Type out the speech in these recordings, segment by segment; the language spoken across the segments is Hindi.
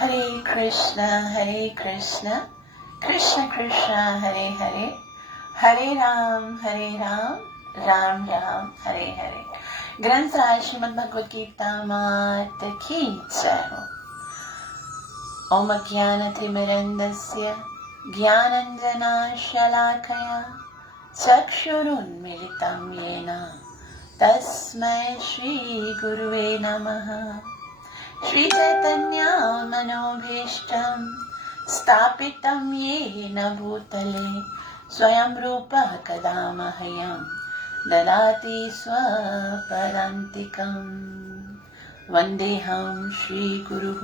हरे कृष्ण कृष्ण कृष्ण हरे हरे, हरे राम राम राम हरे हरे। ग्रंथराज श्रीमद् भगवद गीता मात की जय हो। ओम ज्ञानतिमिरन्दस्य ज्ञानञ्जनशलाकया चक्षुरुन्मीलितं येन तस्मै श्रीगुरुवे नमः। श्रीचैतन्य मनोभीष्टं स्थापितं येन भूतले स्वयं रूपः कदा मह्यं ददाति स्वपदान्तिकम्। वन्देऽहं श्रीगुरुः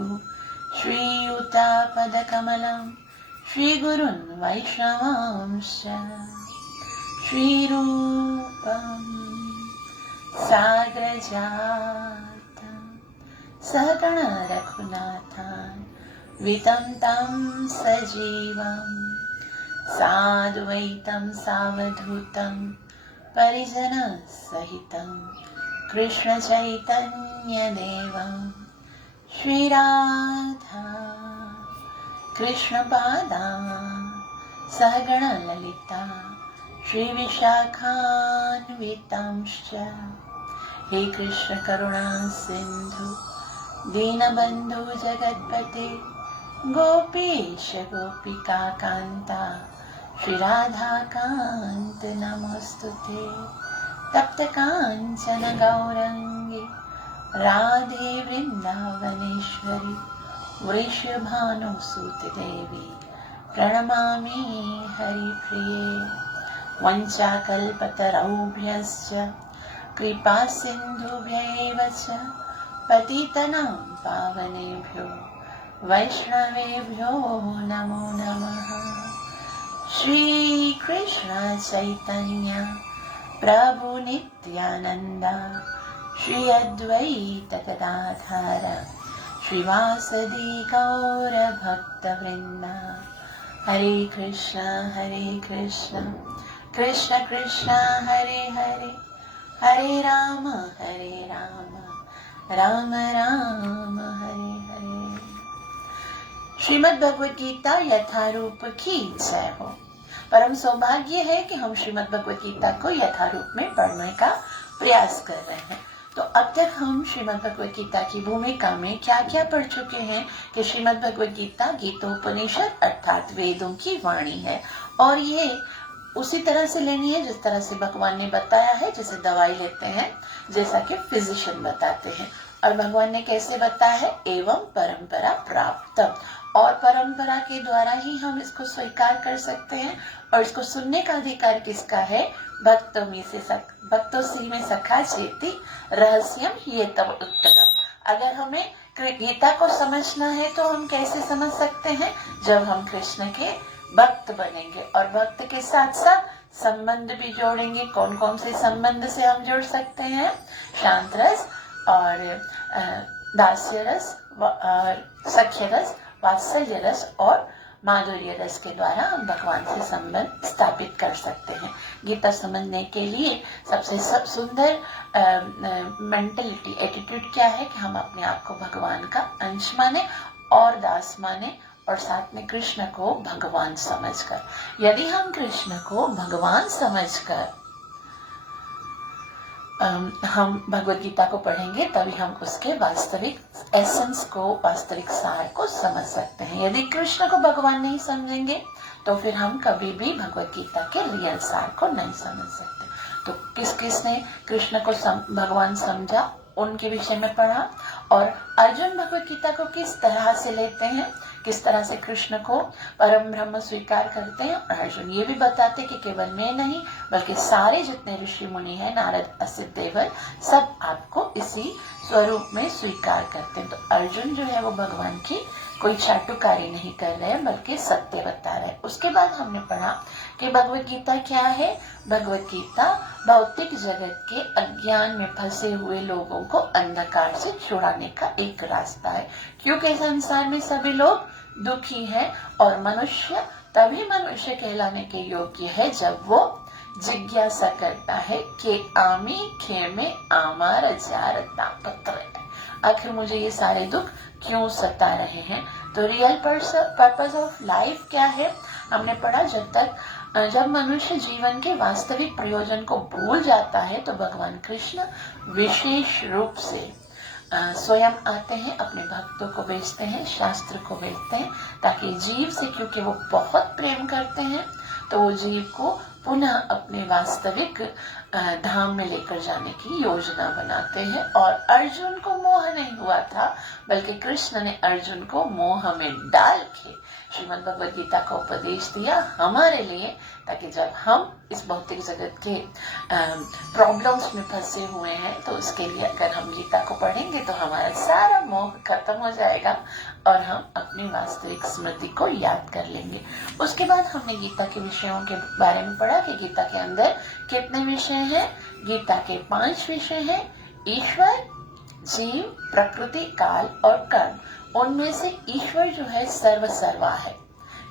श्रीयुतापदकमलं श्रीगुरुन् वैष्णवांश्च। श्रीरूपं साग्रजातं सहगण रघुनाथान् वितं तं सजीवं साद्वैतं सावधूतं परिजनसहितं कृष्ण चैतन्यदेवं श्रीराधा कृष्णपादान् सहगण ललिता श्रीविशाखान्वितांश्च। हे कृष्ण करुणा सिन्धु दीनबन्धु जगत्पते गोपीश गोपिका कान्ता श्रीराधाकान्त नमोस्तुते। तप्त काञ्चन गौरङ्गी राधे वृन्दावनेश्वरी वृषभानुसुते देवी प्रणमामि हरिप्रिये। वञ्चाकल्पतरुभ्यश्च कृपा सिन्धुभ्यैव च पतितनां पावनेभ्यो वैष्णवेभ्यो नमो नमः। श्रीकृष्ण चैतन्य प्रभु नित्यानन्द श्री अद्वैत गदाधर श्रीवासदि गौर भक्तवृन्द। हरे कृष्ण कृष्ण कृष्ण हरे हरे, हरे राम राम राम हरे हरे। श्रीमद् भगवद गीता यथारूप की जय हो। परम सौभाग्य है कि हम श्रीमद् भगवद गीता को यथारूप में पढ़ने का प्रयास कर रहे हैं। तो अब तक हम श्रीमद् भगवद गीता की भूमिका में क्या क्या पढ़ चुके हैं कि श्रीमद् भगवद गीता गीतोपनिषद अर्थात वेदों की वाणी है और ये उसी तरह से लेनी है जिस तरह से भगवान ने बताया है, जैसे दवाई लेते हैं, जैसा कि फिजिशियन बताते हैं। और भगवान ने कैसे बताया है, एवं परंपरा प्राप्त, और परंपरा के द्वारा ही हम इसको स्वीकार कर सकते हैं। और इसको सुनने का अधिकार किसका है, भक्तों श्री में सखा चेती रहस्यम ये तब उत्तम। अगर हमें गीता को समझना है तो हम कैसे समझ सकते हैं, जब हम कृष्ण के भक्त बनेंगे और भक्त के साथ साथ संबंध भी जोड़ेंगे। कौन कौन से संबंध से हम जोड़ सकते हैं, शांत रस और दास्य रस, सख्य रस, वात्सल्य रस और माधुर्य रस के द्वारा हम भगवान से संबंध स्थापित कर सकते हैं। गीता समझने के लिए सबसे सुंदर मेंटलिटी एटीट्यूड क्या है कि हम अपने आप को भगवान का अंश माने और दास माने और साथ में कृष्ण को भगवान समझकर। यदि हम कृष्ण को भगवान समझकर हम भगवद गीता को पढ़ेंगे तभी हम उसके वास्तविक एसेंस को, वास्तविक सार को समझ सकते हैं। यदि कृष्ण को भगवान नहीं समझेंगे तो फिर हम कभी भी भगवद गीता के रियल सार को नहीं समझ सकते। तो किस किस ने कृष्ण को भगवान समझा, उनके विषय में पढ़ा। और अर्जुन भगवद गीता को किस तरह से लेते हैं, किस तरह से कृष्ण को परम ब्रह्म स्वीकार करते हैं। और अर्जुन ये भी बताते कि केवल मैं नहीं बल्कि सारे जितने ऋषि मुनि हैं, नारद असित देवर, सब आपको इसी स्वरूप में स्वीकार करते हैं। तो अर्जुन जो है वो भगवान की कोई चाटुकारी नहीं कर रहे हैं बल्कि सत्य बता रहे हैं। उसके बाद हमने पढ़ा कि भगवद गीता क्या है। भगवद गीता भौतिक जगत के अज्ञान में फंसे हुए लोगों को अंधकार से छुड़ाने का एक रास्ता है, क्योंकि संसार में सभी लोग दुखी हैं और मनुष्य तभी मनुष्य कहलाने के योग्य है जब वो जिज्ञासा करता है कि आमी खेमे आमार जार तापत्र, आखिर मुझे ये सारे दुख क्यों सता रहे हैं। तो रियल पर्पस ऑफ लाइफ क्या है, हमने पढ़ा जब मनुष्य जीवन के वास्तविक प्रयोजन को भूल जाता है तो भगवान कृष्ण विशेष रूप से स्वयं आते हैं, अपने भक्तों को भेजते हैं, शास्त्र को भेजते हैं, ताकि जीव से, क्योंकि वो बहुत प्रेम करते हैं, तो वो जीव को पुनः अपने वास्तविक धाम में लेकर जाने की योजना बनाते हैं। और अर्जुन को मोह नहीं हुआ था, बल्कि कृष्ण ने अर्जुन को मोह में डाल के श्रीमद् भगवद गीता का उपदेश दिया हमारे लिए, ताकि जब हम इस भौतिक जगत के प्रॉब्लम्स में फंसे हुए हैं तो उसके लिए अगर हम गीता को पढ़ेंगे तो हमारा सारा मोह खत्म हो जाएगा और हम अपनी वास्तविक स्मृति को याद कर लेंगे। उसके बाद हमने गीता के विषयों के बारे में पढ़ा कि गीता के अंदर कितने विषय हैं। गीता के 5 विषय हैं, ईश्वर, जीव, प्रकृति, काल और कर्म। उनमें से ईश्वर जो है सर्वा है,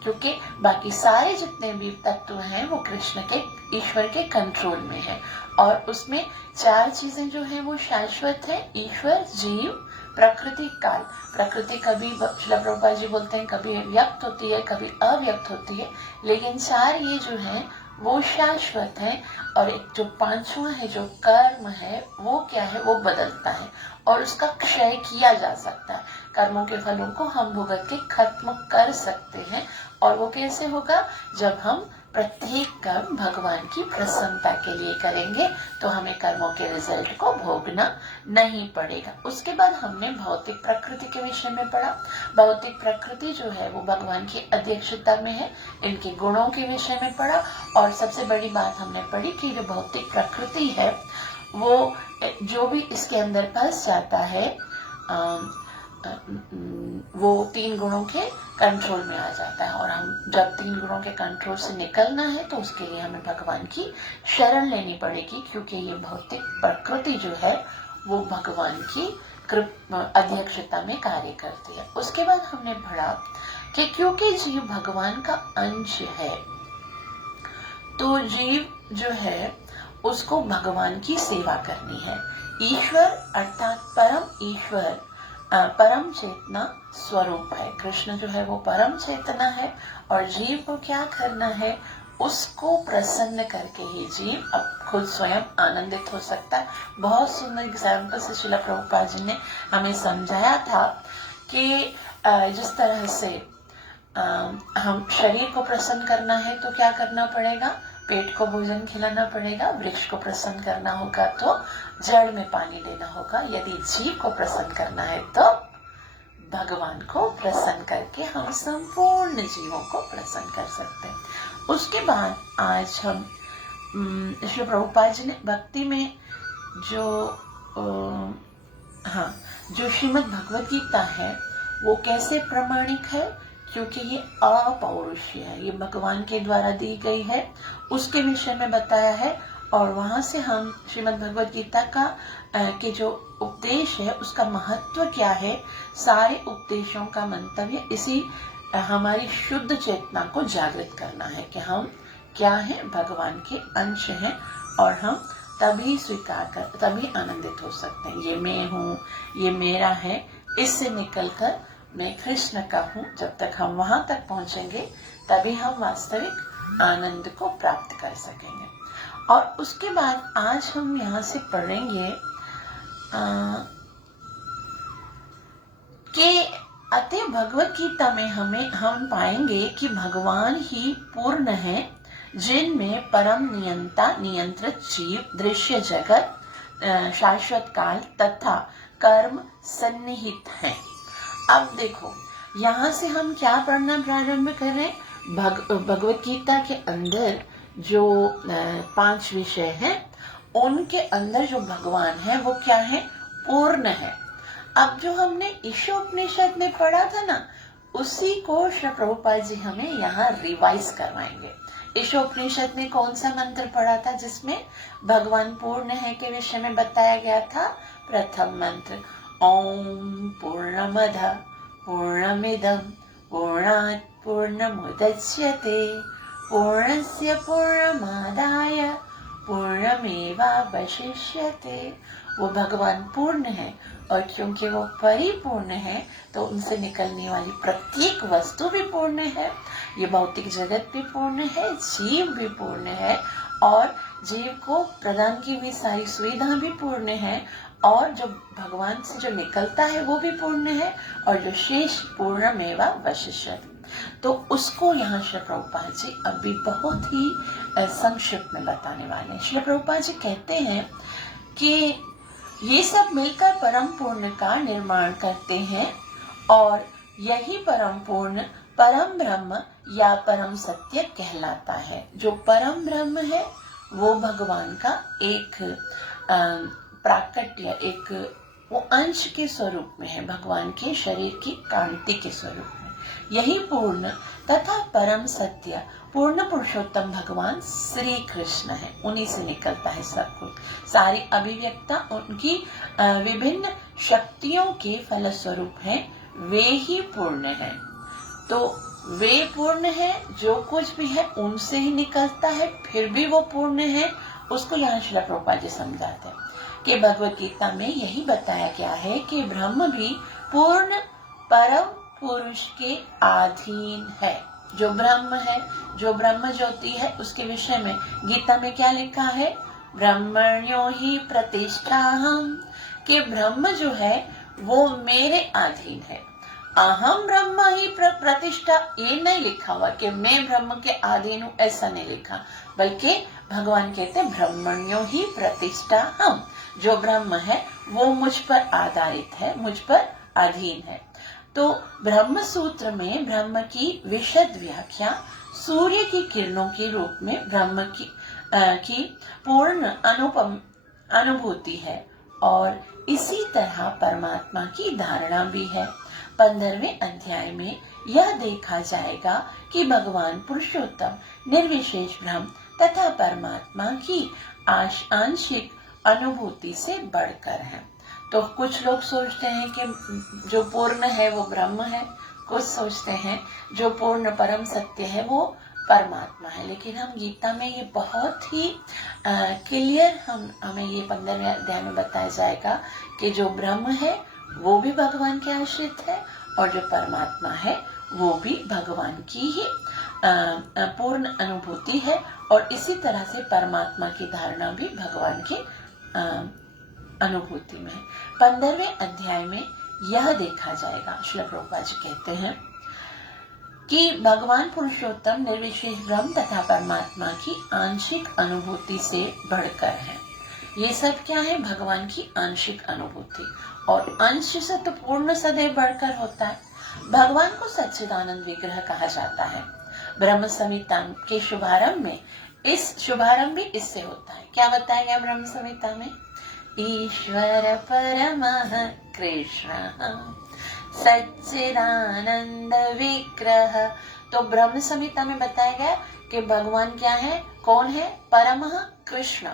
क्योंकि बाकी सारे जितने भी तत्व हैं वो कृष्ण के, ईश्वर के कंट्रोल में है। और उसमें 4 चीजें जो है वो शाश्वत है, ईश्वर, जीव, प्रकृति, काल। प्रकृति कभी श्रील प्रभुपाद जी बोलते हैं कभी व्यक्त होती है, कभी अव्यक्त होती है, लेकिन 4 ये जो है वो शाश्वत है। और एक जो 5वां है जो कर्म है वो क्या है, वो बदलता है और उसका क्षय किया जा सकता है। कर्मों के फलों को हम भुगत के खत्म कर सकते हैं। और वो कैसे होगा, जब हम प्रत्येक कर्म भगवान की प्रसन्नता के लिए करेंगे तो हमें कर्मों के रिजल्ट को भोगना नहीं पड़ेगा। उसके बाद हमने भौतिक प्रकृति के विषय में पढ़ा। भौतिक प्रकृति जो है वो भगवान की अध्यक्षता में है, इनके गुणों के विषय में पढ़ा। और सबसे बड़ी बात हमने पढ़ी कि जो भौतिक प्रकृति है वो जो भी इसके अंदर फंस जाता है वो 3 गुणों के कंट्रोल में आ जाता है। और हम जब 3 गुणों के कंट्रोल से निकलना है तो उसके लिए हमें भगवान की शरण लेनी पड़ेगी, क्योंकि ये भौतिक प्रकृति जो है वो भगवान की अध्यक्षता में कार्य करती है। उसके बाद हमने पढ़ा कि क्योंकि जीव भगवान का अंश है तो जीव जो है उसको भगवान की सेवा करनी है। ईश्वर अर्थात परम ईश्वर परम चेतना स्वरूप है। कृष्ण जो है वो परम चेतना है और जीव को क्या करना है, उसको प्रसन्न करके ही जीव अब खुद स्वयं आनंदित हो सकता है। बहुत सुंदर एग्जाम्पल से श्रील प्रभुपाद जी ने हमें समझाया था कि जिस तरह से हम शरीर को प्रसन्न करना है तो क्या करना पड़ेगा, पेट को भोजन खिलाना पड़ेगा। वृक्ष को प्रसन्न करना होगा तो जड़ में पानी देना होगा। यदि जीव को प्रसन्न करना है तो भगवान को प्रसन्न करके हम संपूर्ण जीवों को प्रसन्न कर सकते हैं। उसके बाद आज हम श्री प्रभुपाद जी ने भक्ति में जो श्रीमद् भगवद गीता है वो कैसे प्रमाणिक है, क्योंकि ये अपौरुषीय है, ये भगवान के द्वारा दी गई है, उसके विषय में बताया है। और वहां से हम श्रीमद् भगवद गीता का के जो उपदेश है उसका महत्व क्या है, सारे उपदेशों का मंतव्य इसी हमारी शुद्ध चेतना को जागृत करना है कि हम क्या है, भगवान के अंश हैं और हम तभी स्वीकार कर, तभी आनंदित हो सकते हैं। ये मैं हूँ, ये मेरा है, इससे निकलकर मैं कृष्ण का हूँ। जब तक हम वहां तक पहुंचेंगे तभी हम वास्तविक आनंद को प्राप्त कर सकेंगे। और उसके बाद आज हम यहाँ से पढ़ेंगे कि अतः भगवत गीता में हम पाएंगे कि भगवान ही पूर्ण है, जिनमें परम नियंता नियंत्रित जीव, दृश्य जगत, शाश्वत काल तथा कर्म सन्निहित है। अब देखो यहाँ से हम क्या पढ़ना प्रारंभ करें, भगवत गीता के अंदर जो 5 विषय हैं उनके अंदर जो भगवान है वो क्या है, पूर्ण है। अब जो हमने ईशोपनिषद में पढ़ा था ना, उसी को श्री प्रभुपाद जी हमें यहाँ रिवाइज करवाएंगे। ईशोपनिषद में कौन सा मंत्र पढ़ा था जिसमें भगवान पूर्ण है के विषय में बताया गया था? प्रथम मंत्र ओम पूर्णमद पूर्णमिदं पूर्णात् पूर्णमुदच्यते पूर्णस्य पूर्णमादाय पूर्णमेवावशिष्यते वो भगवान पूर्ण है, और क्योंकि वो परिपूर्ण है तो उनसे निकलने वाली प्रत्येक वस्तु भी पूर्ण है। ये भौतिक जगत भी पूर्ण है, जीव भी पूर्ण है, और जीव को प्रदान की हुई सारी सुविधा भी पूर्ण है, और जो भगवान से जो निकलता है वो भी पूर्ण है, और जो शेष पूर्णमेवा वशिष्यति, तो उसको यहाँ श्री प्रभुपाद जी अभी बहुत ही संक्षिप्त में बताने वाले हैं। श्री प्रभुपाद जी कहते हैं कि ये सब मिलकर परम पूर्ण का निर्माण करते हैं, और यही परम पूर्ण परम ब्रह्म या परम सत्य कहलाता है। जो परम ब्रह्म है वो भगवान का एक प्राकट्य, एक वो अंश के स्वरूप में है, भगवान के शरीर की कांति के स्वरूप में। यही पूर्ण तथा परम सत्य पूर्ण पुरुषोत्तम भगवान श्री कृष्ण है, उन्हीं से निकलता है सब कुछ। सारी अभिव्यक्ता उनकी विभिन्न शक्तियों के फलस्वरूप है, वे ही पूर्ण है। तो वे पूर्ण है, जो कुछ भी है उनसे ही निकलता है, फिर भी वो पूर्ण है। उसको यहाँ श्रील प्रभुपाद जी समझाते हैं कि भगवत गीता में यही बताया गया है कि ब्रह्म भी पूर्ण परम पुरुष के अधीन है। जो ब्रह्म है, जो ब्रह्म ज्योति है, उसके विषय में गीता में क्या लिखा है? ब्रह्मण्यो ही प्रतिष्ठाहम्, कि ब्रह्म जो है वो मेरे अधीन है। अहम ब्रह्म ही प्रतिष्ठा, ये नहीं लिखा हुआ कि मैं ब्रह्म के अधीन हूँ, ऐसा नहीं लिखा, बल्कि भगवान कहते हैं ब्रह्मण्यो ही प्रतिष्ठा हम, जो ब्रह्म है वो मुझ पर आधारित है, मुझ पर अधीन है। तो ब्रह्म सूत्र में ब्रह्म की विशद व्याख्या सूर्य की किरणों के रूप में ब्रह्म की पूर्ण अनुपम अनुभूति है, और इसी तरह परमात्मा की धारणा भी है। 15वें अध्याय में यह देखा जाएगा कि भगवान पुरुषोत्तम निर्विशेष ब्रह्म तथा परमात्मा की आंशिक अनुभूति से बढ़कर है। तो कुछ लोग सोचते हैं कि जो पूर्ण है वो ब्रह्म है, कुछ सोचते हैं जो पूर्ण परम सत्य है वो परमात्मा है। लेकिन हम गीता में ये बहुत ही क्लियर हमें ये 15वें अध्याय में बताया जाएगा कि जो ब्रह्म है वो भी भगवान के आश्रित है, और जो परमात्मा है वो भी भगवान की ही पूर्ण अनुभूति है, और इसी तरह से परमात्मा की धारणा भी भगवान की अनुभूति में है। 15वें अध्याय में यह देखा जाएगा, श्रील प्रभुपाद जी कहते हैं कि भगवान पुरुषोत्तम निर्विशेष ब्रह्म तथा परमात्मा की आंशिक अनुभूति से बढ़कर है। ये सब क्या है? भगवान की आंशिक अनुभूति, और अंश से तो पूर्ण सदैव बढ़कर होता है। भगवान को सच्चिदानंद विग्रह कहा जाता है। ब्रह्म संहिता के शुभारंभ में, इस शुभारंभ भी इससे होता है। क्या बताया गया ब्रह्म संहिता में? ईश्वर परमः कृष्ण सच्चिदानंद विग्रह। तो ब्रह्म संहिता में बताया गया कि भगवान क्या है, कौन है? परमः कृष्ण।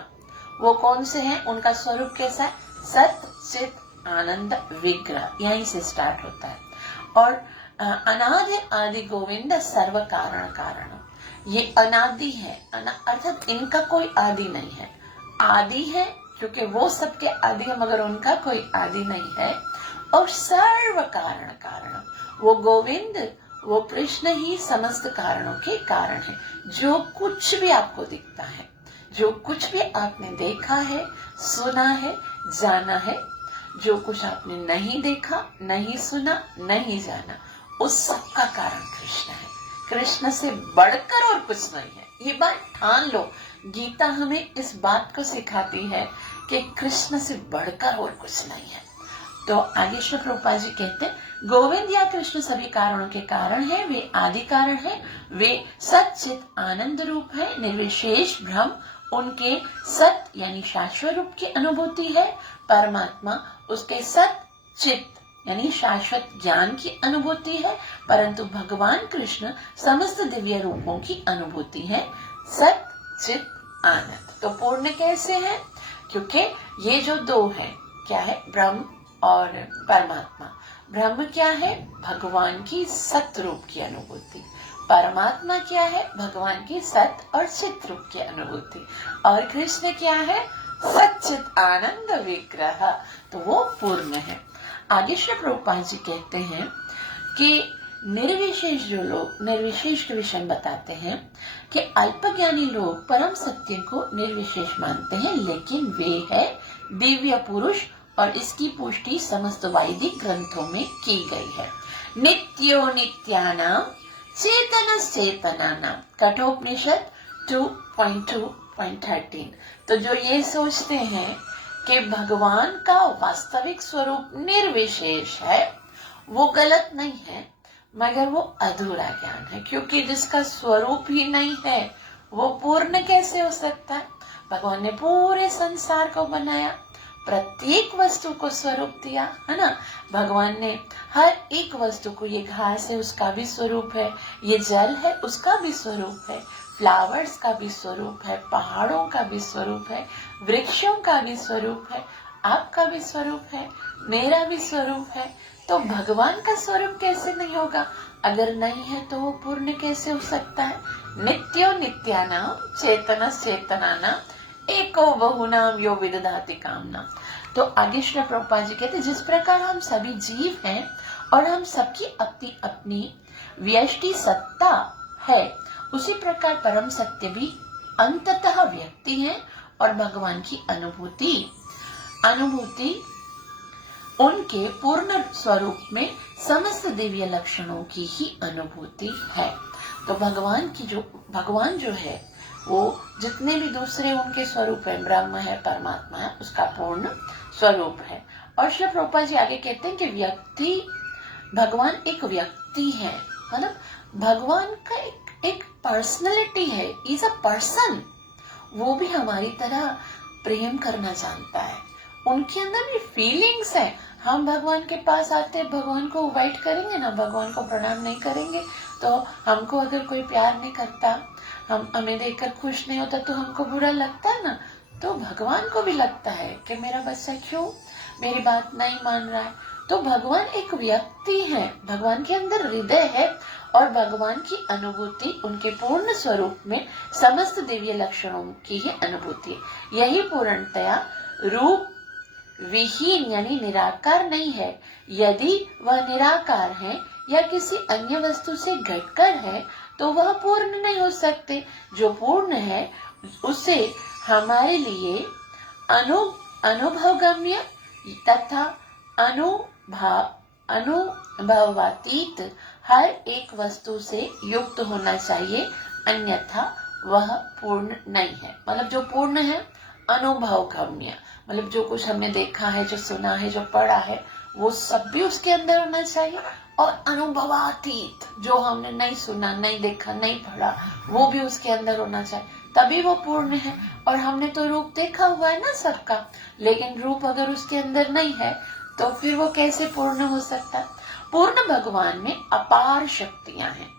वो कौन से हैं? उनका स्वरूप कैसा है? सत चित आनंद विग्रह, यहीं से स्टार्ट होता है। और अनादि आदि गोविंद सर्व कारण कारण, ये अनादि है, अर्थात इनका कोई आदि नहीं है। आदि है क्योंकि वो सबके आदि है, मगर उनका कोई आदि नहीं है। और सर्व कारण कारण, वो गोविंद, वो कृष्ण ही समस्त कारणों के कारण है। जो कुछ भी आपको दिखता है, जो कुछ भी आपने देखा है, सुना है, जाना है, जो कुछ आपने नहीं देखा, नहीं सुना, नहीं जाना, उस सब का कारण कृष्ण है। कृष्ण से बढ़कर और कुछ नहीं है, ये बात ठान लो। गीता हमें इस बात को सिखाती है कि कृष्ण से बढ़कर और कुछ नहीं है। तो आगे श्री प्रभुपाद जी कहते हैं, गोविंद या कृष्ण सभी कारणों के कारण है, वे आदि कारण है, वे सच्चित आनंद रूप है, निर्विशेष ब्रह्म उनके सत यानी शाश्वत रूप की अनुभूति है। परमात्मा उसके सत चित यानी शाश्वत ज्ञान की अनुभूति है, परंतु भगवान कृष्ण समस्त दिव्य रूपों की अनुभूति है, सत चित आनंद। तो पूर्ण कैसे है? क्योंकि ये जो दो है, क्या है? ब्रह्म और परमात्मा। ब्रह्म क्या है? भगवान की सत रूप की अनुभूति। परमात्मा क्या है? भगवान की सत और चित रूप की अनुभूति। और कृष्ण क्या है? सच्चित आनंद विग्रह, तो वो पूर्ण है। आगे श्री प्रभुपाद जी कहते हैं कि निर्विशेष जो लोग निर्विशेष के विषय बताते हैं कि अल्पज्ञानी लोग परम सत्य को निर्विशेष मानते हैं, लेकिन वे है दिव्य पुरुष, और इसकी पुष्टि समस्त वैदिक ग्रंथों में की गई है। नित्यो नित्यानाम चेतन चेतनानाम, कठोपनिषद 2.2.13। तो जो ये सोचते हैं कि भगवान का वास्तविक स्वरूप निर्विशेष है, वो गलत नहीं है, मगर वो अधूरा ज्ञान है, क्योंकि जिसका स्वरूप ही नहीं है वो पूर्ण कैसे हो सकता है। भगवान ने पूरे संसार को बनाया, प्रत्येक वस्तु को स्वरूप दिया, है ना। भगवान ने हर एक वस्तु को, ये घास है उसका भी स्वरूप है, ये जल है उसका भी स्वरूप है, फ्लावर्स का भी स्वरूप है, पहाड़ों का भी स्वरूप है, वृक्षों का भी स्वरूप है, आपका भी स्वरूप है, मेरा भी स्वरूप है। तो भगवान का स्वरूप कैसे नहीं होगा? अगर नहीं है तो वो पूर्ण कैसे हो सकता है? नित्यो नित्यानाम चेतन चेतनानाम एको बहुनाम यो विदधाति कामनाम। तो आगे श्री प्रभुपाद जी कहते, जिस प्रकार हम सभी जीव हैं और हम सबकी अपनी अपनी व्यष्टि सत्ता है, उसी प्रकार परम सत्य भी अंततः व्यक्ति है, और भगवान की अनुभूति उनके पूर्ण स्वरूप में समस्त दिव्य लक्षणों की ही अनुभूति है। तो भगवान जो है वो जितने भी दूसरे उनके स्वरूप है, ब्रह्म है, परमात्मा है, उसका पूर्ण स्वरूप है। और श्री प्रभुपाद जी आगे कहते हैं कि भगवान एक व्यक्ति है, मतलब भगवान का एक पर्सनैलिटी है, इज अ पर्सन। वो भी हमारी तरह प्रेम करना जानता है, उनके अंदर भी फीलिंग्स है। हम भगवान के पास आते, भगवान को इनवाइट करेंगे ना, भगवान को प्रणाम नहीं करेंगे, तो हमको अगर कोई प्यार नहीं करता, हमें देखकर खुश नहीं होता, तो हमको बुरा लगता है ना। तो भगवान को भी लगता है कि मेरा बच्चा क्यों मेरी बात नहीं मान रहा है। तो भगवान एक व्यक्ति है, भगवान के अंदर हृदय है, और भगवान की अनुभूति उनके पूर्ण स्वरूप में समस्त दिव्य लक्षणों की ही अनुभूति, यही पूर्णतया रूप विहीन यानी निराकार नहीं है। यदि वह निराकार है या किसी अन्य वस्तु से घटकर है, तो वह पूर्ण नहीं हो सकते। जो पूर्ण है उसे हमारे लिए अनुभवगम्य तथा अनुभवातीत हर एक वस्तु से युक्त होना चाहिए, अन्यथा वह पूर्ण नहीं है। मतलब जो पूर्ण है अनुभवगम्य, मतलब जो कुछ हमने देखा है, जो सुना है, जो पढ़ा है, वो सब भी उसके अंदर होना चाहिए। और अनुभवातीत, जो हमने नहीं सुना, नहीं देखा, नहीं पढ़ा, वो भी उसके अंदर होना चाहिए, तभी वो पूर्ण है। और हमने तो रूप देखा हुआ है ना सबका, लेकिन रूप अगर उसके अंदर नहीं है तो फिर वो कैसे पूर्ण हो सकता है? पूर्ण भगवान में अपार शक्तियां हैं।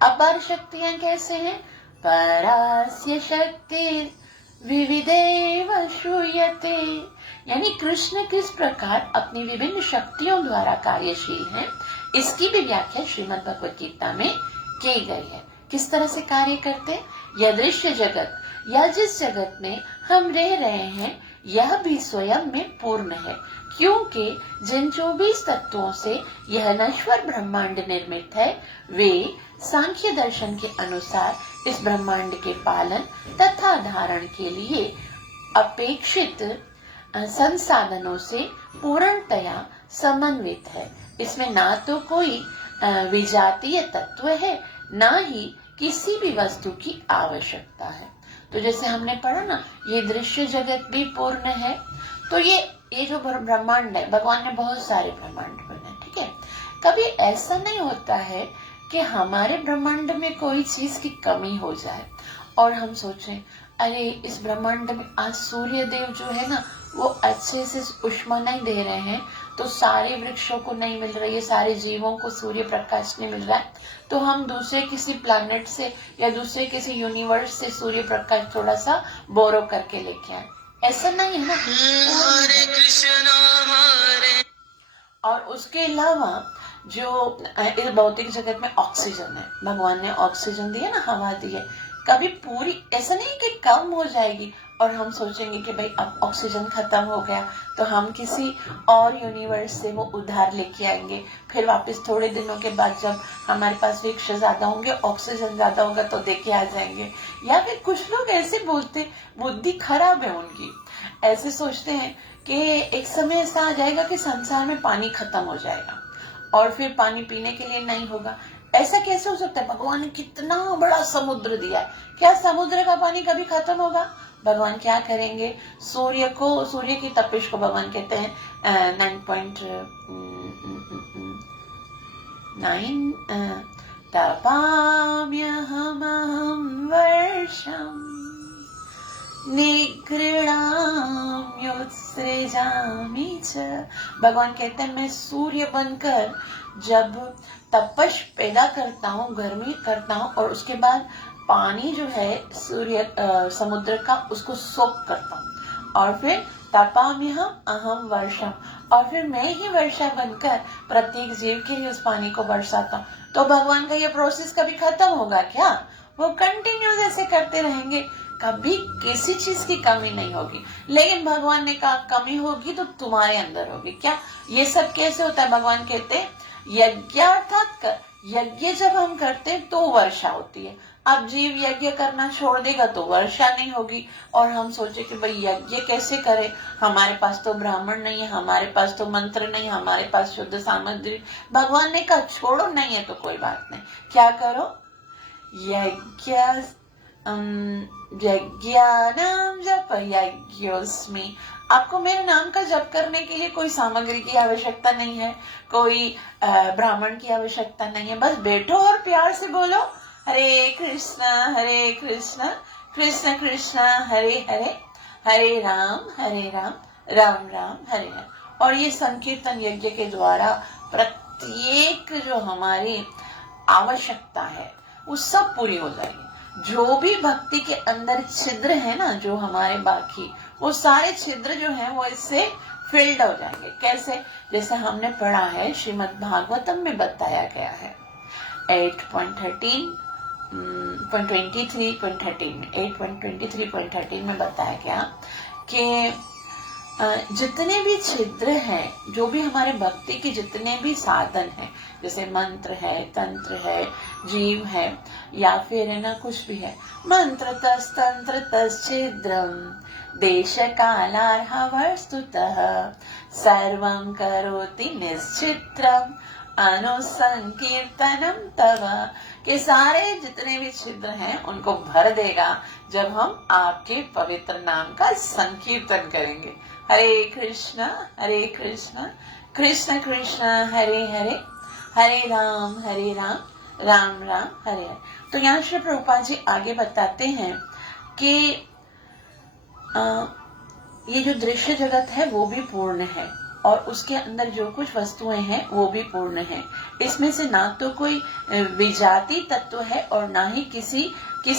अपार शक्तियां कैसे हैं? परास्य शक्ति विविधेव श्रूयते, यानी कृष्ण किस प्रकार अपनी विभिन्न शक्तियों द्वारा कार्यशील हैं, इसकी भी व्याख्या श्रीमद् भगवत गीता में की गई है। किस तरह से कार्य करते हैं? यह दृश्य जगत या जिस जगत में हम रह रहे हैं, यह भी स्वयं में पूर्ण है, क्योंकि जिन 24 तत्वों से यह नश्वर ब्रह्मांड निर्मित है, वे सांख्य दर्शन के अनुसार इस ब्रह्मांड के पालन तथा धारण के लिए अपेक्षित संसाधनों से पूर्णतया समन्वित है। इसमें ना तो कोई विजातीय तत्व है, ना ही किसी भी वस्तु की आवश्यकता है। तो जैसे हमने पढ़ा ना, ये दृश्य जगत भी पूर्ण है। तो ये जो ब्रह्मांड है, भगवान ने बहुत सारे ब्रह्मांड बनाए, ठीक है। कभी ऐसा नहीं होता है कि हमारे ब्रह्मांड में कोई चीज की कमी हो जाए और हम सोचें, अरे इस ब्रह्मांड में आज सूर्य देव जो है ना, वो अच्छे से उष्मा नहीं दे रहे हैं, तो सारे वृक्षों को नहीं मिल रही है, सारे जीवों को सूर्य प्रकाश नहीं मिल रहा है, तो हम दूसरे किसी प्लैनेट से या दूसरे किसी यूनिवर्स से सूर्य प्रकाश थोड़ा सा बोरो करके लेके आए। ऐसा नहीं है ना। हरे कृष्णा हरे। और उसके अलावा जो इस भौतिक जगत में ऑक्सीजन है, भगवान ने ऑक्सीजन दी है ना, हवा दी है, कभी पूरी ऐसा नहीं कि कम हो जाएगी, और हम सोचेंगे कि भाई अब ऑक्सीजन खत्म हो गया तो हम किसी और यूनिवर्स से वो उधार लेके आएंगे, फिर वापस थोड़े दिनों के बाद जब हमारे पास वृक्ष ज्यादा होंगे, ऑक्सीजन ज्यादा होगा तो देके आ जाएंगे। या फिर कुछ लोग ऐसे बोलते, बुद्धि खराब है उनकी, ऐसे सोचते हैं कि एक समय ऐसा आ जाएगा कि संसार में पानी खत्म हो जाएगा और फिर पानी पीने के लिए नहीं होगा। ऐसा कैसे हो सकता है? भगवान ने कितना बड़ा समुद्र दिया है, क्या समुद्र का पानी कभी खत्म होगा? भगवान क्या करेंगे, सूर्य की तपिश को भगवान कहते हैं 9.9 तपाम्यहमहं वर्षम् निगृणाम्योत्सृजामि च। भगवान कहते हैं मैं सूर्य बनकर जब तपश पैदा करता हूँ, गर्मी करता हूँ, और उसके बाद पानी जो है समुद्र का उसको सोख करता हूँ, और फिर तपाम्यहम अहम वर्षम, और फिर मैं ही वर्षा बनकर प्रत्येक जीव के लिए उस पानी को बरसाता हूँ। तो भगवान का ये प्रोसेस कभी खत्म होगा क्या? वो कंटिन्यूस ऐसे करते रहेंगे, कभी किसी चीज की कमी नहीं होगी। लेकिन भगवान ने कहा कमी होगी तो तुम्हारे अंदर होगी। क्या ये सब कैसे होता है? भगवान कहते हैं यज्ञार्थात यज्ञ जब हम करते हैं तो वर्षा होती है। अब जीव यज्ञ करना छोड़ देगा तो वर्षा नहीं होगी। और हम सोचे कि भाई यज्ञ कैसे करें, हमारे पास तो ब्राह्मण नहीं है, हमारे पास तो मंत्र नहीं, हमारे पास शुद्ध सामग्री। भगवान ने कहा छोड़ो, नहीं है तो कोई बात नहीं, क्या करो, यज्ञानाम जप यज्ञोस्मि। आपको मेरे नाम का जप करने के लिए कोई सामग्री की आवश्यकता नहीं है, कोई ब्राह्मण की आवश्यकता नहीं है। बस बैठो और प्यार से बोलो हरे कृष्णा कृष्ण कृष्ण हरे हरे, हरे राम राम राम हरे हरे। और ये संकीर्तन यज्ञ के द्वारा प्रत्येक जो हमारी आवश्यकता है वो सब पूरी हो जाएगी। जो भी भक्ति के अंदर छिद्र है ना, जो हमारे बाकी, वो सारे छिद्र जो है वो इससे फिल्ड हो जाएंगे। कैसे? जैसे हमने पढ़ा है श्रीमद् भागवतम में बताया गया है 8.23.13 में बताया गया कि जितने भी छिद्र हैं, जो भी हमारे भक्ति के जितने भी साधन हैं, जैसे मंत्र है, तंत्र है, जीव है, या फिर है ना कुछ भी है, मंत्र तंत्र छिद्रम देश कालार्ह वस्तुतः सर्वं करोति निश्चित्रम अनुसंकीर्तनम तव, के सारे जितने भी छिद्र हैं उनको भर देगा जब हम आपके पवित्र नाम का संकीर्तन करेंगे। हरे कृष्ण कृष्ण कृष्ण हरे हरे, हरे राम राम राम हरे हरे। तो यहाँ श्री प्रभुपाद जी आगे बताते हैं कि ये जो दृश्य जगत है वो भी पूर्ण है, और उसके अंदर जो कुछ वस्तुएं हैं वो भी पूर्ण है। इसमें से ना तो कोई विजाती तत्व है और ना ही किसी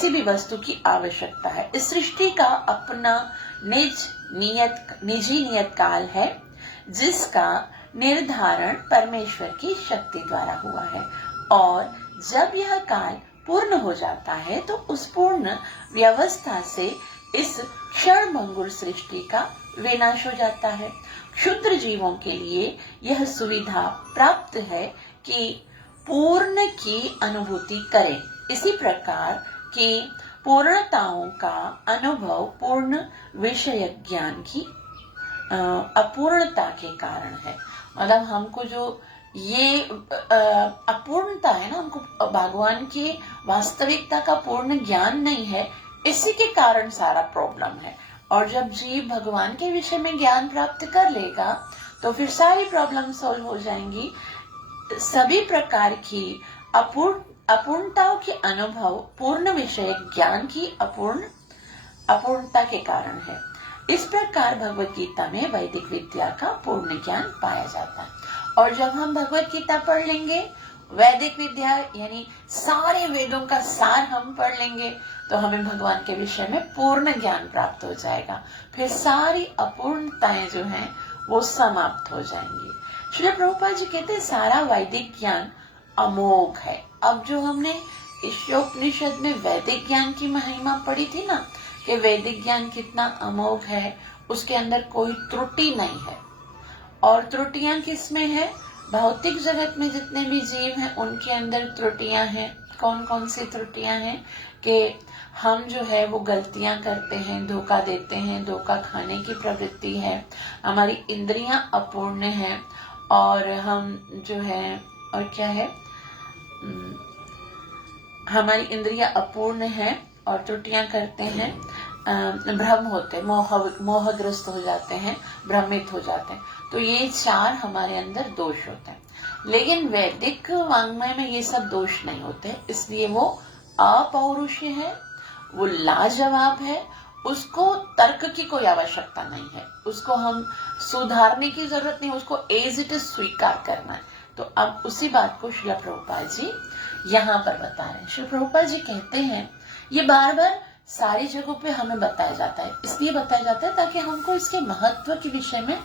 भी वस्तु की आवश्यकता है। इस सृष्टि का अपना निजी नियत काल है, जिसका निर्धारण परमेश्वर की शक्ति द्वारा हुआ है, और जब यह काल पूर्ण हो जाता है तो उस पूर्ण व्यवस्था से इस क्षणभंगुर सृष्टि का विनाश हो जाता है। क्षुद्र जीवों के लिए यह सुविधा प्राप्त है कि पूर्ण की अनुभूति करें। इसी प्रकार की पूर्णताओं का अनुभव पूर्ण विषय ज्ञान की अपूर्णता के कारण है। मतलब हमको जो ये अपूर्णता है ना, हमको भगवान की वास्तविकता का पूर्ण ज्ञान नहीं है, इसी के कारण सारा प्रॉब्लम है। और जब जीव भगवान के विषय में ज्ञान प्राप्त कर लेगा तो फिर सारी प्रॉब्लम सॉल्व हो जाएंगी। सभी प्रकार की अपूर्णताओं के अनुभव पूर्ण विषय ज्ञान की अपूर्णता के कारण है। इस प्रकार भगवत गीता में वैदिक विद्या का पूर्ण ज्ञान पाया जाता है। और जब हम भगवत गीता पढ़ लेंगे, वैदिक विद्या यानी सारे वेदों का सार हम पढ़ लेंगे, तो हमें भगवान के विषय में पूर्ण ज्ञान प्राप्त हो जाएगा। फिर सारी अपूर्णताएं जो हैं वो समाप्त हो जाएंगी। श्री प्रभुपाद जी कहते हैं सारा वैदिक ज्ञान अमोघ है। अब जो हमने ईशोपनिषद में वैदिक ज्ञान की महिमा पढ़ी थी ना, कि वैदिक ज्ञान कितना अमोघ है, उसके अंदर कोई त्रुटि नहीं है। और त्रुटियां किसमें है? भौतिक जगत में जितने भी जीव हैं उनके अंदर त्रुटियां हैं। कौन कौन सी त्रुटियां हैं? कि हम जो है वो गलतियां करते हैं, धोखा देते हैं, धोखा खाने की प्रवृत्ति है, हमारी इंद्रियां अपूर्ण हैं, और हम जो है, और क्या है, हमारी इंद्रियां अपूर्ण है और त्रुटियां करते हैं, भ्रम होते, मोहग्रस्त हो जाते हैं, भ्रमित हो जाते हैं। तो ये 4 हमारे अंदर दोष होते हैं। लेकिन वैदिक वाङ्मय में ये सब दोष नहीं होते, इसलिए वो अपौरुषीय है, वो लाजवाब है, उसको तर्क की कोई आवश्यकता नहीं है, उसको हम सुधारने की जरूरत नहीं, उसको एज इट इज स्वीकार करना है। तो अब उसी बात को श्रील प्रभुपाद जी यहाँ पर बता रहे हैं। श्री प्रभुपाद जी कहते हैं, ये बार बार सारी जगहों पे हमें बताया जाता है, इसलिए बताया जाता है ताकि हमको इसके महत्व के विषय में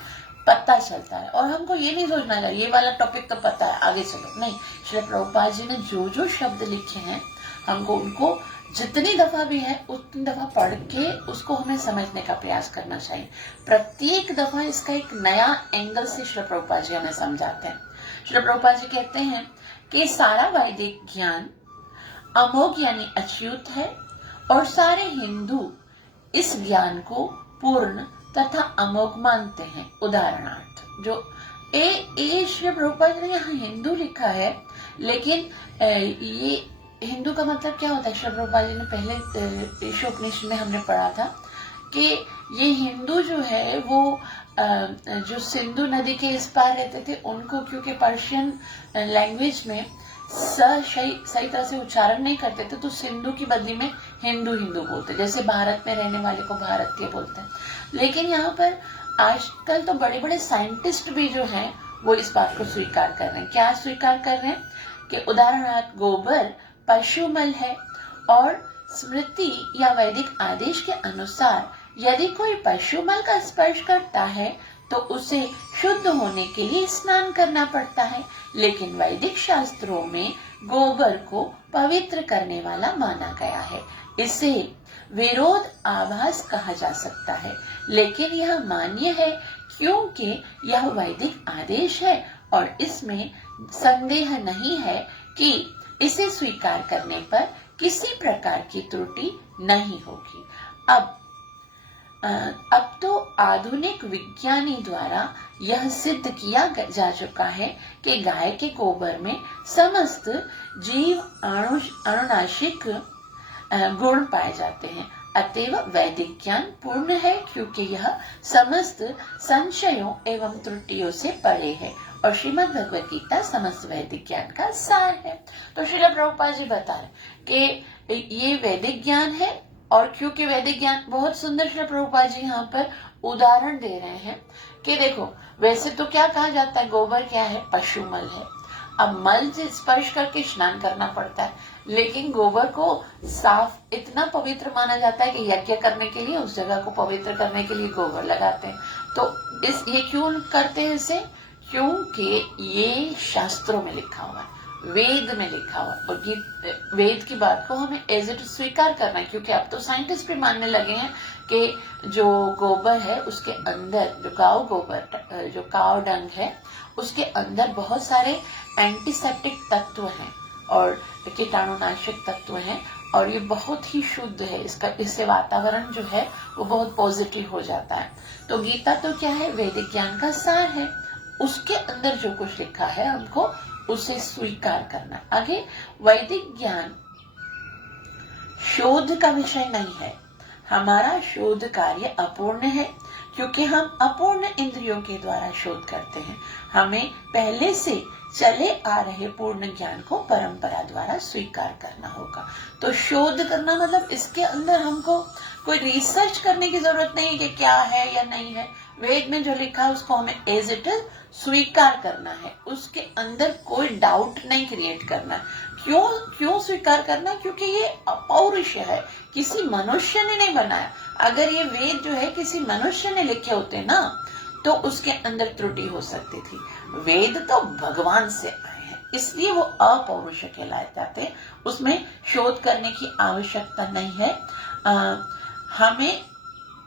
पता चलता है, और हमको ये नहीं सोचना है ये वाला टॉपिक तो पता है आगे चलो, नहीं। श्री प्रभुपाद जी ने जो जो शब्द लिखे हैं, हमको उनको जितनी दफा भी है उतनी दफा पढ़ के उसको हमें समझने का प्रयास करना चाहिए। प्रत्येक दफा इसका एक नया एंगल से श्री प्रभुपाद जी हमें समझाते हैं। श्री प्रभुपाद जी कहते हैं कि सारा वैदिक ज्ञान अमोघ यानी अच्युत है, और सारे हिंदू इस ज्ञान को पूर्ण तथा अमोघ मानते हैं। उदाहरणार्थ, जो ए श्री प्रभुपाद ने यहाँ हिंदू लिखा है, लेकिन ये हिंदू का मतलब क्या होता है? श्री प्रभुपाद जी ने पहले ईशोपनिषद में हमने पढ़ा था कि ये हिंदू जो है वो जो सिंधु नदी के इस पार रहते थे, उनको क्योंकि पर्शियन लैंग्वेज में सही तरह से उच्चारण नहीं करते थे, तो सिंधु की बदली में हिंदू हिंदू बोलते, जैसे भारत में रहने वाले को भारतीय बोलते हैं। लेकिन यहाँ पर आजकल तो बड़े बड़े साइंटिस्ट भी जो हैं वो इस बात को स्वीकार कर रहे हैं। क्या स्वीकार कर रहे हैं? कि उदाहरणार्थ गोबर पशुमल है, और स्मृति या वैदिक आदेश के अनुसार यदि कोई पशुमल का स्पर्श करता है तो उसे शुद्ध होने के लिए स्नान करना पड़ता है। लेकिन वैदिक शास्त्रों में गोबर को पवित्र करने वाला माना गया है। इसे विरोध आभास कहा जा सकता है, लेकिन यह मान्य है क्योंकि यह वैदिक आदेश है, और इसमें संदेह नहीं है कि इसे स्वीकार करने पर किसी प्रकार की त्रुटि नहीं होगी। अब तो आधुनिक विज्ञानी द्वारा यह सिद्ध किया जा चुका है कि गाय के गोबर में समस्त जीव अनुनाशिक गुण पाए जाते हैं। अतएव वैदिक ज्ञान पूर्ण है, क्योंकि यह समस्त संशयों एवं त्रुटियों से परे है, और श्रीमद् भगवद गीता समस्त वैदिक ज्ञान का सार है। तो श्रील प्रभुपाद जी बता रहे कि ये वैदिक ज्ञान है, और क्योंकि वैदिक ज्ञान बहुत सुंदर, श्रील प्रभुपाद जी यहाँ पर उदाहरण दे रहे हैं कि देखो, वैसे तो क्या कहा जाता है, गोबर क्या है? पशुमल है। अब मल से स्पर्श करके स्नान करना पड़ता है, लेकिन गोबर को साफ इतना पवित्र माना जाता है कि यज्ञ करने के लिए, उस जगह को पवित्र करने के लिए गोबर लगाते हैं। तो ये क्यों करते हैं इसे? क्योंकि ये शास्त्रों में लिखा हुआ है, वेद में लिखा हुआ है, और वेद की बात को हमें एज इट स्वीकार करना है। क्योंकि अब तो साइंटिस्ट भी मानने लगे हैं कि जो गोबर है उसके अंदर, जो गांव गोबर, जो काव डंग है, उसके अंदर बहुत सारे एंटीसेप्टिक तत्व हैं और कीटाणुनाशक तत्व हैं, और ये बहुत ही शुद्ध है। इससे वातावरण जो है वो बहुत पॉजिटिव हो जाता है। तो गीता तो क्या है? वैदिक ज्ञान का सार है। उसके अंदर जो कुछ लिखा है हमको उसे स्वीकार करना। आगे, वैदिक ज्ञान शोध का विषय नहीं है। हमारा शोध कार्य अपूर्ण है, क्योंकि हम अपूर्ण इंद्रियों के द्वारा शोध करते हैं। हमें पहले से चले आ रहे पूर्ण ज्ञान को परंपरा द्वारा स्वीकार करना होगा। तो शोध करना मतलब इसके अंदर हमको कोई रिसर्च करने की जरूरत नहीं है कि क्या है या नहीं है। वेद में जो लिखा है उसको हमें एज इट इज स्वीकार करना है, उसके अंदर कोई डाउट नहीं क्रिएट करना है। क्यों स्वीकार करना? क्योंकि ये अपौरुष है, किसी मनुष्य ने नहीं बनाया। अगर ये वेद जो है किसी मनुष्य ने लिखे होते ना, तो उसके अंदर त्रुटि हो सकती थी। वेद तो भगवान से आए हैं, इसलिए वो अपौरुष कहलाए जाते हैं। उसमें शोध करने की आवश्यकता नहीं है। हमें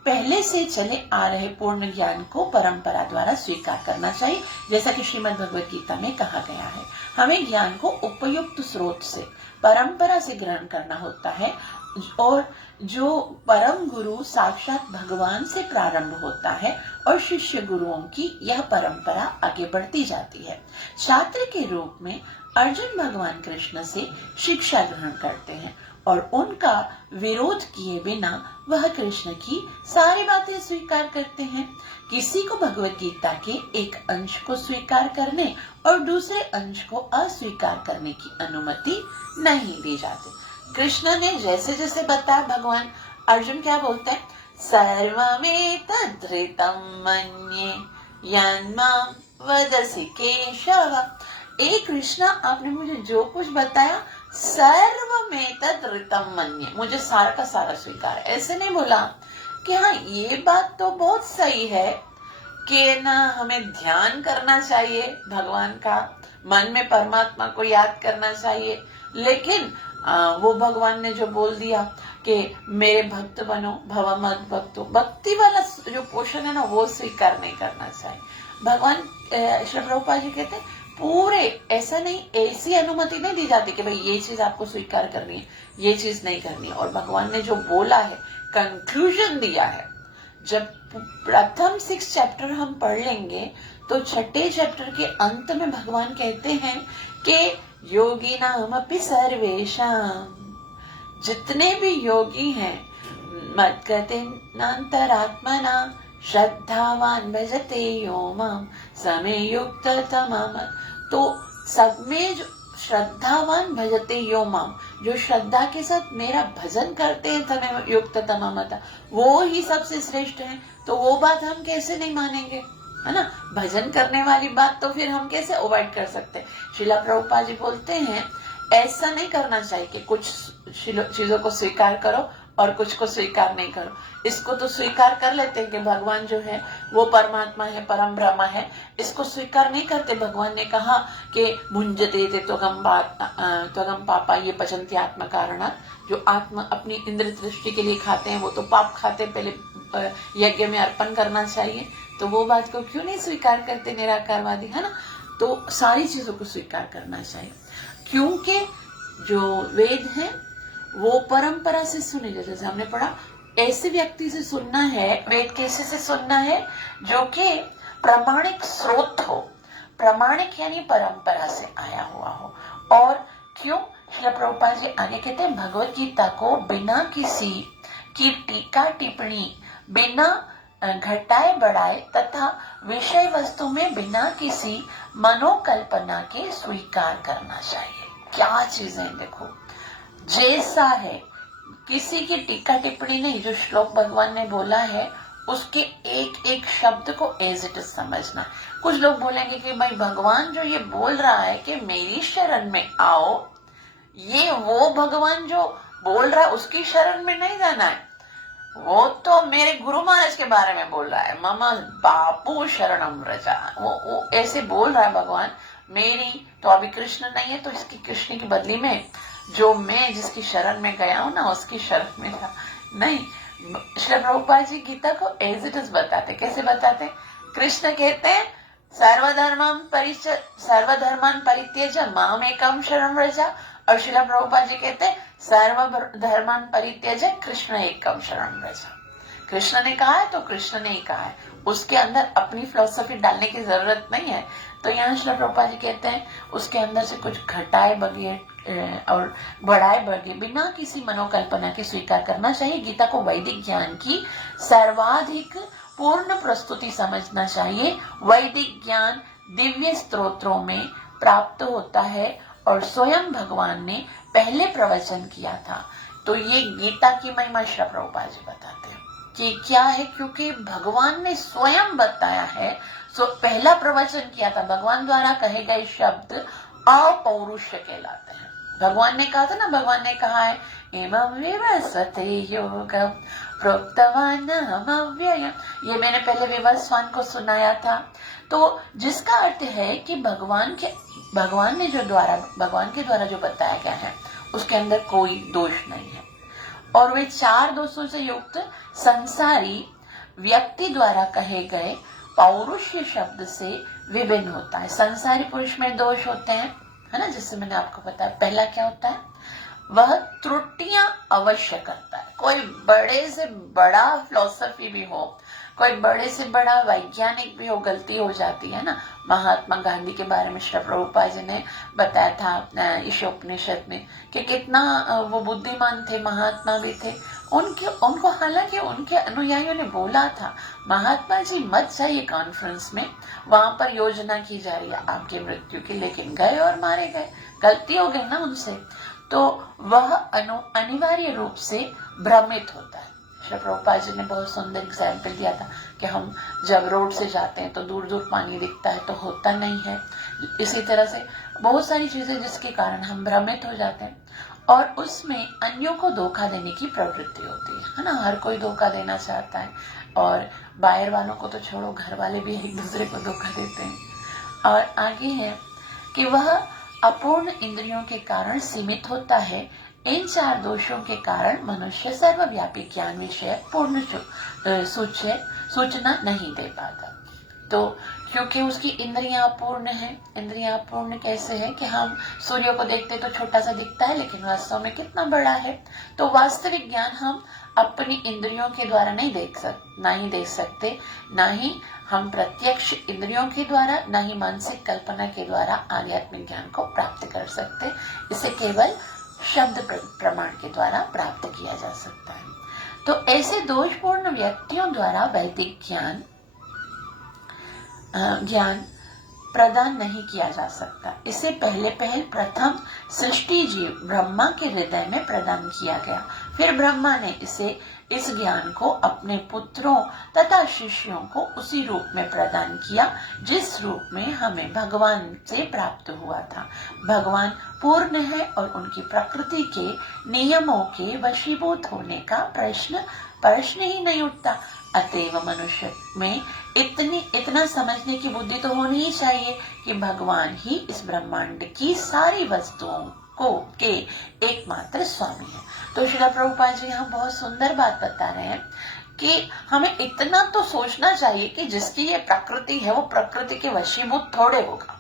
पहले से चले आ रहे पूर्ण ज्ञान को परंपरा द्वारा स्वीकार करना चाहिए, जैसा कि श्रीमद् भगवद गीता में कहा गया है। हमें ज्ञान को उपयुक्त स्रोत से, परंपरा से ग्रहण करना होता है, और जो परम गुरु साक्षात भगवान से प्रारंभ होता है और शिष्य गुरुओं की यह परंपरा आगे बढ़ती जाती है। छात्र के रूप में अर्जुन भगवान कृष्ण से शिक्षा ग्रहण करते हैं और उनका विरोध किए बिना वह कृष्ण की सारी बातें स्वीकार करते हैं। किसी को भगवद गीता के एक अंश को स्वीकार करने और दूसरे अंश को अस्वीकार करने की अनुमति नहीं दी जाती। कृष्ण ने जैसे जैसे बताया, भगवान अर्जुन क्या बोलते हैं, सर्वमेतद्धृतं मन्ये यन्मां वदसि केशव। ए कृष्णा, आपने मुझे जो कुछ बताया सर्वमेतद्धृतं मन्ये, मुझे सारा का सारा स्वीकार। ऐसे नहीं बोला कि हाँ ये बात तो बहुत सही है कि ना हमें ध्यान करना चाहिए भगवान का, मन में परमात्मा को याद करना चाहिए, लेकिन वो भगवान ने जो बोल दिया कि मेरे भक्त बनो, भव मद भक्तो, भक्ति वाला जो पोषण है ना वो स्वीकार नहीं करना चाहिए। भगवान श्री प्रभुपाद जी कहते हैं पूरे, ऐसा नहीं, ऐसी अनुमति नहीं दी जाती कि भाई ये चीज आपको स्वीकार करनी है, ये चीज नहीं करनी है। और भगवान ने जो बोला है, कंक्लूजन दिया है, जब प्रथम 6 चैप्टर हम पढ़ लेंगे तो छठे चैप्टर के अंत में भगवान कहते हैं कि योगी नाम अपि सर्वेशाम, जितने भी योगी हैं, मद्गतिनान्तरात्मना श्रद्धावान भजते यो माम समे युक्त तमाम। तो सब में जो श्रद्धावान भजते यो माम, जो श्रद्धा के साथ मेरा भजन करते हैं, तमे युक्त तमामता, वो ही सबसे श्रेष्ठ है। तो वो बात हम कैसे नहीं मानेंगे, है ना। भजन करने वाली बात तो फिर हम कैसे अवॉइड कर सकते हैं। श्रीला प्रभुपाद जी बोलते हैं ऐसा नहीं करना चाहिए कि कुछ चीजों को स्वीकार करो और कुछ को स्वीकार नहीं करो। इसको तो स्वीकार कर लेते हैं कि भगवान जो है वो परमात्मा है, परम ब्रह्म है, इसको स्वीकार नहीं करते। भगवान ने कहा कि मुंजते थे त्वगम पापा ये पचन्ति आत्म कारणात्, जो आत्मा अपनी इंद्र दृष्टि के लिए खाते हैं वो तो पाप खाते, पहले यज्ञ में अर्पण करना चाहिए। तो वो बात को क्यों नहीं स्वीकार करते निराकारवादी, है ना। तो सारी चीजों को स्वीकार करना चाहिए, क्योंकि जो वेद है वो परंपरा से सुने। जैसे हमने पढ़ा, ऐसे व्यक्ति से सुनना है, वेद कैसे से सुनना है, जो कि प्रामाणिक स्रोत हो। प्रामाणिक यानी परंपरा से आया हुआ हो। और क्यों, श्रील प्रभुपाद जी आगे कहते हैं भगवत गीता को बिना किसी की टीका टिप्पणी, बिना घटाए बढ़ाए तथा विषय वस्तु में बिना किसी मनोकल्पना के स्वीकार करना चाहिए। क्या चीजें देखो, जैसा है, किसी की टीका टिप्पणी नहीं। जो श्लोक भगवान ने बोला है उसके एक एक शब्द को एज इट इज समझना। कुछ लोग बोलेंगे कि भाई भगवान जो ये बोल रहा है कि मेरी शरण में आओ, ये वो भगवान जो बोल रहा है उसकी शरण में नहीं जाना है, वो तो मेरे गुरु महाराज के बारे में बोल रहा है, मामा बापू शरणम रजा, वो ऐसे बोल रहा है भगवान। मेरी तो अभी कृष्ण नहीं है, तो इसकी कृष्ण की बदली में जो मैं जिसकी शरण में गया हूं ना उसकी शरण में था नहीं। श्री प्रभुपाद जी गीता को एज इट इज बताते। कैसे बताते, कृष्ण कहते हैं सर्वधर्मान परित्यज माम एकम शरणं व्रज, और श्रील प्रभुपाद जी कहते हैं सर्वधर्मान परित्यज कृष्ण एकम शरणं व्रज। कृष्ण ने कहा है तो कृष्ण ने ही कहा है, उसके अंदर अपनी फिलोसफी डालने की जरूरत नहीं है। तो यहाँ श्रील प्रभुपाद जी कहते हैं उसके अंदर से कुछ घटाए बगैर और बढ़ाए बगैर बिना किसी मनोकल्पना के स्वीकार करना चाहिए। गीता को वैदिक ज्ञान की सर्वाधिक पूर्ण प्रस्तुति समझना चाहिए। वैदिक ज्ञान दिव्य स्तोत्रों में प्राप्त होता है और स्वयं भगवान ने पहले प्रवचन किया था। तो ये गीता की महिमा श्री प्रभुपाद जी बताते हैं कि क्या है, क्योंकि भगवान ने स्वयं बताया है। पहला प्रवचन किया था, भगवान द्वारा कहे गए शब्द अपौरुष्य कहलाते हैं। भगवान ने कहा था ना, भगवान ने कहा है एवं विवस्वते योगम प्रोक्तवान अव्ययम्, ये मैंने पहले विवस्वान को सुनाया था। तो जिसका अर्थ है कि भगवान के द्वारा जो बताया गया है उसके अंदर कोई दोष नहीं है। और वे 4 दोषों से युक्त संसारी व्यक्ति द्वारा कहे गए पौरुष शब्द से विभिन्न होता है। संसारी पुरुष में दोष होते हैं, है ना, जिससे मैंने आपको बताया। पहला क्या होता है, वह त्रुटियां अवश्य करता है। कोई बड़े से बड़ा फिलोसफी भी हो, कोई बड़े से बड़ा वैज्ञानिक भी हो, गलती हो जाती है ना। महात्मा गांधी के बारे में श्री प्रभुपाद जी ने बताया था ईशोपनिषद में कि कितना वो बुद्धिमान थे, महात्मा भी थे। उनको हालांकि उनके अनुयायियों ने बोला था, महात्मा जी मत जाइए कॉन्फ्रेंस में, वहां पर योजना की जा रही है आपकी मृत्यु की, लेकिन गए और मारे गए। गलती हो गई ना उनसे, तो वह अनिवार्य रूप से भ्रमित होता है। श्री प्रभुपाद जी ने बहुत सुंदर एग्जाम्पल दिया था कि हम जब रोड से जाते हैं तो दूर दूर पानी दिखता है, तो होता नहीं है। इसी तरह से बहुत सारी चीजें जिसके कारण हम भ्रमित हो जाते हैं, और उसमें अन्यों को धोखा देने की प्रवृत्ति होती है ना। हर कोई धोखा देना चाहता है, और बाहर वालों को तो छोड़ो, घर वाले भी एक दूसरे को धोखा देते हैं। और आगे है कि वह अपूर्ण इंद्रियों के कारण सीमित होता है। इन 4 दोषों के कारण मनुष्य सर्वव्यापी ज्ञान विषय पूर्ण सूचना नहीं दे पाता। तो क्योंकि उसकी इंद्रियां अपूर्ण है। इंद्रियां अपूर्ण कैसे है कि हम सूर्य को देखते तो छोटा सा दिखता है, लेकिन वास्तव में कितना बड़ा है। तो वास्तविक ज्ञान हम अपनी इंद्रियों के द्वारा नहीं देख सकते, ना ही हम प्रत्यक्ष इंद्रियों के द्वारा, ना ही मानसिक कल्पना के द्वारा आध्यात्मिक ज्ञान को प्राप्त कर सकते। इसे केवल शब्द प्रमाण के द्वारा प्राप्त किया जा सकता है। तो ऐसे दोषपूर्ण व्यक्तियों द्वारा वैदिक ज्ञान प्रदान नहीं किया जा सकता। इसे पहले प्रथम सृष्टि जीव ब्रह्मा के हृदय में प्रदान किया गया। फिर ब्रह्मा ने इस ज्ञान को अपने पुत्रों तथा शिष्यों को उसी रूप में प्रदान किया जिस रूप में हमें भगवान से प्राप्त हुआ था। भगवान पूर्ण है और उनकी प्रकृति के नियमों के वशीभूत होने का प्रश्न ही नहीं उठता। अतएव मनुष्य में इतना समझने की बुद्धि तो होनी ही चाहिए कि भगवान ही इस ब्रह्मांड की सारी वस्तुओं के एकमात्र स्वामी है। तो श्रील प्रभुपाद जी यहाँ बहुत सुंदर बात बता रहे हैं कि हमें इतना तो सोचना चाहिए कि जिसकी ये प्रकृति है वो प्रकृति के वशीभूत थोड़े होगा।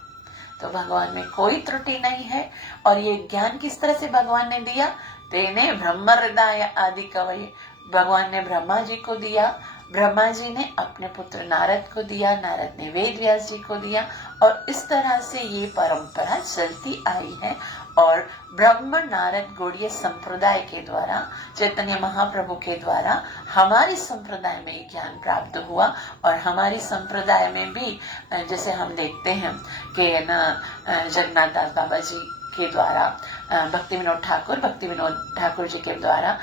तो भगवान में कोई त्रुटि नहीं है। और ये ज्ञान किस तरह से भगवान ने दिया, तेने ब्रह्म हृदय आदि कवये, भगवान ने ब्रह्मा जी को दिया, ब्रह्मा जी ने अपने पुत्र नारद को दिया, नारद ने वेद व्यास जी को दिया, और इस तरह से ये परंपरा चलती आई है। और ब्रह्म नारद गौड़ीय संप्रदाय के द्वारा, चैतन्य महाप्रभु के द्वारा हमारी संप्रदाय में ज्ञान प्राप्त हुआ। और हमारी संप्रदाय में भी जैसे हम देखते हैं कि जगन्नाथ दास बाबा जी के द्वारा, भक्ति विनोद ठाकुर जी के द्वारा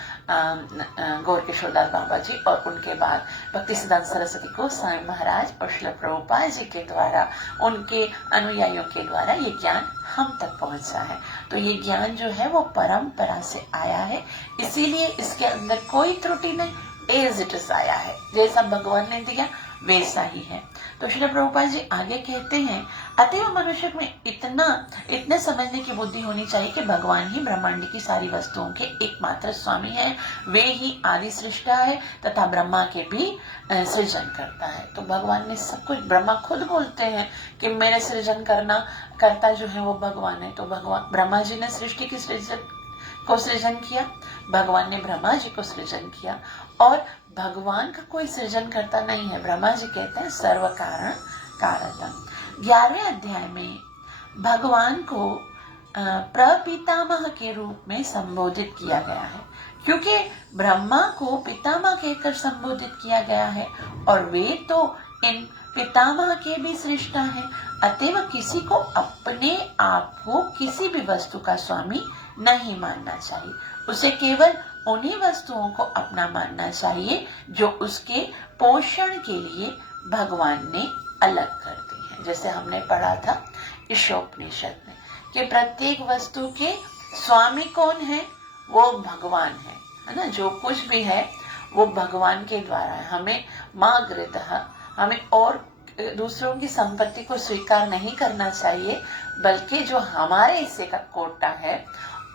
गौर किशोरदास बाबा जी, और उनके बाद भक्ति सिद्धांत सरस्वती गोस्वामी महाराज और श्रील प्रभुपाद जी के द्वारा, उनके अनुयायियों के द्वारा ये ज्ञान हम तक पहुंचा है। तो ये ज्ञान जो है वो परंपरा से आया है, इसीलिए इसके अंदर कोई त्रुटि नहीं, एज इट इज आया है, जैसा भगवान ने दिया वैसा ही है। तो श्री प्रभुपाद जी आगे कहते हैं, अतएव मनुष्य में इतने समझने की बुद्धि होनी चाहिए कि भगवान ही ब्रह्मांड की सारी वस्तुओं के एकमात्र स्वामी है, वे ही आदि सृष्टा है तथा ब्रह्मा के भी सृजन करता है। तो भगवान ने सब कुछ, ब्रह्मा खुद बोलते हैं कि मेरे सृजन करता जो है वो भगवान है। तो ब्रह्मा जी ने सृष्टि की सृजन किया, भगवान ने ब्रह्मा जी को सृजन किया, और भगवान का कोई सृजन करता नहीं है। ब्रह्मा जी कहते हैं सर्व कारण कारकम। 11वें अध्याय में भगवान को प्रपितामह के रूप में संबोधित किया गया है, क्योंकि ब्रह्मा को पितामह कहकर संबोधित किया गया है, और वे तो इन पितामह के भी सृष्टा हैं। अतएव किसी को अपने आप को किसी भी वस्तु का स्वामी नहीं मानना चाहिए, उसे केवल उन्हीं वस्तुओं को अपना मानना चाहिए जो उसके पोषण के लिए भगवान ने अलग कर दी है। जैसे हमने पढ़ा था ईशोपनिषद में कि प्रत्येक वस्तु के स्वामी कौन है, वो भगवान है ना। जो कुछ भी है वो भगवान के द्वारा है। हमें हमें और दूसरों की संपत्ति को स्वीकार नहीं करना चाहिए, बल्कि जो हमारे हिस्से का कोटा है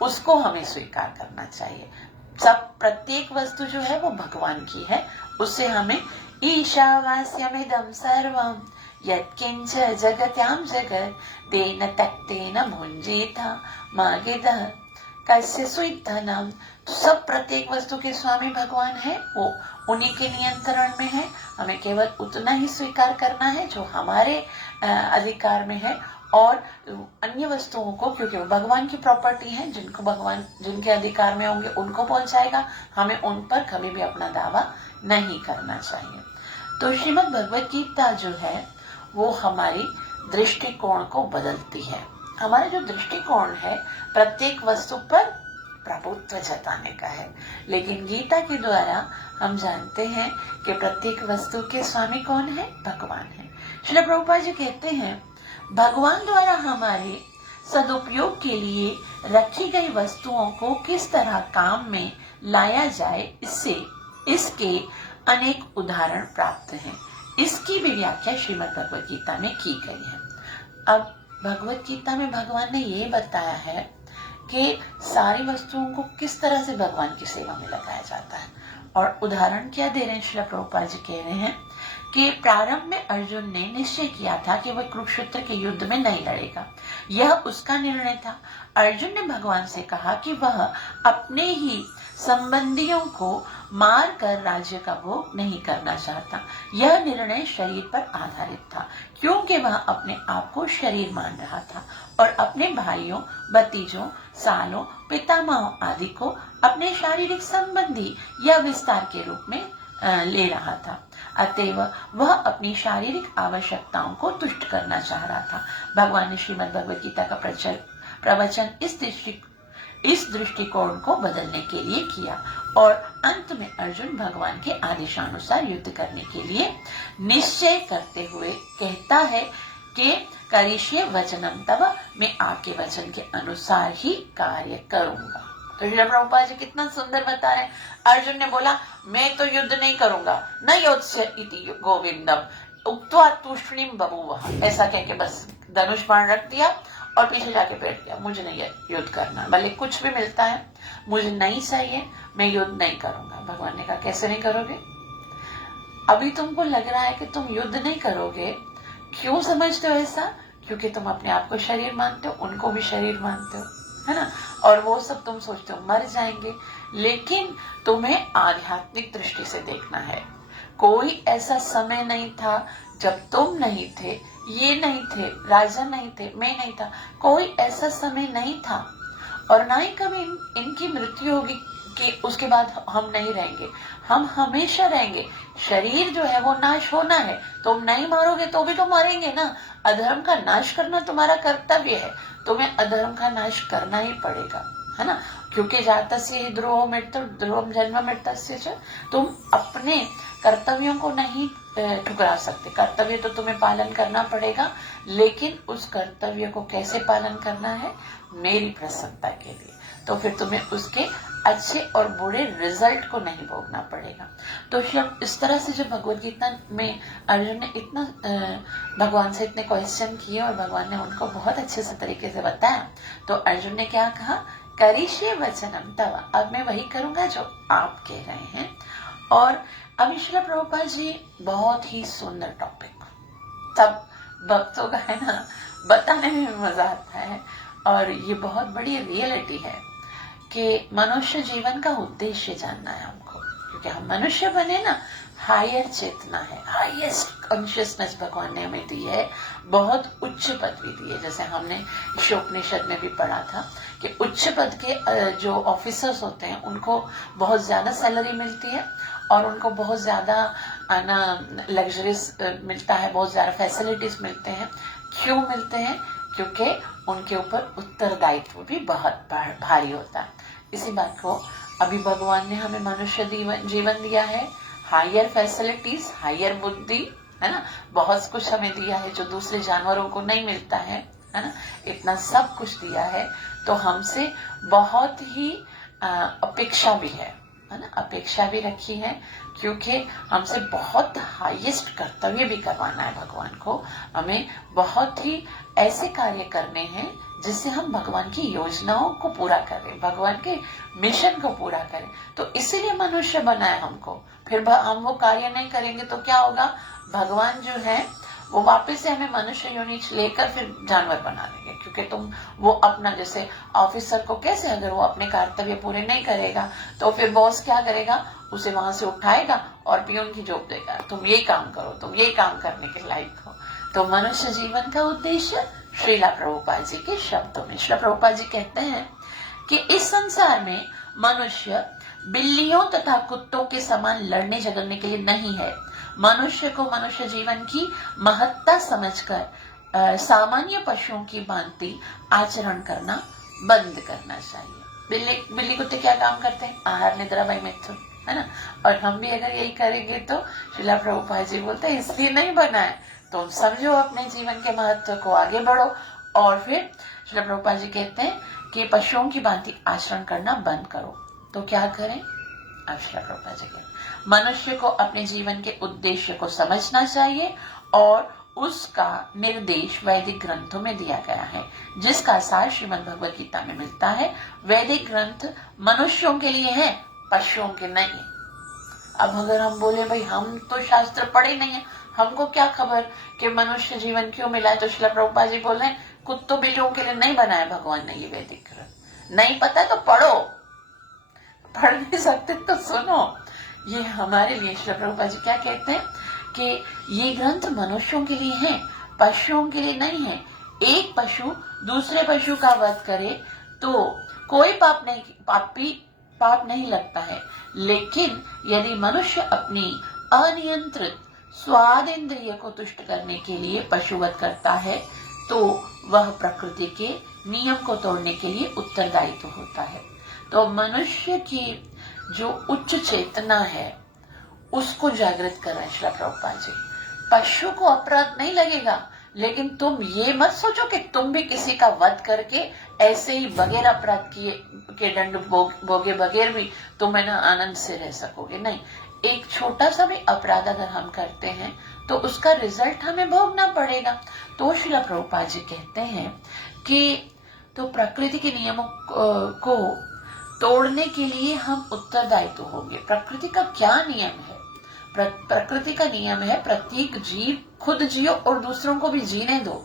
उसको हमें स्वीकार करना चाहिए। सब प्रत्येक वस्तु जो है वो भगवान की है। उससे हमें ईशावास्यमिदं सर्वं यत्किंच जगत्यां जगत् तेन तत्तेन भुंजीत मागिदः कस्य सुइद्धनम। सब प्रत्येक वस्तु के स्वामी भगवान है, वो उन्हीं के नियंत्रण में है। हमें केवल उतना ही स्वीकार करना है जो हमारे अधिकार में है, और अन्य वस्तुओं को, क्योंकि वो भगवान की प्रॉपर्टी है, जिनको भगवान जिनके अधिकार में होंगे उनको पहुंचाएगा। हमें उन पर कभी भी अपना दावा नहीं करना चाहिए। तो श्रीमद् भगवत गीता जो है वो हमारी दृष्टिकोण को बदलती है। हमारा जो दृष्टिकोण है प्रत्येक वस्तु पर प्रभुत्व जताने का है, लेकिन गीता के द्वारा हम जानते हैं कि प्रत्येक वस्तु के स्वामी कौन है? भगवान है। श्रील प्रभुपाद जी कहते हैं, भगवान द्वारा हमारे सदुपयोग के लिए रखी गई वस्तुओं को किस तरह काम में लाया जाए, इसके अनेक उदाहरण प्राप्त हैं। इसकी भी व्याख्या श्रीमद् भगवत गीता में की गई है। अब भगवत गीता में भगवान ने ये बताया है कि सारी वस्तुओं को किस तरह से भगवान की सेवा में लगाया जाता है। और उदाहरण क्या दे रहे हैं? श्रील प्रभुपाद जी कह रहे हैं कि प्रारंभ में अर्जुन ने निश्चय किया था कि वह कुरुक्षेत्र के युद्ध में नहीं लड़ेगा। यह उसका निर्णय था। अर्जुन ने भगवान से कहा कि वह अपने ही संबंधियों को मार कर राज्य का भोग नहीं करना चाहता। यह निर्णय शरीर पर आधारित था, क्योंकि वह अपने आप को शरीर मान रहा था और अपने भाइयों, भतीजों, सालों, पितामहों आदि को अपने शारीरिक संबंधी या विस्तार के रूप में ले रहा था। अतएव वह अपनी शारीरिक आवश्यकताओं को तुष्ट करना चाह रहा था। भगवान ने श्रीमद् भगवत गीता का प्रवचन इस दृष्टिकोण को बदलने के लिए किया, और अंत में अर्जुन भगवान के आदेशानुसार युद्ध करने के लिए निश्चय करते हुए कहता है कि करिष्ये वचनम तव, मैं आपके वचन के अनुसार ही कार्य करूंगा। तो श्रील प्रभुपाद जी कितना सुंदर बता रहे हैं। अर्जुन ने बोला मैं तो युद्ध नहीं करूंगा, न योत्स्य इति गोविंदम उक्त्वा तूष्णीम बभूवः, ऐसा कह के बस धनुष बाण रख दिया और पीछे जाके बैठ गया। मुझे नहीं युद्ध करना, भले कुछ भी मिलता है मुझे नहीं चाहिए, मैं युद्ध नहीं करूंगा। भगवान ने कहा कैसे नहीं करोगे? अभी तुमको लग रहा है कि तुम युद्ध नहीं करोगे, क्यों समझते हो ऐसा? क्योंकि तुम अपने आप को शरीर मानते हो, उनको भी शरीर मानते हो, है ना, और वो सब तुम सोचते हो मर जाएंगे। लेकिन तुम्हें आध्यात्मिक दृष्टि से देखना है। कोई ऐसा समय नहीं था जब तुम नहीं थे, ये नहीं थे, राजा नहीं थे, मैं नहीं था, कोई ऐसा समय नहीं था, और ना ही कभी इनकी मृत्यु होगी कि उसके बाद हम नहीं रहेंगे। हम हमेशा रहेंगे। शरीर जो है वो नाश होना है, तुम नहीं मारोगे तो भी तो मरेंगे ना। अधर्म का नाश करना तुम्हारा कर्तव्य है, तुम्हें अधर्म का नाश करना ही पड़ेगा, है ना, क्योंकि जातस्य ही ध्रुवो मृत्यु ध्रुवम जन्म मृतस्य च। तुम अपने कर्तव्यों को नहीं ठुकरा सकते। कर्तव्य तो तुम्हें पालन करना पड़ेगा, लेकिन उस कर्तव्य को कैसे पालन करना है? मेरी प्रसन्नता के लिए। तो फिर तुम्हें उसके अच्छे और बुरे रिजल्ट को नहीं भोगना पड़ेगा। तो इस तरह से जब भगवद गीता में अर्जुन ने इतना भगवान से इतने क्वेश्चन किए और भगवान ने उनको बहुत अच्छे से तरीके से बताया, तो अर्जुन ने क्या कहा? करिष्ये वचनम तव, अब मैं वही करूंगा जो आप कह रहे हैं। और अभी श्रील प्रभुपाद जी बहुत ही सुंदर टॉपिक, तब भक्तों का है ना, बताने में मजा आता है। और ये बहुत बड़ी रियलिटी है कि मनुष्य जीवन का उद्देश्य जानना है हमको, क्योंकि हम मनुष्य बने ना, हायर चेतना है, हाईएस्ट कॉन्शियसनेस भगवान ने हमें दी है, बहुत उच्च पदवी दी है। जैसे हमने ईशोपनिषद में भी पढ़ा था कि उच्च पद के जो ऑफिसर्स होते हैं उनको बहुत ज्यादा सैलरी मिलती है, और उनको बहुत ज्यादा लग्जरीज मिलता है, बहुत ज्यादा फैसिलिटीज मिलते हैं। क्यों मिलते हैं? क्योंकि उनके ऊपर उत्तरदायित्व भी बहुत भारी होता है। इसी बात को अभी भगवान ने हमें मनुष्य जीवन दिया है, हायर फैसिलिटीज, हायर बुद्धि, है ना, बहुत कुछ हमें दिया है जो दूसरे जानवरों को नहीं मिलता है ना, इतना सब कुछ दिया है। तो हमसे बहुत ही अपेक्षा भी है ना, अपेक्षा भी रखी है, क्योंकि हमसे बहुत हाईएस्ट कर्तव्य भी करवाना है भगवान को। हमें बहुत ही ऐसे कार्य करने हैं जिससे हम भगवान की योजनाओं को पूरा करें, भगवान के मिशन को पूरा करें। तो इसीलिए मनुष्य बनाए हमको। फिर हम वो कार्य नहीं करेंगे तो क्या होगा, भगवान जो है वो वापस से हमें मनुष्य योनि लेकर फिर जानवर बना देंगे। क्योंकि तुम वो अपना, जैसे ऑफिसर को कैसे, अगर वो अपने कर्तव्य पूरे नहीं करेगा तो फिर बॉस क्या करेगा, उसे वहां से उठाएगा और पियून की जॉब देगा, तुम ये काम करो, तुम ये काम करने के लायक हो। तो मनुष्य जीवन का उद्देश्य श्रीला प्रभुपाद जी के शब्दों में, श्रीला प्रभुपाद जी कहते हैं कि इस संसार में मनुष्य बिल्लियों तथा कुत्तों के समान लड़ने झगड़ने के लिए नहीं है। मनुष्य को मनुष्य जीवन की महत्ता समझकर सामान्य पशुओं की भांति आचरण करना बंद करना चाहिए। बिल्ली कुत्ते क्या काम करते हैं, आहार निद्रा भय मिथुन, है ना। और हम भी अगर यही करेंगे तो श्रीला प्रभुपाद जी बोलते हैं इसलिए नहीं बना है, तुम समझो अपने जीवन के महत्व को, आगे बढ़ो। और फिर श्रीला प्रभुपाद जी कहते हैं कि पशुओं की भांति आचरण करना बंद करो। तो क्या करें, अब श्रीला प्रभुपाद जी कहते हैं मनुष्य को अपने जीवन के उद्देश्य को समझना चाहिए और उसका निर्देश वैदिक ग्रंथों में दिया गया है, जिसका सार श्रीमद् भगवद गीता में मिलता है। वैदिक ग्रंथ मनुष्यों के लिए है, पशुओं के नहीं। अब अगर हम बोले भाई हम तो शास्त्र पढ़े नहीं है, हमको क्या खबर कि मनुष्य जीवन क्यों मिला है, तो श्रीला प्रभुपाद जी बोल रहे हैं कुत्तों बिल्लियों के लिए नहीं बनाया भगवान ने ये वैदिक ग्रंथ। नहीं पता तो पढ़ो, पढ़ नहीं सकते तो सुनो। ये हमारे लिए श्रीला प्रभुपाद जी क्या कहते हैं कि ये ग्रंथ मनुष्यों के लिए है, पशुओं के लिए नहीं है। एक पशु दूसरे पशु का वध करे तो कोई पाप नहीं लगता है, लेकिन यदि मनुष्य अपनी अनियंत्रित स्वाद इंद्रिय को तुष्ट करने के लिए पशुवध करता है तो वह प्रकृति के नियम को तोड़ने के लिए उत्तरदायित्व होता है। तो मनुष्य की जो उच्च चेतना है उसको जागृत कर रहे हैं श्रीला प्रभुपाद जी। पशु को अपराध नहीं लगेगा, लेकिन तुम ये मत सोचो कि तुम भी किसी का वध करके ऐसे ही बगैर अपराध किए के दंड भोगे बगैर भी तुम है ना आनंद से रह सकोगे। नहीं, एक छोटा सा भी अपराध अगर हम करते हैं तो उसका रिजल्ट हमें भोगना पड़ेगा। तो श्रीला प्रभुपाद जी कहते हैं कि तो प्रकृति के नियमों को तोड़ने के लिए हम उत्तरदायित्व होंगे। प्रकृति का क्या नियम है, प्रकृति का नियम है प्रत्येक जीव खुद जियो और दूसरों को भी जीने दो,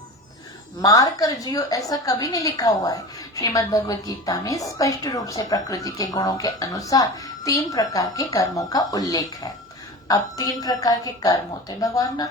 मार कर जियो ऐसा कभी नहीं लिखा हुआ है। श्रीमद् भगवद गीता में स्पष्ट रूप से प्रकृति के गुणों के अनुसार 3 प्रकार के कर्मों का उल्लेख है। अब 3 प्रकार के कर्म होते हैं भगवान ना,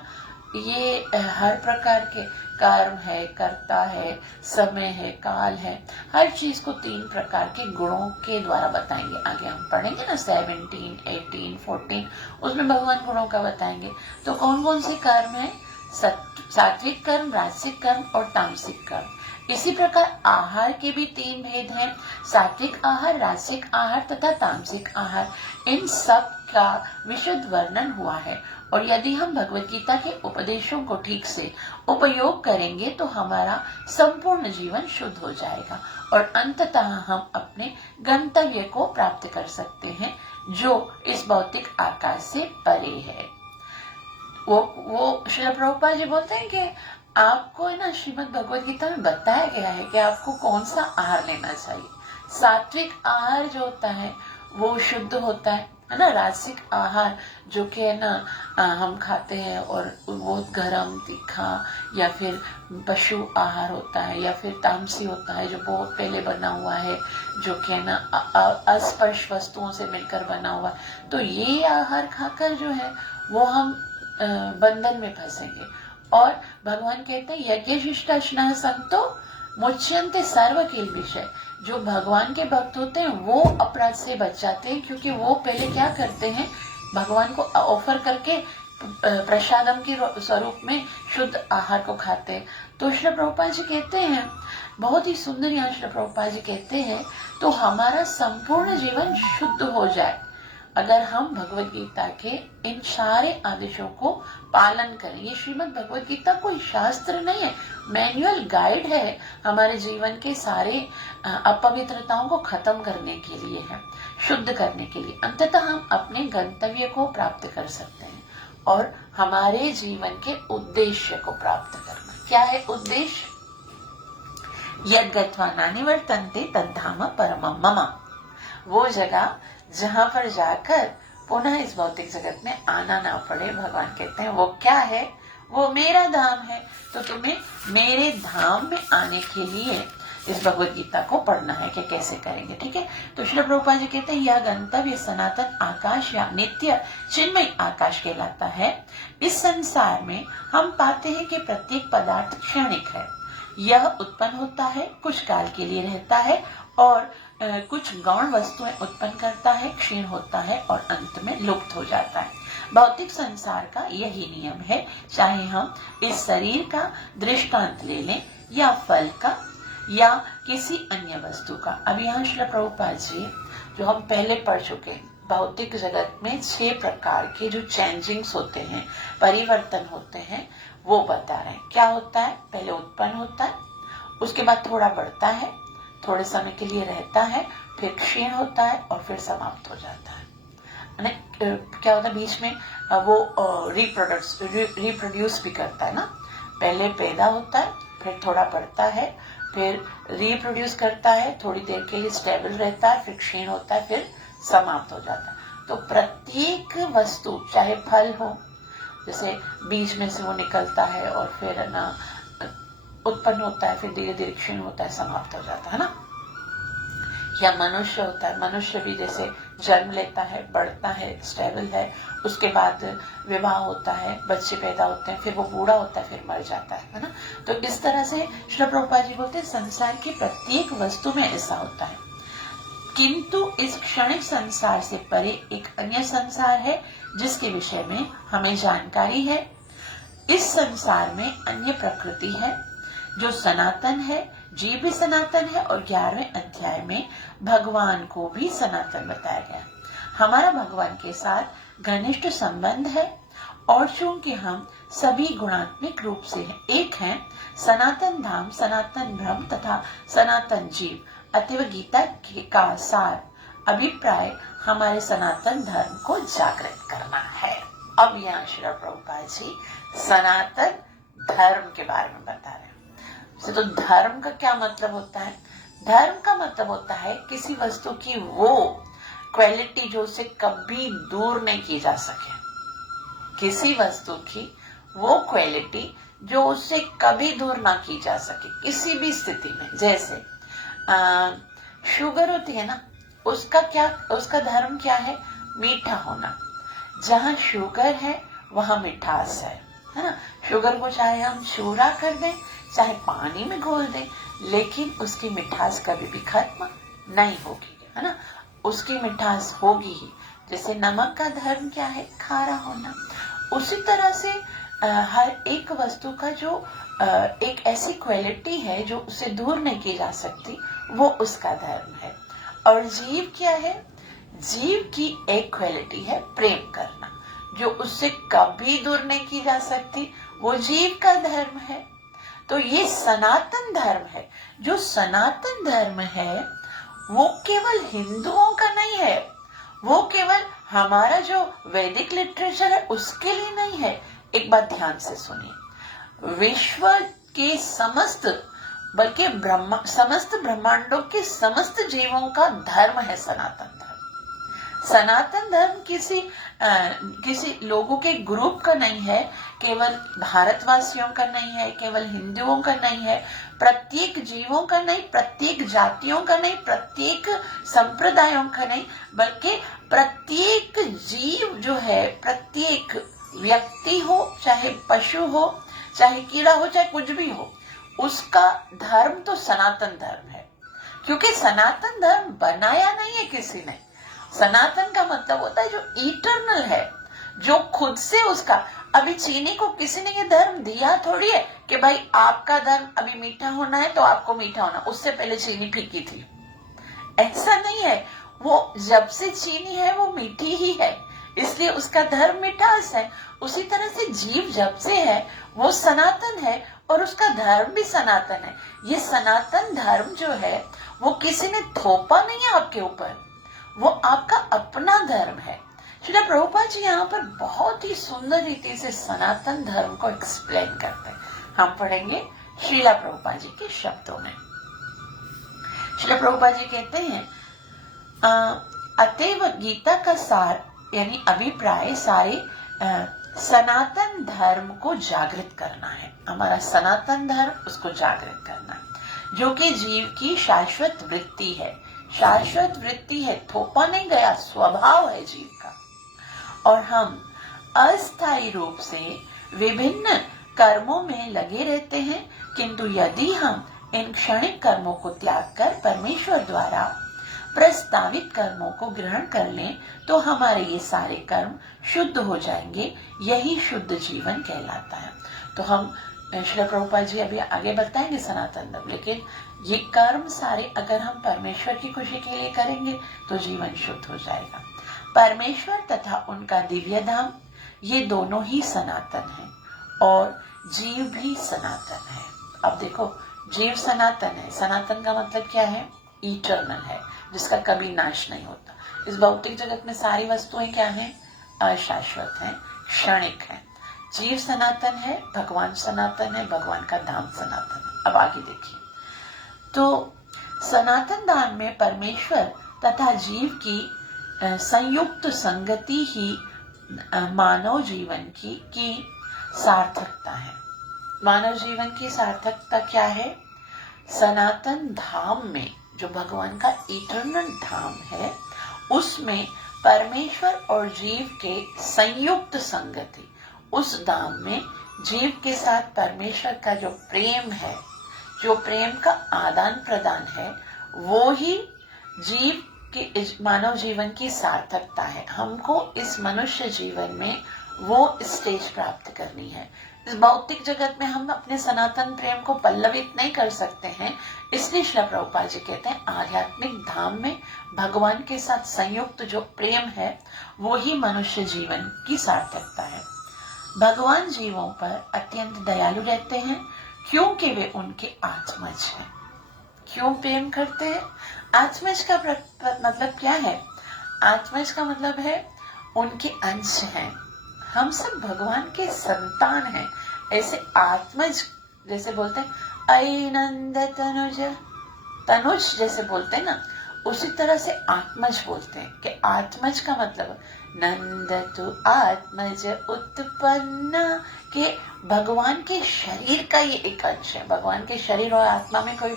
ये हर प्रकार के कर्म है, कर्ता है, समय है, काल है, हर चीज को 3 प्रकार के गुणों के द्वारा बताएंगे। आगे हम पढ़ेंगे ना 17, 18, 14, उसमें भगवान गुणों का बताएंगे। तो कौन कौन से कर्म है, सात्विक कर्म, राजसिक कर्म और तामसिक कर्म। इसी प्रकार आहार के भी 3 भेद हैं, सात्विक आहार, राजसिक आहार तथा तामसिक आहार। इन सब का विशुद्ध वर्णन हुआ है और यदि हम भगवद गीता के उपदेशों को ठीक से उपयोग करेंगे तो हमारा संपूर्ण जीवन शुद्ध हो जाएगा और अंततः हम अपने गंतव्य को प्राप्त कर सकते हैं जो इस भौतिक आकाश से परे है। वो श्रील प्रभुपाद जी बोलते हैं कि आपको ना श्रीमद् भगवद गीता में बताया गया है कि आपको कौन सा आहार लेना चाहिए। सात्विक आहार जो होता है वो शुद्ध होता है ना। राजसिक आहार जो कि है ना हम खाते हैं और वो गरम, तीखा या फिर पशु आहार होता है, या फिर तामसी होता है जो बहुत पहले बना हुआ है, जो कि है ना अस्पर्श वस्तुओं से मिलकर बना हुआ। तो ये आहार खाकर जो है वो हम बंधन में फंसेंगे। और भगवान कहते हैं यज्ञ शिष्टाशना संतो मुच्यन्ते सर्व किल विषय। जो भगवान के भक्त होते हैं वो अपराध से बच जाते हैं, क्योंकि वो पहले क्या करते हैं, भगवान को ऑफर करके प्रसादम के स्वरूप में शुद्ध आहार को खाते हैं। तो श्री प्रभुपाद जी कहते हैं, बहुत ही सुंदर यहाँ श्री प्रभुपाद जी कहते हैं, तो हमारा संपूर्ण जीवन शुद्ध हो जाए अगर हम भगवद गीता के इन सारे आदेशों को पालन करें। ये श्रीमद् भगवद गीता कोई शास्त्र नहीं है, मैनुअल गाइड है हमारे जीवन के सारे अपवित्रताओं को खत्म करने के लिए है, शुद्ध करने के लिए। अंततः हम अपने गंतव्य को प्राप्त कर सकते हैं और हमारे जीवन के उद्देश्य को प्राप्त करना। क्या है उद्देश्य? यद गत्वा नानि वर्तन्ते तद्धाम परमं मम। वो जगह जहाँ पर जाकर पुनः इस भौतिक जगत में आना ना पड़े, भगवान कहते हैं वो क्या है, वो मेरा धाम है। तो तुम्हें मेरे धाम में आने के लिए इस भगवत गीता को पढ़ना है कि कैसे करेंगे, ठीक है। तो श्रील प्रभुपाद जी कहते हैं यह गंतव्य सनातन आकाश या नित्य चिन्मय आकाश कहलाता है। इस संसार में हम पाते हैं कि प्रत्येक पदार्थ क्षणिक है। यह उत्पन्न होता है, कुछ काल के लिए रहता है और कुछ गौण वस्तुएं उत्पन्न करता है, क्षीण होता है और अंत में लुप्त हो जाता है। भौतिक संसार का यही नियम है, चाहे हम इस शरीर का दृष्टांत ले लें या फल का या किसी अन्य वस्तु का। अब यहाँ श्रील प्रभुपाद जी जो हम पहले पढ़ चुके, भौतिक जगत में 6 प्रकार के जो चेंजिंग्स होते हैं, परिवर्तन होते हैं, वो बता रहे हैं। क्या होता है, पहले उत्पन्न होता है, उसके बाद थोड़ा बढ़ता है, थोड़े समय के लिए रहता है, फिर क्षीण होता है और फिर समाप्त हो जाता है। क्या होता है, बीच में वो रिप्रोड्यूस भी करता है ना। पहले पैदा होता है, फिर थोड़ा बढ़ता है, फिर रिप्रोड्यूस करता है, थोड़ी देर के लिए स्टेबल रहता है, फिर क्षीण होता है, फिर समाप्त हो जाता है। तो प्रत्येक वस्तु, चाहे फल हो, जैसे बीज में से वो निकलता है और फिर ना उत्पन्न होता है, फिर धीरे धीरे क्षीण होता है, समाप्त हो जाता है ना। या मनुष्य होता है, मनुष्य भी जैसे जन्म लेता है, बढ़ता है, स्टेबल है, उसके बाद विवाह होता है, बच्चे पैदा होते हैं, फिर वो बूढ़ा होता है, फिर मर जाता है ना। तो इस तरह से श्रील प्रभुपाद जी बोलते हैं संसार की प्रत्येक वस्तु में ऐसा होता है। किंतु इस क्षणिक संसार से परे एक अन्य संसार है जिसके विषय में हमें जानकारी है। इस संसार में अन्य प्रकृति है जो सनातन है, जीव भी सनातन है और 11वें अध्याय में भगवान को भी सनातन बताया गया। हमारा भगवान के साथ घनिष्ठ संबंध है और चूंकि हम सभी गुणात्मक रूप से एक हैं, सनातन धाम, सनातन ब्रह्म तथा सनातन जीव, अतएव गीता का सार अभिप्राय हमारे सनातन धर्म को जागृत करना है। अब यहाँ श्री प्रभुपाद जी सनातन धर्म के बारे में बता रहे हैं। तो धर्म का क्या मतलब होता है? धर्म का मतलब होता है किसी वस्तु की वो क्वालिटी जो उसे कभी दूर नहीं की जा सके, किसी वस्तु की वो क्वालिटी जो उससे कभी दूर ना की जा सके किसी भी स्थिति में। जैसे शुगर होती है ना, उसका धर्म क्या है? मीठा होना। जहाँ शुगर है वहाँ मिठास है ना। शुगर को चाहे हम चूरा कर दें, चाहे पानी में घोल दें, लेकिन उसकी मिठास कभी भी खत्म नहीं होगी, है ना। उसकी मिठास होगी ही। जैसे नमक का धर्म क्या है? खारा होना। उसी तरह से हर एक वस्तु का जो एक ऐसी क्वालिटी है जो उसे दूर नहीं की जा सकती, वो उसका धर्म है। और जीव क्या है? जीव की एक क्वालिटी है प्रेम करना, जो उससे कभी दूर नहीं की जा सकती, वो जीव का धर्म है। तो ये सनातन धर्म है। जो सनातन धर्म है वो केवल हिंदुओं का नहीं है, वो केवल हमारा जो वैदिक लिटरेचर है उसके लिए नहीं है। एक बात ध्यान से सुनिए, विश्व के समस्त, बल्कि समस्त ब्रह्मांडों के समस्त जीवों का धर्म है सनातन धर्म। सनातन धर्म किसी लोगों के ग्रुप का नहीं है, केवल भारतवासियों का नहीं है, केवल हिंदुओं का नहीं है, प्रत्येक जीवों का नहीं, प्रत्येक जातियों का नहीं, प्रत्येक संप्रदायों का नहीं, बल्कि प्रत्येक जीव जो है, प्रत्येक व्यक्ति हो, चाहे पशु हो, चाहे कीड़ा हो, चाहे कुछ भी हो, उसका धर्म तो सनातन धर्म है। क्योंकि सनातन धर्म बनाया नहीं है किसी ने। सनातन का मतलब होता है जो इटर्नल है, जो खुद से उसका। अभी चीनी को किसी ने ये धर्म दिया थोड़ी है कि भाई आपका धर्म अभी मीठा होना है तो आपको मीठा होना, उससे पहले चीनी फीकी थी, ऐसा नहीं है। वो जब से चीनी है वो मीठी ही है, इसलिए उसका धर्म मिठास है। उसी तरह से जीव जब से है वो सनातन है और उसका धर्म भी सनातन है। ये सनातन धर्म जो है वो किसी ने थोपा नहीं है आपके ऊपर, वो आपका अपना धर्म है। श्रील प्रभुपाद जी यहाँ पर बहुत ही सुंदर रीति से सनातन धर्म को एक्सप्लेन करते हैं। हम पढ़ेंगे श्रील प्रभुपाद जी के शब्दों में। श्रील प्रभुपाद जी कहते हैं अतएव गीता का सार यानी अभिप्राय सारे सनातन धर्म को जागृत करना है। हमारा सनातन धर्म उसको जागृत करना है, जो कि जीव की शाश्वत वृत्ति है। शाश्वत वृत्ति है, थोपा नहीं गया, स्वभाव है जीव का। और हम अस्थायी रूप से विभिन्न कर्मों में लगे रहते हैं, किंतु यदि हम इन क्षणिक कर्मों को त्याग कर परमेश्वर द्वारा प्रस्तावित कर्मों को ग्रहण कर लें तो हमारे ये सारे कर्म शुद्ध हो जाएंगे। यही शुद्ध जीवन कहलाता है। तो हम श्री प्रभुपाद जी अभी आगे बताएंगे सनातन धर्म, लेकिन ये कर्म सारे अगर हम परमेश्वर की खुशी के लिए करेंगे तो जीवन शुद्ध हो जाएगा। परमेश्वर तथा उनका दिव्य धाम ये दोनों ही सनातन है और जीव भी सनातन है। अब देखो, जीव सनातन है। सनातन का मतलब क्या है? इटर्नल है, जिसका कभी नाश नहीं होता। इस भौतिक जगत में सारी वस्तुएं क्या हैं? अशाश्वत हैं, क्षणिक हैं। जीव सनातन है, भगवान सनातन है, भगवान का धाम सनातन है। अब आगे देखिए, तो सनातन धाम में परमेश्वर तथा जीव की संयुक्त संगति ही मानव जीवन की सार्थकता है। मानव जीवन की सार्थकता क्या है? सनातन धाम में, जो भगवान का इटर्नल धाम है, उसमें परमेश्वर और जीव के संयुक्त संगति, उस धाम में जीव के साथ परमेश्वर का जो प्रेम है, जो प्रेम का आदान प्रदान है, वो ही जीव के मानव जीवन की सार्थकता है। हमको इस मनुष्य जीवन में वो स्टेज प्राप्त करनी है। इस भौतिक जगत में हम अपने सनातन प्रेम को पल्लवित नहीं कर सकते हैं, इसलिए श्री प्रभुपाद जी कहते हैं आध्यात्मिक धाम में भगवान के साथ संयुक्त जो प्रेम है वो ही मनुष्य जीवन की सार्थकता है। भगवान जीवों पर अत्यंत दयालु रहते हैं क्योंकि वे उनके आत्मज हैं। क्यों प्रेम करते हैं? आत्मज का मतलब क्या है? आत्मज का मतलब है उनके अंश हैं। हम सब भगवान के संतान हैं। ऐसे आत्मज जैसे बोलते हैं ऐ नंद तनुज, तनुज जैसे बोलते हैं ना, उसी तरह से आत्मज बोलते हैं कि आत्मज का मतलब नंद तु आत्मज उत्पन्न, के भगवान के शरीर का ये एक अंश है। भगवान के शरीर और आत्मा में कोई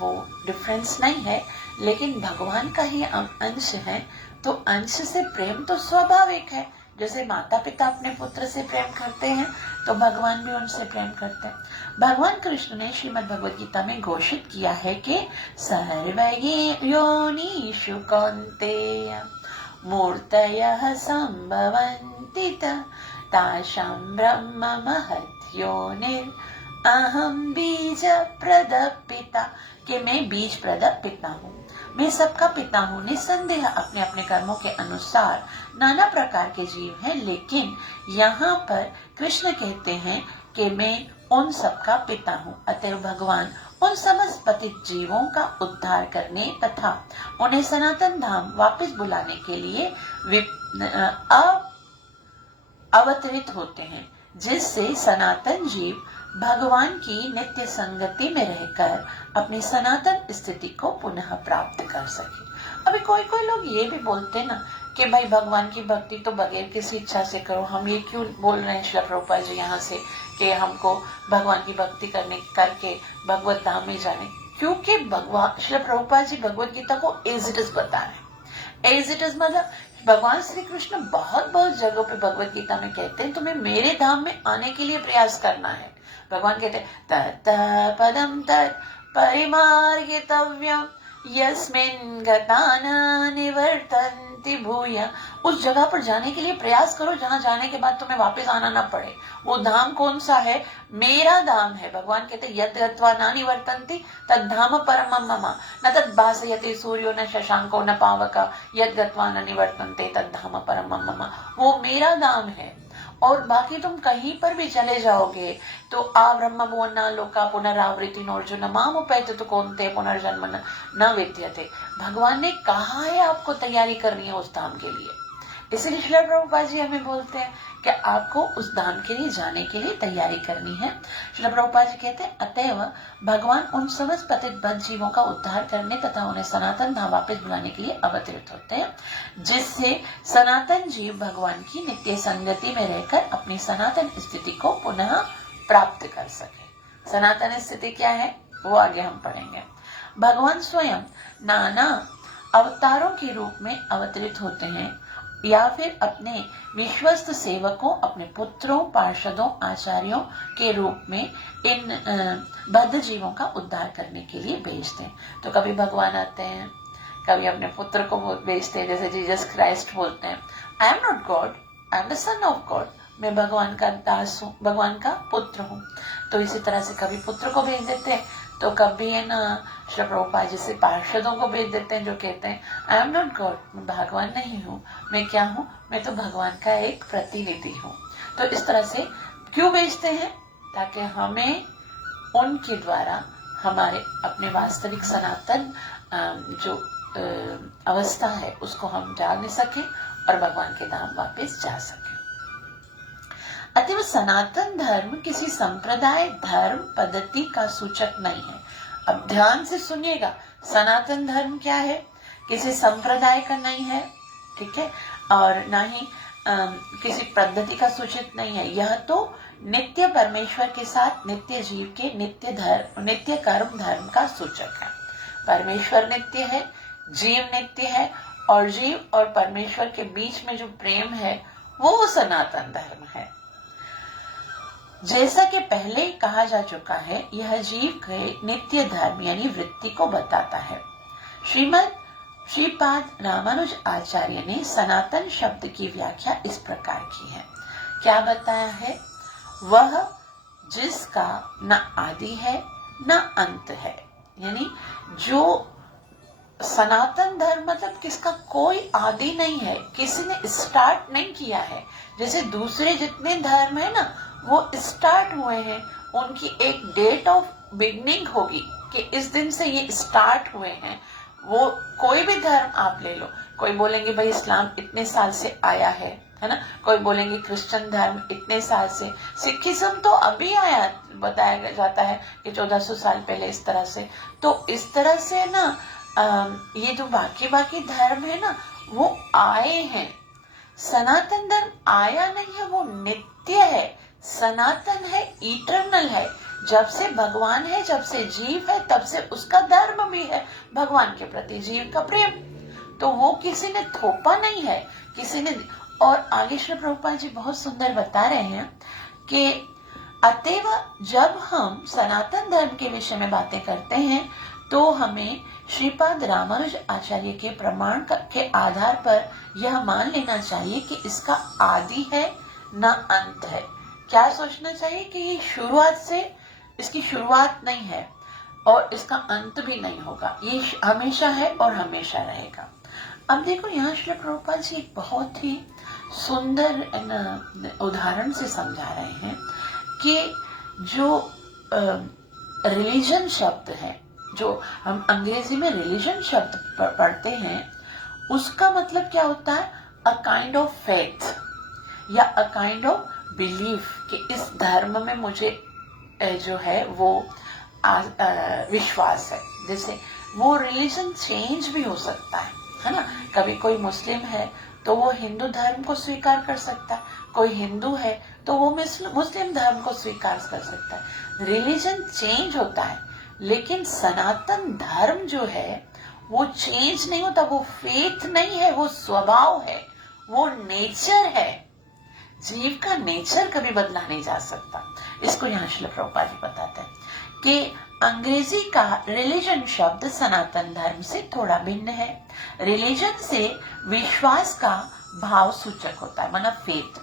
वो डिफरेंस नहीं है, लेकिन भगवान का ही अंश है। तो अंश से प्रेम तो स्वाभाविक है। जैसे माता पिता अपने पुत्र से प्रेम करते हैं तो भगवान भी उनसे प्रेम करते हैं। भगवान कृष्ण ने श्रीमद् भगवद गीता में घोषित किया है कि सर्वयोनिषु कौन्तेय मूर्तयः संभवन्ति तासां ब्रह्म महत् योनिर् अहम बीज प्रदः पिता, कि मैं बीज प्रदः पिता हूँ, मैं सबका पिता हूँ। निसंदेह अपने अपने कर्मों के अनुसार नाना प्रकार के जीव हैं, लेकिन यहाँ पर कृष्ण कहते हैं कि मैं उन सबका पिता हूँ। अतः भगवान उन समस्त पतित जीवों का उद्धार करने तथा उन्हें सनातन धाम वापस बुलाने के लिए अवतरित होते हैं, जिससे सनातन जीव भगवान की नित्य संगति में रहकर अपनी सनातन स्थिति को पुनः प्राप्त कर सके। अभी कोई कोई लोग ये भी बोलते ना कि भाई भगवान की भक्ति तो बगैर किसी इच्छा से करो। हम ये क्यों बोल रहे हैं श्री प्रभुपाद जी यहाँ से कि हमको भगवान की भक्ति करके भगवत धाम में जाने? क्योंकि भगवान श्री प्रभुपाद जी भगवत गीता को एज इट इज बता रहे हैं। एज इट इज मतलब भगवान श्री कृष्ण बहुत जगहों पे भगवत गीता में कहते हैं तुम्हें मेरे धाम में आने के लिए प्रयास करना है। भगवान कहते हैं तत् पदम तत् परिमार्गितव्यम यस्मिन् गता न निवर्तन्ति भूय। उस जगह पर जाने के लिए प्रयास करो जहां जाने के बाद तुम्हें वापस आना ना पड़े। वो धाम कौन सा है? मेरा धाम है। भगवान कहते हैं यत् गत्वा न निवर्तन्ति तद् धाम परमं मम न तद् भासयते सूर्यो न शशांको न पावक यत् गत्वा न निवर्तन्ते तद् धाम परमं मम। वो मेरा धाम है। और बाकी तुम कहीं पर भी चले जाओगे तो आ ब्रह्म भुवना लोका पुनरावृत्ति नोर्जुन माम उपैत तो कौनते पुनर्जन्म न विद्यते। भगवान ने कहा है आपको तैयारी करनी है उस धाम के लिए। इसलिए श्रील प्रभुपाद जी हमें बोलते हैं कि आपको उस धाम के लिए जाने के लिए तैयारी करनी है। श्रील प्रभुपाद जी कहते हैं, अतएव भगवान उन समस्त पतित बद्ध जीवों का उद्धार करने तथा उन्हें सनातन धाम वापस बुलाने के लिए अवतरित होते हैं, जिससे सनातन जीव भगवान की नित्य संगति में रहकर अपनी सनातन स्थिति को पुनः प्राप्त कर सके। सनातन स्थिति क्या है वो आगे हम पढ़ेंगे। भगवान स्वयं नाना अवतारों के रूप में अवतरित होते हैं या फिर अपने विश्वस्त सेवकों, अपने पुत्रों, पार्षदों, आचार्यों के रूप में इन बद्ध जीवों का उद्धार करने के लिए भेजते हैं। तो कभी भगवान आते हैं, कभी अपने पुत्र को भेजते हैं, जैसे जीसस क्राइस्ट बोलते हैं, I am not God, I am the son of God, मैं भगवान का दास हूँ, भगवान का पुत्र हूँ। तो इसी तरह से कभी पुत्र को भेज देते हैं, तो कभी है ना श्री प्रभुपाद जी से पार्षदों को भेज देते हैं जो कहते हैं आई एम नॉट गॉड, मैं भगवान नहीं हूँ, मैं क्या हूँ, मैं तो भगवान का एक प्रतिनिधि हूँ। तो इस तरह से क्यों भेजते हैं? ताकि हमें उनके द्वारा हमारे अपने वास्तविक सनातन जो अवस्था है उसको हम जान सके और भगवान के धाम वापस जा सके। अतः सनातन धर्म किसी संप्रदाय, धर्म, पद्धति का सूचक नहीं है। अब ध्यान से सुनिएगा, सनातन धर्म क्या है? किसी संप्रदाय का नहीं है, ठीक है, और ना ही किसी पद्धति का सूचित नहीं है। यह तो नित्य परमेश्वर के साथ नित्य जीव के नित्य कर्म धर्म का सूचक है। परमेश्वर नित्य है, जीव नित्य है, और जीव और परमेश्वर के बीच में जो प्रेम है वो सनातन धर्म है। जैसा कि पहले कहा जा चुका है, यह जीव के नित्य धर्म यानी वृत्ति को बताता है। श्रीपाद रामानुज आचार्य ने सनातन शब्द की व्याख्या इस प्रकार की है। क्या बताया है? वह जिसका न आदि है न अंत है, यानी जो सनातन धर्म मतलब किसका कोई आदि नहीं है, किसी ने स्टार्ट नहीं किया है। जैसे दूसरे जितने धर्म है ना वो स्टार्ट हुए हैं, उनकी एक डेट ऑफ बिगनिंग होगी कि इस दिन से ये स्टार्ट हुए हैं। वो कोई भी धर्म आप ले लो, कोई बोलेंगे भाई इस्लाम इतने साल से आया है ना, कोई बोलेंगे क्रिश्चियन धर्म इतने साल से, सिखिज्म तो अभी आया, बताया जाता है कि 1400 साल पहले इस तरह से। तो इस तरह से ना ये जो बाकी धर्म है ना वो आए हैं। सनातन धर्म आया नहीं है, वो नित्य है, सनातन है, इटर्नल है। जब से भगवान है, जब से जीव है, तब से उसका धर्म भी है भगवान के प्रति जीव का प्रेम। तो वो किसी ने थोपा नहीं है, किसी ने। और आगे श्री प्रभुपाद जी बहुत सुंदर बता रहे हैं कि अतएव जब हम सनातन धर्म के विषय में बातें करते हैं तो हमें श्रीपाद रामानुज आचार्य के प्रमाण के आधार पर यह मान लेना चाहिए कि इसका आदि है न अंत है। क्या सोचना चाहिए कि ये शुरुआत से, इसकी शुरुआत नहीं है और इसका अंत भी नहीं होगा, ये हमेशा है और हमेशा रहेगा। अब देखो यहाँ श्री प्रभुपाद जी एक बहुत ही सुंदर उदाहरण से समझा रहे हैं कि जो रिलीजन शब्द है, जो हम अंग्रेजी में रिलीजन शब्द पढ़ते हैं, उसका मतलब क्या होता है? अ काइंड ऑफ फेथ या अ काइंड ऑफ बिलीफ कि इस धर्म में मुझे जो है वो विश्वास है। जैसे वो रिलीजन चेंज भी हो सकता है ना। कभी कोई मुस्लिम है तो वो हिंदू धर्म को स्वीकार कर सकता है, कोई हिंदू है तो वो मुस्लिम धर्म को स्वीकार कर सकता है। रिलीजन चेंज होता है, लेकिन सनातन धर्म जो है वो चेंज नहीं होता। वो फेथ नहीं है, वो स्वभाव है, वो नेचर है। जीव का नेचर कभी बदला नहीं जा सकता। इसको यहाँ श्रील प्रभुपाद जी बताते हैं कि अंग्रेजी का रिलीजन शब्द सनातन धर्म से थोड़ा भिन्न है। रिलीजन से विश्वास का भाव सूचक होता है, मतलब फेथ,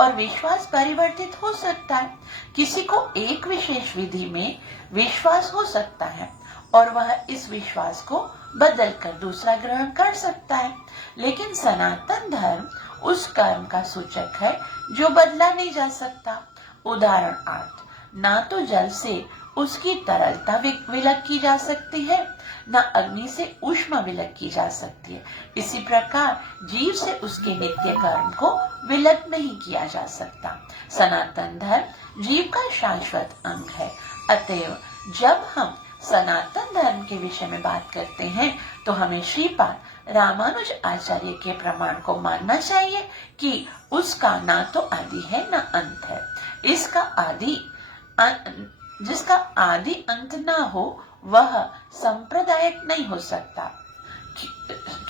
और विश्वास परिवर्तित हो सकता है। किसी को एक विशेष विधि में विश्वास हो सकता है और वह इस विश्वास को बदल कर दूसरा ग्रहण कर सकता है, लेकिन सनातन धर्म उस कर्म का सूचक है जो बदला नहीं जा सकता। उदाहरणार्थ, ना तो जल से उसकी तरलता विलक की जा सकती है, न अग्नि से ऊष्मा विलग की जा सकती है। इसी प्रकार जीव से उसके नित्य कर्म को विलग नहीं किया जा सकता। सनातन धर्म जीव का शाश्वत अंग है। अतएव जब हम सनातन धर्म के विषय में बात करते हैं तो हमें श्रीपाद रामानुज आचार्य के प्रमाण को मानना चाहिए कि उसका ना तो आदि है न अंत है। जिसका आदि अंत ना हो वह संप्रदायिक नहीं हो सकता,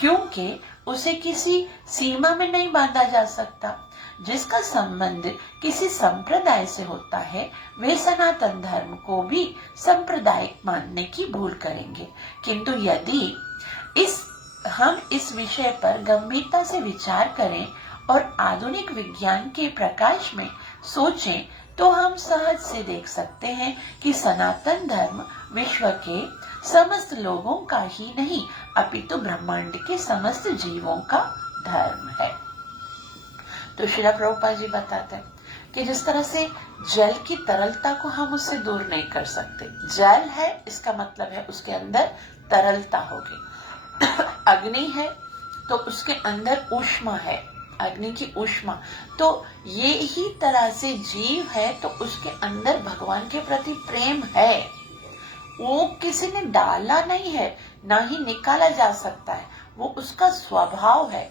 क्योंकि उसे किसी सीमा में नहीं बांधा जा सकता। जिसका संबंध किसी संप्रदाय से होता है वे सनातन धर्म को भी सांप्रदायिक मानने की भूल करेंगे। किंतु यदि हम इस विषय पर गंभीरता से विचार करें और आधुनिक विज्ञान के प्रकाश में सोचें तो हम सहज से देख सकते हैं कि सनातन धर्म विश्व के समस्त लोगों का ही नहीं अपितु ब्रह्मांड के समस्त जीवों का धर्म है। तो श्रील प्रभुपाद जी बताते हैं कि जिस तरह से जल की तरलता को हम उससे दूर नहीं कर सकते, जल है इसका मतलब है उसके अंदर तरलता होगी। अग्नि है तो उसके अंदर ऊष्मा है, अग्नि की ऊष्मा। तो ये ही तरह से जीव है तो उसके अंदर भगवान के प्रति प्रेम है। वो किसी ने डाला नहीं है, ना ही निकाला जा सकता है, वो उसका स्वभाव है।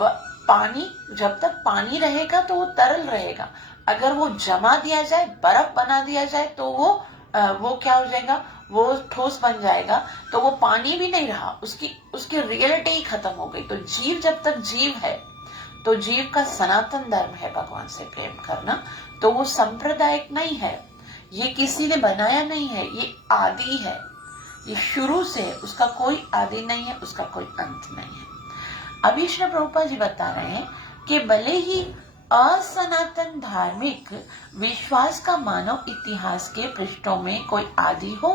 पानी जब तक पानी रहेगा तो वो तरल रहेगा। अगर वो जमा दिया जाए, बर्फ बना दिया जाए तो वो क्या हो जाएगा, वो ठोस बन जाएगा, तो वो पानी भी नहीं रहा, उसकी रियलिटी ही खत्म हो गई। तो जीव जब तक जीव है तो जीव का सनातन धर्म है भगवान से प्रेम करना। तो वो सांप्रदायिक नहीं है, ये किसी ने बनाया नहीं है, ये आदि है, ये शुरू से, उसका कोई आदि नहीं है, उसका कोई अंत नहीं है। अभी श्री प्रभुपाद जी बता रहे हैं कि भले ही असनातन धार्मिक विश्वास का मानव इतिहास के पृष्ठों में कोई आदि हो,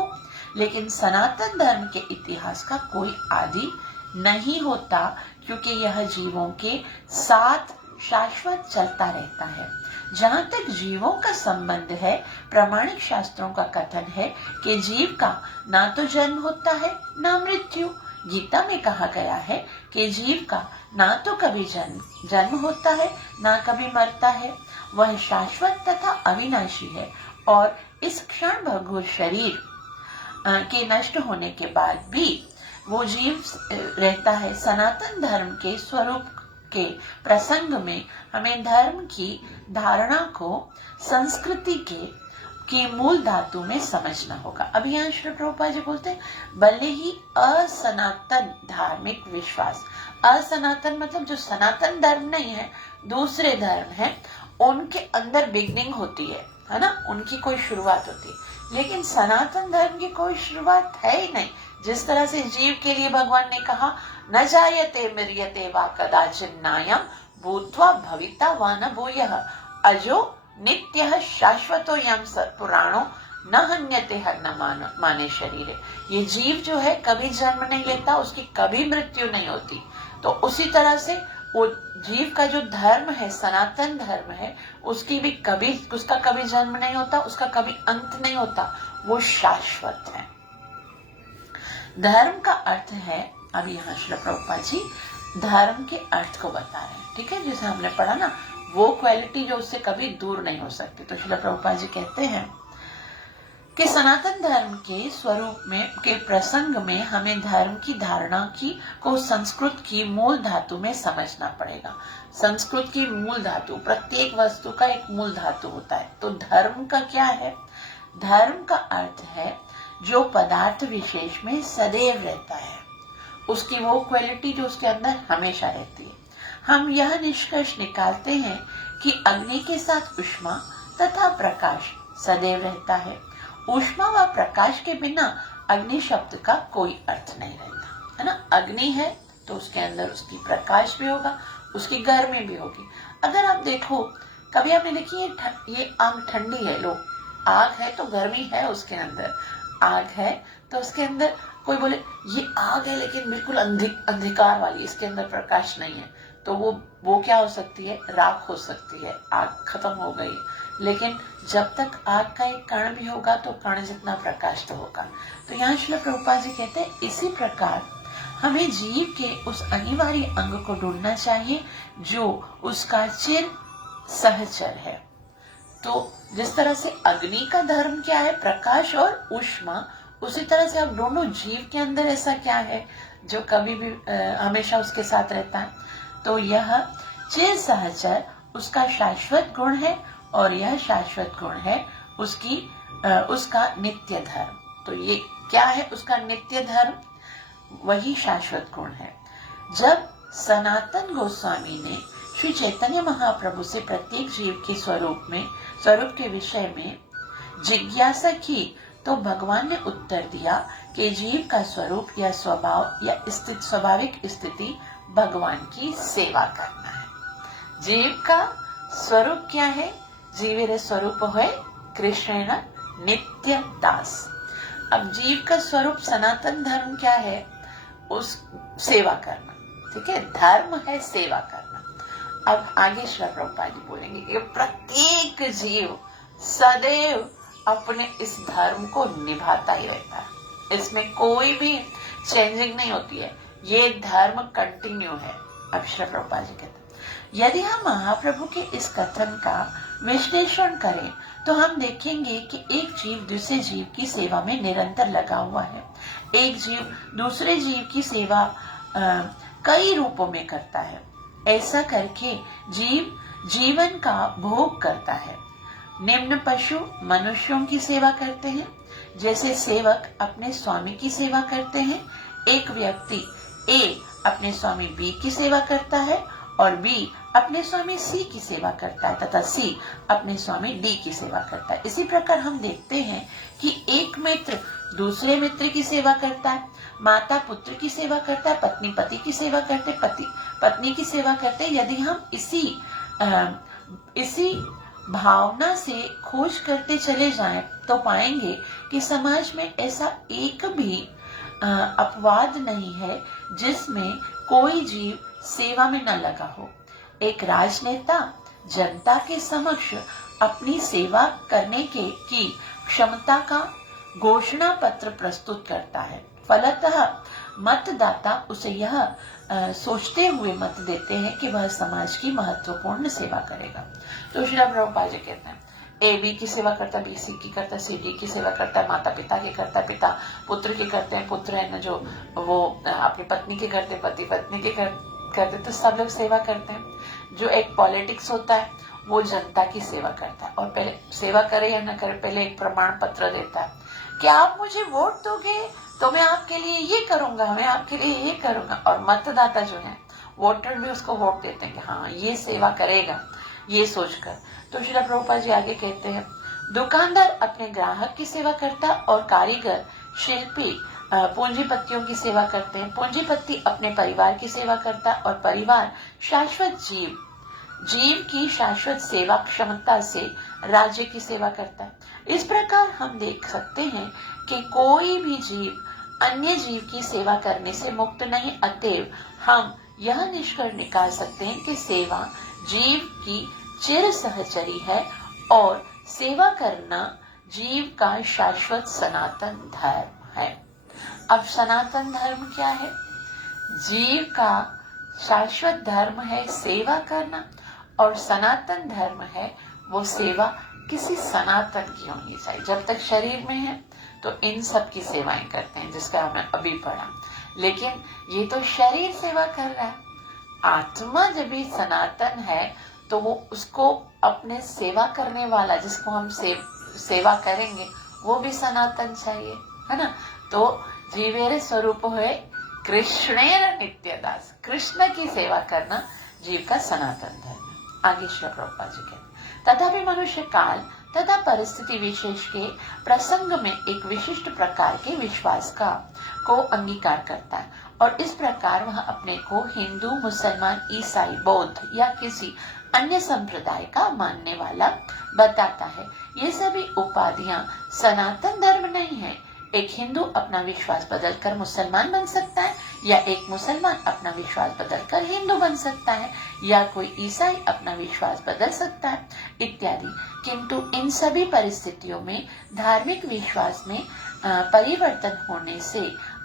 लेकिन सनातन धर्म के इतिहास का कोई आदि नहीं होता, क्योंकि यह जीवों के साथ शाश्वत चलता रहता है। जहाँ तक जीवों का संबंध है, प्रामाणिक शास्त्रों का कथन है कि जीव का ना तो जन्म होता है ना मृत्यु। गीता में कहा गया है कि जीव का ना तो कभी जन्म होता है ना कभी मरता है, वह शाश्वत तथा अविनाशी है और इस क्षण भंगुर शरीर के नष्ट होने के बाद भी वो जीव रहता है। सनातन धर्म के स्वरूप के प्रसंग में हमें धर्म की धारणा को संस्कृति की मूल धातु में समझना होगा। अभी यहाँ श्री प्रभुपाद जी बोलते हैं भले ही असनातन धार्मिक विश्वास, असनातन मतलब जो सनातन धर्म नहीं है, दूसरे धर्म है, उनके अंदर बिगनिंग होती है ना, उनकी कोई शुरुआत होती है, लेकिन सनातन धर्म की कोई शुरुआत है ही नहीं। जिस तरह से जीव के लिए भगवान ने कहा न जायते मृत्यते वा कदाचिन नायम भूत्वा भविता वा न भूयः अजो नित्यः शाश्वतो यम पुराणो न हन्यते हर न माने शरीर। ये जीव जो है कभी जन्म नहीं लेता, उसकी कभी मृत्यु नहीं होती। तो उसी तरह से वो जीव का जो धर्म है, सनातन धर्म है, उसका कभी जन्म नहीं होता, उसका कभी अंत नहीं होता, वो शाश्वत है। धर्म का अर्थ है, अब यहाँ श्री प्रभुपाद जी धर्म के अर्थ को बता रहे हैं, ठीक है, जैसे हमने पढ़ा ना, वो क्वालिटी जो उससे कभी दूर नहीं हो सकती। तो श्री प्रभुपाद जी कहते हैं कि सनातन धर्म के स्वरूप में के प्रसंग में हमें धर्म की धारणा को संस्कृत की मूल धातु में समझना पड़ेगा। संस्कृत की मूल धातु, प्रत्येक वस्तु का एक मूल धातु होता है। तो धर्म का क्या है? धर्म का अर्थ है जो पदार्थ विशेष में सदैव रहता है, उसकी वो क्वालिटी जो उसके अंदर हमेशा रहती है। हम यह निष्कर्ष निकालते हैं कि अग्नि के साथ ऊष्मा तथा प्रकाश सदैव रहता है। ऊष्मा व प्रकाश के बिना अग्नि शब्द का कोई अर्थ नहीं रहता, है ना। अग्नि है तो उसके अंदर उसकी प्रकाश भी होगा, उसकी गर्मी भी होगी। अगर आप देखो, कभी आपने देखी ये आग ठंडी है, लो आग है तो गर्मी है उसके अंदर, आग है तो उसके अंदर कोई बोले ये आग है लेकिन बिल्कुल अंधकार वाली, इसके अंदर प्रकाश नहीं है, तो वो क्या हो सकती है? राख हो सकती है, आग खत्म हो गई। लेकिन जब तक आग का एक कण भी होगा तो कण जितना प्रकाश तो होगा। तो यहाँ श्रील प्रभुपाद जी कहते हैं इसी प्रकार हमें जीव के उस अनिवार्य अंग को ढूंढना चाहिए जो उसका चिर सहचर है। तो जिस तरह से अग्नि का धर्म क्या है, प्रकाश और ऊष्मा, उसी तरह से आप ढूंढो जीव के अंदर ऐसा क्या है जो कभी भी हमेशा उसके साथ रहता है। तो यह चिर सहचर उसका शाश्वत गुण है और यह शाश्वत गुण है उसका नित्य धर्म। तो ये क्या है उसका नित्य धर्म, वही शाश्वत गुण है। जब सनातन गोस्वामी ने श्री चैतन्य महाप्रभु से प्रत्येक जीव के स्वरूप के विषय में जिज्ञासा की तो भगवान ने उत्तर दिया कि जीव का स्वरूप या स्वभाव या स्वाभाविक स्थिति भगवान की सेवा करना है। जीव का स्वरूप क्या है, जीवेर स्वरूप है कृष्ण नित्य दास। अब जीव का स्वरूप सनातन धर्म क्या है, उस सेवा करना, ठीक है, धर्म है सेवा करना। अब आगे श्री प्रभुपाद जी बोलेंगे कि प्रत्येक जीव सदैव अपने इस धर्म को निभाता ही रहता है, इसमें कोई भी चेंजिंग नहीं होती है, ये धर्म कंटिन्यू है। अब श्री प्रभुपाद जी कहते हैं यदि हम महाप्रभु के इस कथन का विश्लेषण करें तो हम देखेंगे कि एक जीव दूसरे जीव की सेवा में निरंतर लगा हुआ है। एक जीव दूसरे जीव की सेवा कई रूपों में करता है। ऐसा करके जीव जीवन का भोग करता है। निम्न पशु मनुष्यों की सेवा करते हैं, जैसे सेवक अपने स्वामी की सेवा करते हैं। एक व्यक्ति ए अपने स्वामी बी की सेवा करता है और बी अपने स्वामी सी की सेवा करता है तथा सी अपने स्वामी डी की सेवा करता है। इसी प्रकार हम देखते हैं कि एक मित्र दूसरे मित्र की सेवा करता है, माता पुत्र की सेवा करता है, पत्नी पति की सेवा करते, पति पत्नी की सेवा करते। यदि हम इसी भावना से खोज करते चले जाएं तो पाएंगे कि समाज में ऐसा एक भी अपवाद नहीं है जिसमें कोई जीव सेवा में न लगा हो। एक राजनेता जनता के समक्ष अपनी सेवा करने की क्षमता का घोषणा पत्र प्रस्तुत करता है। फलतः मतदाता उसे यह सोचते हुए मत देते हैं कि वह समाज की महत्वपूर्ण सेवा करेगा। तो श्री प्रभुपाद जी कहते हैं ए बी की सेवा करता है, बी सी की करता है, सी डी की सेवा करता है, माता पिता की करता है, पिता पुत्र की करते हैं, पुत्र है ना जो वो अपनी पत्नी की करते, पति पत्नी की करते, तो सब लोग सेवा करते हैं। जो एक पॉलिटिक्स होता है वो जनता की सेवा करता है और पहले सेवा करे या न करे पहले एक प्रमाण पत्र देता है कि आप मुझे वोट दोगे तो मैं आपके लिए ये करूंगा, मैं आपके लिए ये करूंगा। और मतदाता जो है वोटर भी उसको वोट देते हैं कि हाँ ये सेवा करेगा, ये सोचकर। तो श्री प्रभुपाद जी आगे कहते हैं दुकानदार अपने ग्राहक की सेवा करता और कारीगर शिल्पी पूंजीपतियों की सेवा करते हैं। पूंजीपति अपने परिवार की सेवा करता और परिवार शाश्वत जीव की शाश्वत सेवा क्षमता से राज्य की सेवा करता है। इस प्रकार हम देख सकते हैं कि कोई भी जीव अन्य जीव की सेवा करने से मुक्त नहीं। अतएव हम यह निष्कर्ष निकाल सकते हैं कि सेवा जीव की चिर सहचरी है और सेवा करना जीव का शाश्वत सनातन धर्म है। अब सनातन धर्म क्या है? जीव का शाश्वत धर्म है सेवा करना और सनातन धर्म है वो सेवा किसी सनातन की होनी चाहिए। जब तक शरीर में है तो इन सब की सेवाएं करते हैं जिसका हमने अभी पढ़ा, लेकिन ये तो शरीर सेवा कर रहा है। आत्मा जब भी सनातन है तो वो उसको अपने सेवा करने वाला जिसको हम सेवा करेंगे वो भी सनातन चाहिए, है ना। तो जीवेर स्वरूप है कृष्णेर नित्यदास, कृष्ण की सेवा करना जीव का सनातन धर्म है। आगे श्री प्रभुपाद जी कहते तथापि मनुष्य काल तथा परिस्थिति विशेष के प्रसंग में एक विशिष्ट प्रकार के विश्वास को अंगीकार करता है और इस प्रकार वह अपने को हिंदू, मुसलमान, ईसाई, बौद्ध या किसी अन्य संप्रदाय का मानने वाला बताता है। ये सभी उपाधियां सनातन धर्म नहीं है। एक हिंदू अपना विश्वास बदलकर मुसलमान बन सकता है या एक मुसलमान अपना विश्वास बदलकर हिंदू बन सकता है या कोई ईसाई अपना विश्वास बदल सकता है। इत्यादि। किंतु इन सभी परिस्थितियों में धार्मिक विश्वास में परिवर्तन होने से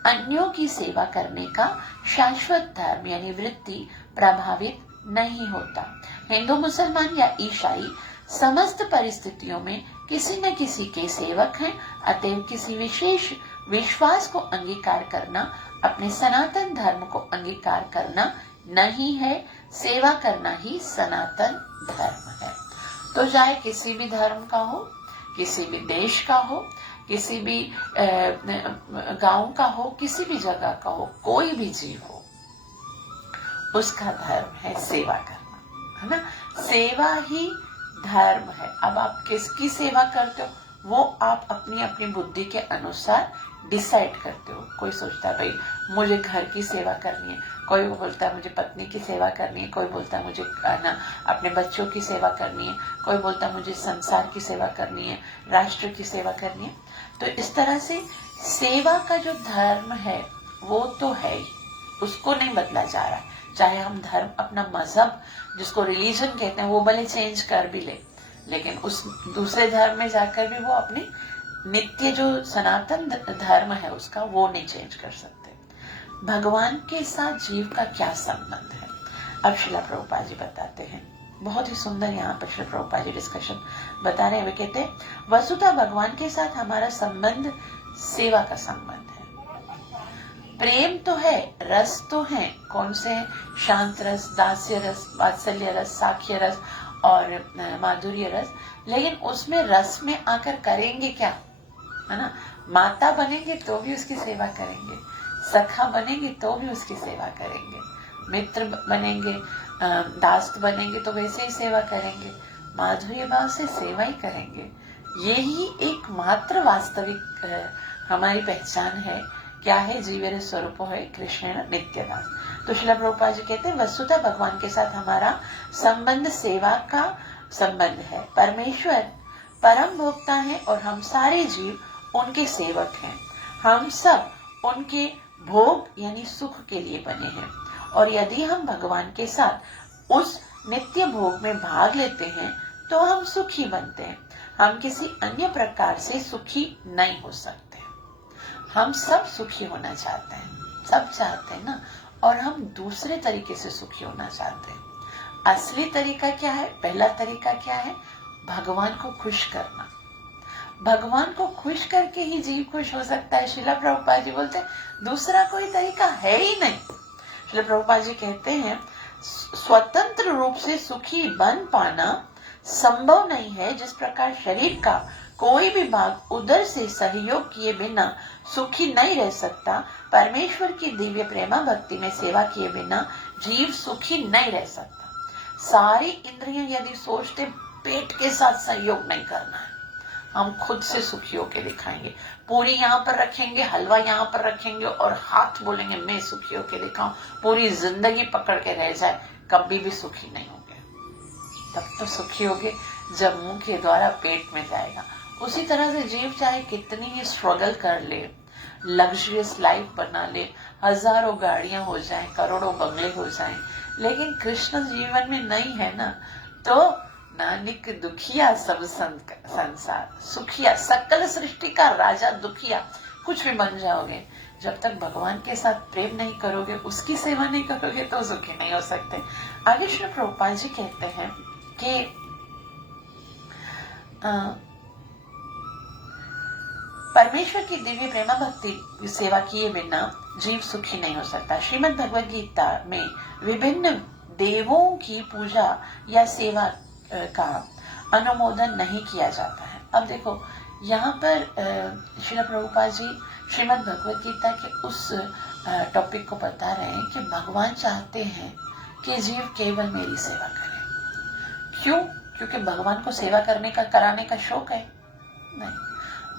अन्यों की सेवा करने का शाश्वत धर्म यानी वृत्ति प्रभावित नहीं होता। हिंदू, मुसलमान या ईसाई समस्त परिस्थितियों में किसी न किसी के सेवक हैं। अतएव किसी विशेष विश्वास को अंगीकार करना अपने सनातन धर्म को अंगीकार करना नहीं है। सेवा करना ही सनातन धर्म है। तो चाहे किसी भी धर्म का हो, किसी भी देश का हो, किसी भी गांव का हो, किसी भी जगह का हो, कोई भी जीव हो, उसका धर्म है सेवा करना, है ना। सेवा ही धर्म है। अब आप किसकी सेवा करते हो वो आप अपनी अपनी बुद्धि के अनुसार डिसाइड करते हो। कोई सोचता है भाई मुझे घर की सेवा करनी है, कोई बोलता है मुझे पत्नी की सेवा करनी है, कोई बोलता है मुझे ना अपने बच्चों की सेवा करनी है, कोई बोलता है मुझे संसार की सेवा करनी है, राष्ट्र की सेवा करनी है। तो इस तरह से सेवा का जो धर्म है वो तो है ही, उसको नहीं बदला जा रहा। चाहे हम धर्म, अपना मजहब जिसको रिलीजन कहते हैं, वो भले चेंज कर भी ले, लेकिन उस दूसरे धर्म में जाकर भी वो अपने नित्य जो सनातन धर्म है उसका वो नहीं चेंज कर सकते। भगवान के साथ जीव का क्या संबंध है, अब श्रील प्रभुपाद जी बताते हैं। बहुत ही सुंदर यहाँ पर श्रील प्रभुपाद जी डिस्कशन बता रहे हैं। वे कहते हैं वसुतः भगवान के साथ हमारा संबंध सेवा का संबंध है। प्रेम तो है, रस तो है, कौन से? शांत रस, दास्य रस, वात्सल्य रस, साख्य रस और माधुर्य रस। लेकिन उसमें रस में आकर करेंगे क्या, है ना। माता बनेंगे तो भी उसकी सेवा करेंगे, सखा बनेंगे तो भी उसकी सेवा करेंगे, मित्र बनेंगे, दास्त बनेंगे तो वैसे ही सेवा करेंगे, माधुर्य भाव से सेवा ही करेंगे। यही एकमात्र वास्तविक हमारी पहचान है। क्या है? जीवेर स्वरूप है कृष्ण नित्यदास। तो श्रील प्रभुपाद जी कहते हैं वस्तुतः भगवान के साथ हमारा संबंध सेवा का संबंध है। परमेश्वर परम भोक्ता है और हम सारे जीव उनके सेवक हैं। हम सब उनके भोग यानी सुख के लिए बने हैं और यदि हम भगवान के साथ उस नित्य भोग में भाग लेते हैं तो हम सुखी बनते हैं। हम किसी अन्य प्रकार से सुखी नहीं हो सकते। हम सब सुखी होना चाहते हैं, सब चाहते हैं ना, और हम दूसरे तरीके से सुखी होना चाहते हैं। असली तरीका क्या है? पहला तरीका क्या है? भगवान को खुश करना। भगवान को खुश करके ही जीव खुश हो सकता है। श्रील प्रभुपाद जी बोलते हैं दूसरा कोई तरीका है ही नहीं। श्रील प्रभुपाद जी कहते हैं स्वतंत्र रूप से सुखी बन पाना संभव नहीं है। जिस प्रकार शरीर का कोई भी भाग उधर से सहयोग किए बिना सुखी नहीं रह सकता, परमेश्वर की दिव्य प्रेमा भक्ति में सेवा किए बिना जीव सुखी नहीं रह सकता। सारी इंद्रियां यदि सोचते पेट के साथ सहयोग नहीं करना है, हम खुद से सुखी होकर दिखाएंगे। पूरी यहाँ पर रखेंगे, हलवा यहाँ पर रखेंगे और हाथ बोलेंगे मैं सुखी होकर दिखाऊं, पूरी जिंदगी पकड़ के रह जाए, कभी भी सुखी नहीं होंगे। तब तो सुखी होगे जब मुंह के द्वारा पेट में जाएगा। उसी तरह से जीव चाहे कितनी ही स्ट्रगल कर ले, लग्जरियस लाइफ बना ले, हजारों गाड़ियां हो जाएं, करोड़ों बंगले हो जाएं, लेकिन कृष्ण जीवन में नहीं है ना, तो नानिक दुखिया सब संसार सुखिया, सकल सृष्टि का राजा दुखिया, कुछ भी बन जाओगे। जब तक भगवान के साथ प्रेम नहीं करोगे, उसकी सेवा नहीं करोगे, तो सुखी नहीं हो सकते। आगे श्री प्रभुपाद जी कहते हैं कि परमेश्वर की दिव्य प्रेमा भक्ति सेवा किए बिना जीव सुखी नहीं हो सकता। श्रीमद् भगवद गीता में विभिन्न देवों की पूजा या सेवा का अनुमोदन नहीं किया जाता है। अब देखो यहाँ पर श्रील प्रभुपाद जी श्रीमद् भगवद गीता के उस टॉपिक को बता रहे हैं कि भगवान चाहते हैं कि जीव केवल मेरी सेवा करे। क्यों? क्योंकि भगवान को सेवा करने का, कराने का शौक है? नहीं,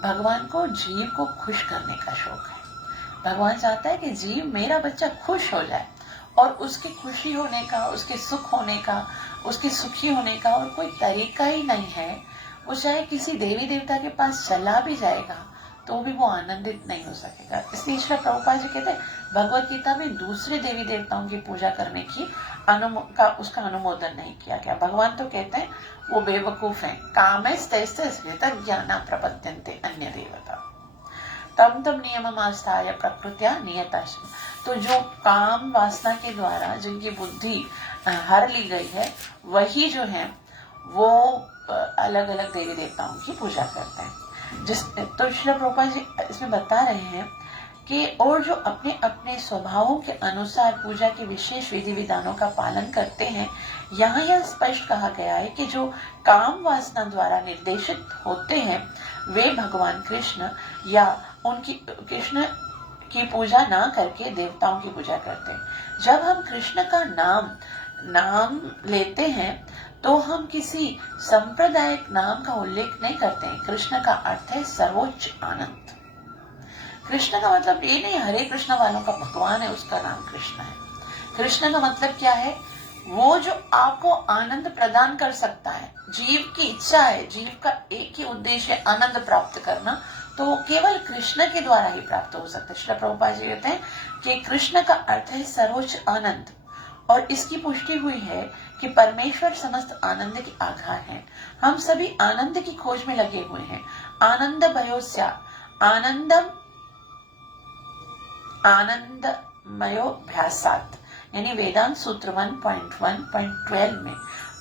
भगवान को जीव को खुश करने का शौक है। भगवान चाहता है कि जीव, मेरा बच्चा खुश हो जाए, और उसकी खुशी होने का, उसके सुख होने का, उसके सुखी होने का और कोई तरीका ही नहीं है। वो चाहे किसी देवी देवता के पास चला भी जाएगा तो भी वो आनंदित नहीं हो सकेगा। इसलिए श्री प्रभुपाद जी कहते हैं भगवत गीता में दूसरे देवी देवताओं की पूजा करने की उसका अनुमोदन नहीं किया गया। भगवान तो कहते हैं वो बेवकूफ हैं। कामैस्तैस्ते ज्ञाना प्रपद्यन्ते अन्य देवता तम तम नियमम् आस्थाय प्रकृत्या नियता। तो जो काम वासना के द्वारा जिनकी बुद्धि हर ली गई है, वही जो है वो अलग अलग देवी देवताओं की पूजा करते हैं। तो श्रील प्रभुपाद जी इसमें बता रहे हैं कि और जो अपने अपने स्वभावों के अनुसार पूजा के विशेष विधि विधानों का पालन करते हैं, यहाँ यह स्पष्ट कहा गया है कि जो काम वासना द्वारा निर्देशित होते हैं वे भगवान कृष्ण या उनकी कृष्ण की पूजा ना करके देवताओं की पूजा करते हैं। जब हम कृष्ण का नाम लेते हैं तो हम किसी सांप्रदायिक नाम का उल्लेख नहीं करते हैं। कृष्ण का अर्थ है सर्वोच्च आनंद। कृष्ण का मतलब ये नहीं हरे कृष्ण वालों का भगवान है उसका नाम कृष्ण है। कृष्ण का मतलब क्या है? वो जो आपको आनंद प्रदान कर सकता है। जीव की इच्छा है, जीव का एक ही उद्देश्य है आनंद प्राप्त करना, तो वो केवल कृष्ण के द्वारा ही प्राप्त हो सकता है। श्रील प्रभुपाद जी कहते हैं कि कृष्ण का अर्थ है सर्वोच्च आनंद, और इसकी पुष्टि हुई है कि परमेश्वर समस्त आनंद की आधार है। हम सभी आनंद की खोज में लगे हुए हैं। आनंद भयोस्या आनंदमयोभ्यासात, यानी वेदांत सूत्र 1.1.12 में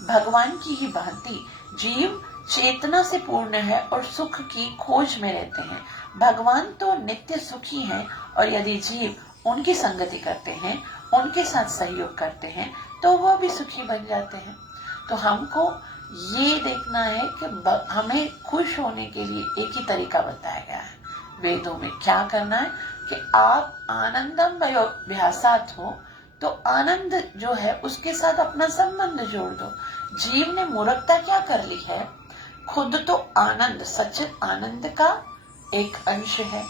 भगवान की ही भांति जीव चेतना से पूर्ण है और सुख की खोज में रहते हैं। भगवान तो नित्य सुखी हैं, और यदि जीव उनकी संगति करते हैं, उनके साथ सहयोग करते हैं, तो वह भी सुखी बन जाते हैं। तो हमको ये देखना है कि हमें खुश होने के लिए एक ही तरीका बताया गया है वेदों में। क्या करना है कि आप आनंदम भयोभ्यासात हो, तो आनंद जो है उसके साथ अपना संबंध जोड़ दो। जीव ने मूर्खता क्या कर ली है? खुद तो आनंद, सच्चित आनंद का एक अंश है,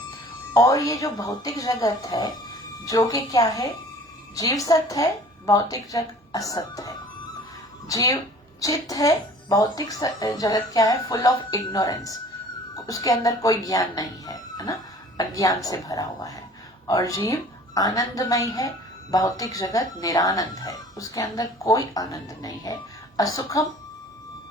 और ये जो भौतिक जगत है जो कि क्या है? जीव सत्य है, भौतिक जगत असत्य है। जीव चित्त है, भौतिक जगत क्या है? फुल ऑफ इग्नोरेंस, उसके अंदर कोई ज्ञान नहीं है, है ना, अज्ञान से भरा हुआ है। और जीव आनंदमय है, भौतिक जगत निरानंद है, उसके अंदर कोई आनंद नहीं है। असुखम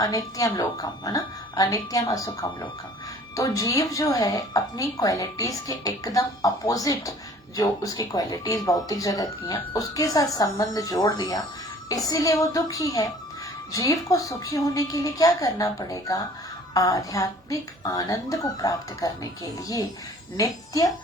अनित्यम लोकम, है ना, अनित्यम असुखम लोकम। तो जीव जो है अपनी क्वालिटीज के एकदम अपोजिट, जो उसकी क्वालिटीज भौतिक जगत की हैं, उसके साथ संबंध जोड़ दिया, इसीलिए वो दुखी है। जीव को सुखी होने के लिए क्या करना पड़ेगा? आध्यात्मिक आनंद को प्राप्त करने के लिए नित्य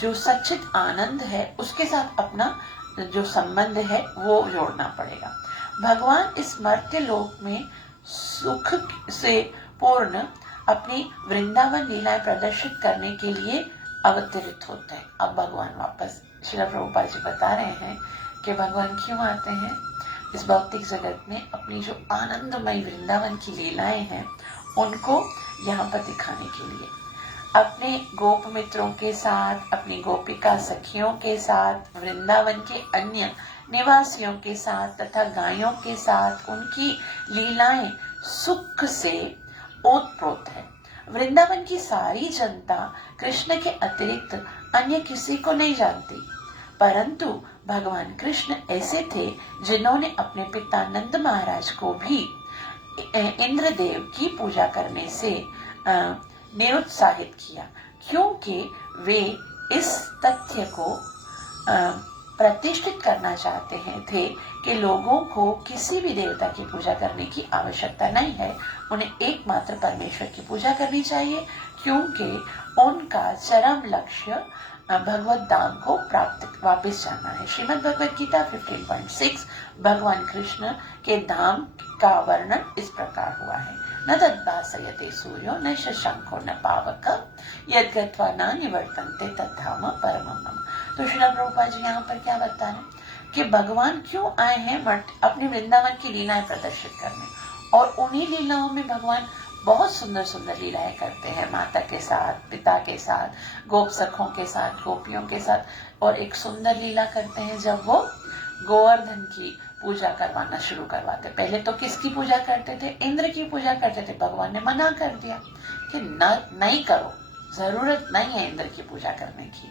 जो सच्चित आनंद है उसके साथ अपना जो संबंध है वो जोड़ना पड़ेगा। भगवान इस मर्त्य लोक में सुख से पूर्ण अपनी वृंदावन लीलाएं प्रदर्शित करने के लिए अवतरित होते हैं। अब भगवान वापस श्रील प्रभुपाद जी बता रहे हैं कि भगवान क्यों आते हैं इस भौतिक जगत में। अपनी जो आनंदमय वृंदावन की लीलाएं हैं उनको यहाँ पर दिखाने के लिए, अपने गोप मित्रों के साथ, अपनी गोपिका सखियों के साथ, वृंदावन के अन्य निवासियों के साथ तथा गायों के साथ उनकी लीलाएं सुख से ओतप्रोत है। वृंदावन की सारी जनता कृष्ण के अतिरिक्त अन्य किसी को नहीं जानती, परंतु भगवान कृष्ण ऐसे थे जिन्होंने अपने पिता नंद महाराज को भी इंद्रदेव की पूजा करने से निरुत्साहित किया, क्योंकि वे इस तथ्य को प्रतिष्ठित करना चाहते थे कि लोगों को किसी भी देवता की पूजा करने की आवश्यकता नहीं है, उन्हें एकमात्र परमेश्वर की पूजा करनी चाहिए, क्योंकि उनका चरम लक्ष्य भगवत धाम को प्राप्त वापस जाना है। श्रीमद् भगवद गीता 15.6 भगवान कृष्ण के धाम का वर्णन इस प्रकार हुआ है। न तद्भासयते सूर्यो न शशांको न पावकः यद् गत्वा न निवर्तन्ते तद्धाम परमं मम। तो श्रील प्रभुपाद जी यहाँ पर क्या बता रहे कि भगवान क्यों आए हैं अपने वृंदावन की लीलाएं प्रदर्शित करने, और उन्हीं लीलाओं में भगवान बहुत सुंदर सुंदर लीलाएं करते हैं, माता के साथ, पिता के साथ, गोप सखों के साथ, गोपियों के साथ। और एक सुंदर लीला करते हैं जब वो गोवर्धन की पूजा करवाना शुरू करवाते। पहले तो किसकी पूजा करते थे? इंद्र की पूजा करते थे। भगवान ने मना कर दिया कि नहीं करो, जरूरत नहीं है इंद्र की पूजा करने की।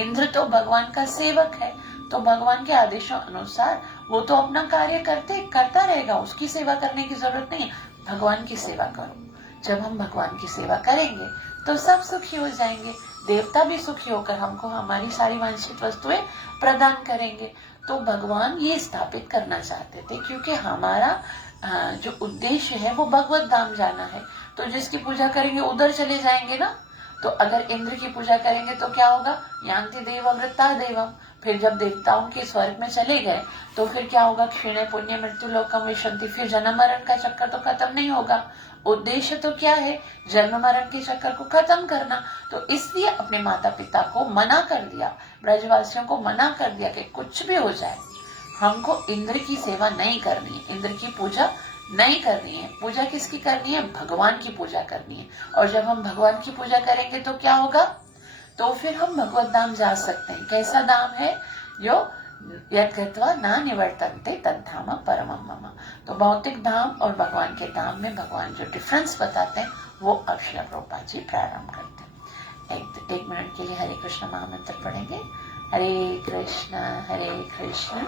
इंद्र तो भगवान का सेवक है, तो भगवान के आदेशों अनुसार वो तो अपना कार्य करता रहेगा, उसकी सेवा करने की जरूरत नहीं है। भगवान की सेवा करो। जब हम भगवान की सेवा करेंगे तो सब सुखी हो जाएंगे, देवता भी सुखी होकर हमको हमारी सारी वांछित वस्तुएं प्रदान करेंगे। तो भगवान ये स्थापित करना चाहते थे, क्योंकि हमारा जो उद्देश्य है वो भगवत धाम जाना है। तो जिसकी पूजा करेंगे उधर चले जाएंगे ना। तो अगर इंद्र की पूजा करेंगे तो क्या होगा, यान्ति देवव्रता देवम। फिर जब देवताओं के स्वर्ग में चले गए तो फिर क्या होगा, क्षीणे पुण्य मृत्यु लोकम विशंति। फिर जन्म मरण का चक्कर तो खत्म नहीं होगा। उद्देश्य तो क्या है, जन्म मरण के चक्कर को खत्म करना। तो इसलिए अपने माता पिता को मना कर दिया, ब्रजवासियों को मना कर दिया कि कुछ भी हो जाए हमको इंद्र की सेवा नहीं करनी है, इंद्र की पूजा नहीं करनी है। पूजा किसकी करनी है, भगवान की पूजा करनी है। और जब हम भगवान की पूजा करेंगे तो क्या होगा, तो फिर हम भगवत धाम जा सकते हैं। कैसा धाम है, जो यत् गत्वा न निवर्तन्ते तद्धाम परमं मम। तो भौतिक धाम और भगवान के धाम में भगवान जो डिफरेंस बताते हैं वो अब श्रील प्रभुपाद जी प्रारंभ करते हैं। एक मिनट के लिए हरे कृष्ण महामंत्र पढ़ेंगे। हरे कृष्ण हरे कृष्ण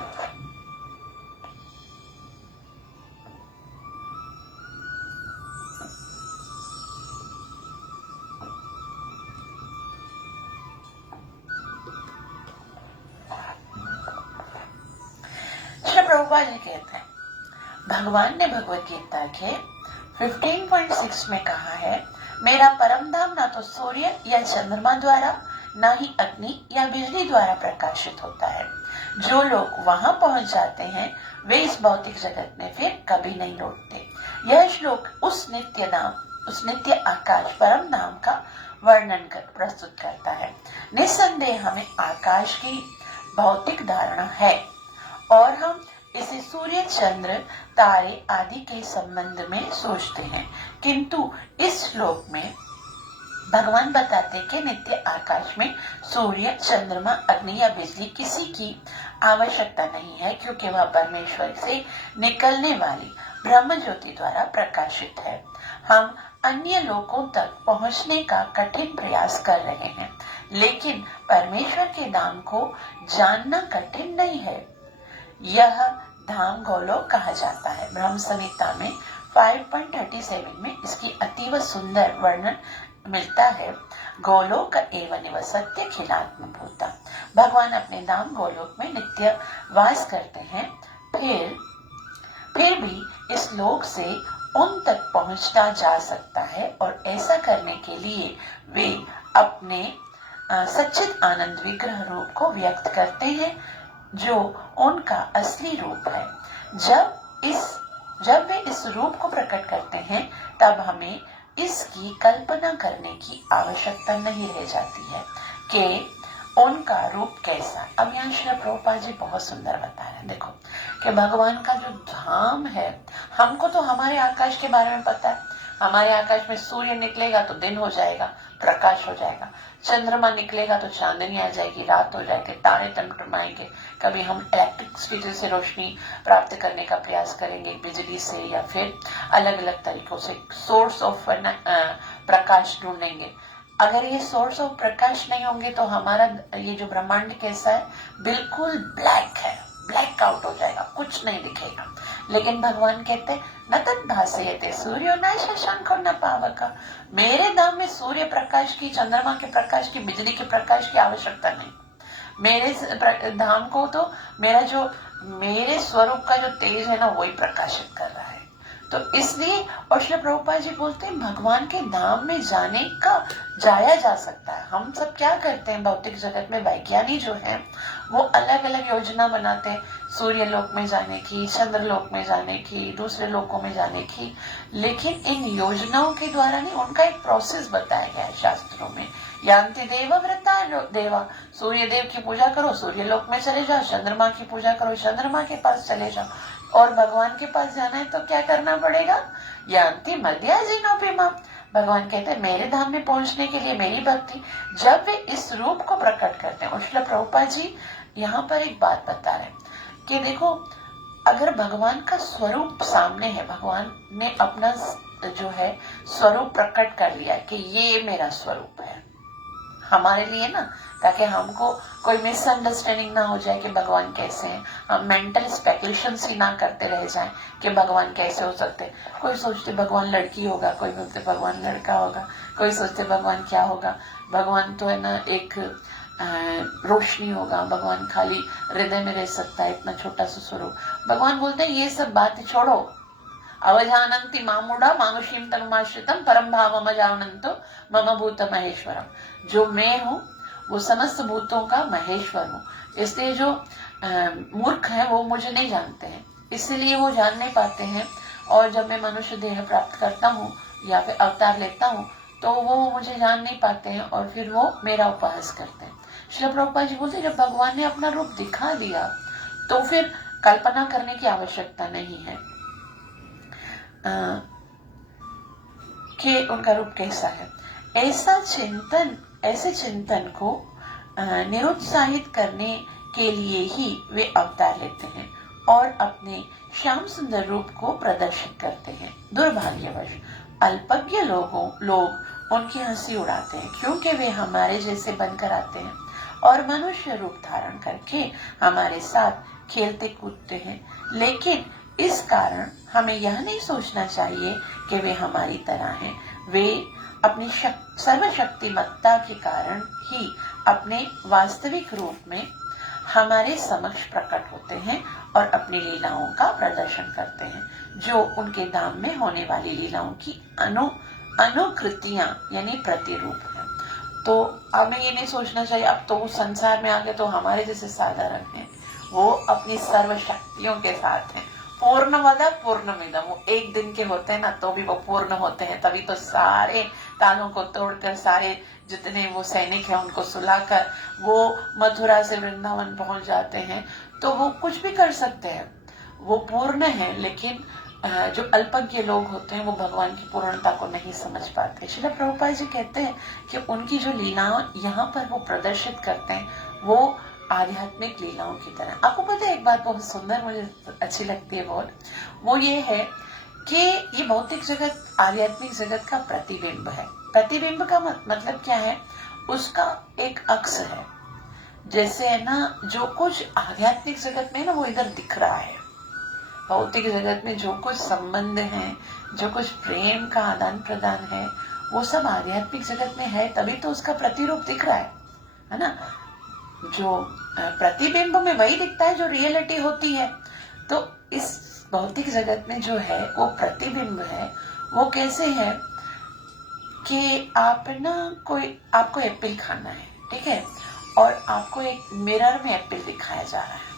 प्रभुपाद जी कहते हैं, भगवान ने भगवत गीता के 15.6 में कहा है, मेरा परम धाम ना तो सूर्य या चंद्रमा द्वारा, ना ही अग्नि या बिजली द्वारा प्रकाशित होता है। जो लोग वहां पहुंच जाते हैं वे इस भौतिक जगत में फिर कभी नहीं लौटते। यह श्लोक उस नित्य आकाश परम धाम का वर्णन प्रस्तुत करता है। निस्संदेह हमें आकाश की भौतिक धारणा है और हम इसे सूर्य चंद्र तारे आदि के संबंध में सोचते हैं, किंतु इस श्लोक में भगवान बताते कि नित्य आकाश में सूर्य चंद्रमा अग्नि या बिजली किसी की आवश्यकता नहीं है, क्योंकि वह परमेश्वर से निकलने वाली ब्रह्म ज्योति द्वारा प्रकाशित है। हम अन्य लोकों तक पहुंचने का कठिन प्रयास कर रहे हैं, लेकिन परमेश्वर के धाम को जानना कठिन नहीं है। यह धाम गोलोक कहा जाता है। ब्रह्म संहिता में 5.37 में इसकी अतीव सुंदर वर्णन मिलता है। गोलोक एवं निवसत्य खिलात्म भूता। भगवान अपने धाम गोलोक में नित्य वास करते हैं, फिर भी इस लोक से उन तक पहुंचना जा सकता है, और ऐसा करने के लिए वे अपने सच्चिद आनंद विग्रह रूप को व्यक्त करते हैं, जो उनका असली रूप है। जब वे इस रूप को प्रकट करते हैं तब हमें इसकी कल्पना करने की आवश्यकता नहीं रह जाती है कि उनका रूप कैसा। अब यहाँ श्री प्रभुपाद जी बहुत सुंदर बता रहे हैं, देखो कि भगवान का जो धाम है, हमको तो हमारे आकाश के बारे में पता है। हमारे आकाश में सूर्य निकलेगा तो दिन हो जाएगा, प्रकाश हो जाएगा। चंद्रमा निकलेगा तो चांदनी आ जाएगी, रात हो जाएगी, तारे टमटमाएंगे। कभी हम इलेक्ट्रिसिटी से रोशनी प्राप्त करने का प्रयास करेंगे, बिजली से, या फिर अलग अलग तरीकों से सोर्स ऑफ प्रकाश ढूंढेंगे। अगर ये सोर्स ऑफ प्रकाश नहीं होंगे तो हमारा ये जो ब्रह्मांड कैसा है, बिल्कुल ब्लैक है, ब्लैक आउट हो जाएगा, कुछ नहीं दिखेगा। लेकिन भगवान कहते न तद भासयते सूर्यो न शशांको न पावक। मेरे धाम में सूर्य प्रकाश की, चंद्रमा के प्रकाश की, बिजली के प्रकाश की आवश्यकता नहीं। मेरे धाम को तो मेरे स्वरूप का जो तेज है ना, वही प्रकाशित कर रहा है। तो इसलिए और श्री प्रभुपाद जी बोलते हैं, भगवान के धाम में जाया जा सकता है। हम सब क्या करते हैं, भौतिक जगत में वैज्ञानिक जो है वो अलग अलग योजना बनाते हैं, सूर्य लोक में जाने की, चंद्र लोक में जाने की, दूसरे लोकों में जाने की। लेकिन इन योजनाओं के द्वारा नहीं, उनका एक प्रोसेस बताया गया है शास्त्रों में। यान्ति देवव्रता देवा, सूर्य देव की पूजा करो, सूर्य लोक में चले जाओ। चंद्रमा की पूजा करो, चंद्रमा के पास चले जाओ। और भगवान के पास जाना है तो क्या करना पड़ेगा, यान्ति मध्याजिनोपिमा। भगवान कहते हैं मेरे धाम में पहुंचने के लिए मेरी भक्ति, जब वे इस रूप को प्रकट करते हैं। श्रील प्रभुपाद जी यहाँ पर एक बात बता रहे हैं कि देखो, अगर भगवान का स्वरूप सामने है, भगवान ने अपना जो है स्वरूप प्रकट कर लिया कि ये मेरा स्वरूप है, हमारे लिए ना, ताकि हमको कोई मिसअंडरस्टैंडिंग ना हो जाए कि भगवान कैसे हैं, हम मेंटल स्पेकुलेशन ही ना करते रह जाएं कि भगवान कैसे हो सकते हैं। कोई सोचते भगवान लड़की होगा, कोई बोलते भगवान लड़का होगा, कोई सोचते भगवान क्या होगा। भगवान तो है ना एक रोशनी होगा, भगवान खाली हृदय में रह सकता है, इतना छोटा सा स्वरूप। भगवान बोलते हैं ये सब बात छोड़ो, अवजानन्ति मामुड़ा मानुषीम तनुमाश्रितम परम भावम अजानन्तो मम भूत महेश्वरम। जो मैं हूँ वो समस्त भूतों का महेश्वर हूँ। इसलिए जो मूर्ख है वो मुझे नहीं जानते हैं, इसलिए वो जान नहीं पाते हैं। और जब मैं मनुष्य देह प्राप्त करता हूँ या फिर अवतार लेता हूँ तो वो मुझे जान नहीं पाते हैं और फिर वो मेरा उपहास करते हैं। श्रील प्रभुपाद जी बोलते हैं जब भगवान ने अपना रूप दिखा दिया तो फिर कल्पना करने की आवश्यकता नहीं है कि उनका रूप कैसा है। ऐसे चिंतन को निरुत्साहित करने के लिए ही वे अवतार लेते हैं और अपने श्याम सुंदर रूप को प्रदर्शित करते हैं। दुर्भाग्यवश अल्पज्ञ लोग उनकी हंसी उड़ाते हैं, क्योंकि वे हमारे जैसे बनकर आते हैं और मनुष्य रूप धारण करके हमारे साथ खेलते कूदते हैं। लेकिन इस कारण हमें यह नहीं सोचना चाहिए कि वे हमारी तरह हैं। वे अपनी सर्वशक्तिमत्ता के कारण ही अपने वास्तविक रूप में हमारे समक्ष प्रकट होते हैं और अपनी लीलाओं का प्रदर्शन करते हैं, जो उनके धाम में होने वाली लीलाओं की अनुकृतियां यानी प्रतिरूप है। तो हमें ये नहीं सोचना चाहिए अब तो उस संसार में आगे तो हमारे जैसे साधारण हैं, वो अपनी सर्व शक्तियों के साथ हैं। पूर्णमद पूर्णमिदम, वो एक दिन के होते हैं ना तो भी वो पूर्ण होते हैं, तभी तो सारे तालों को तोड़कर सारे जितने वो सैनिक हैं उनको सुलाकर वो मथुरा से वृंदावन पहुंच जाते हैं। तो वो कुछ भी कर सकते हैं, वो पूर्ण है। लेकिन जो अल्पज्ञ लोग होते हैं वो भगवान की पूर्णता को नहीं समझ पाते। श्रील प्रभुपाद जी कहते हैं कि उनकी जो लीलाएं यहाँ पर वो प्रदर्शित करते हैं वो आध्यात्मिक लीलाओं की तरह। आपको पता है एक बात बहुत सुंदर मुझे अच्छी लगती है बहुत, वो ये है कि ये भौतिक जगत आध्यात्मिक जगत का प्रतिबिंब है। प्रतिबिंब का मतलब क्या है, उसका एक अक्स है। जैसे है ना जो कुछ आध्यात्मिक जगत में ना वो इधर दिख रहा है, भौतिक जगत में जो कुछ संबंध है, जो कुछ प्रेम का आदान प्रदान है, वो सब आध्यात्मिक जगत में है, तभी तो उसका प्रतिरूप दिख रहा है ना। जो प्रतिबिंब में वही दिखता है जो रियलिटी होती है। तो इस भौतिक जगत में जो है वो प्रतिबिंब है। वो कैसे है कि आप ना आपको एप्पल खाना है, ठीक है, और आपको एक मिरर में एप्पल दिखाया जा रहा है।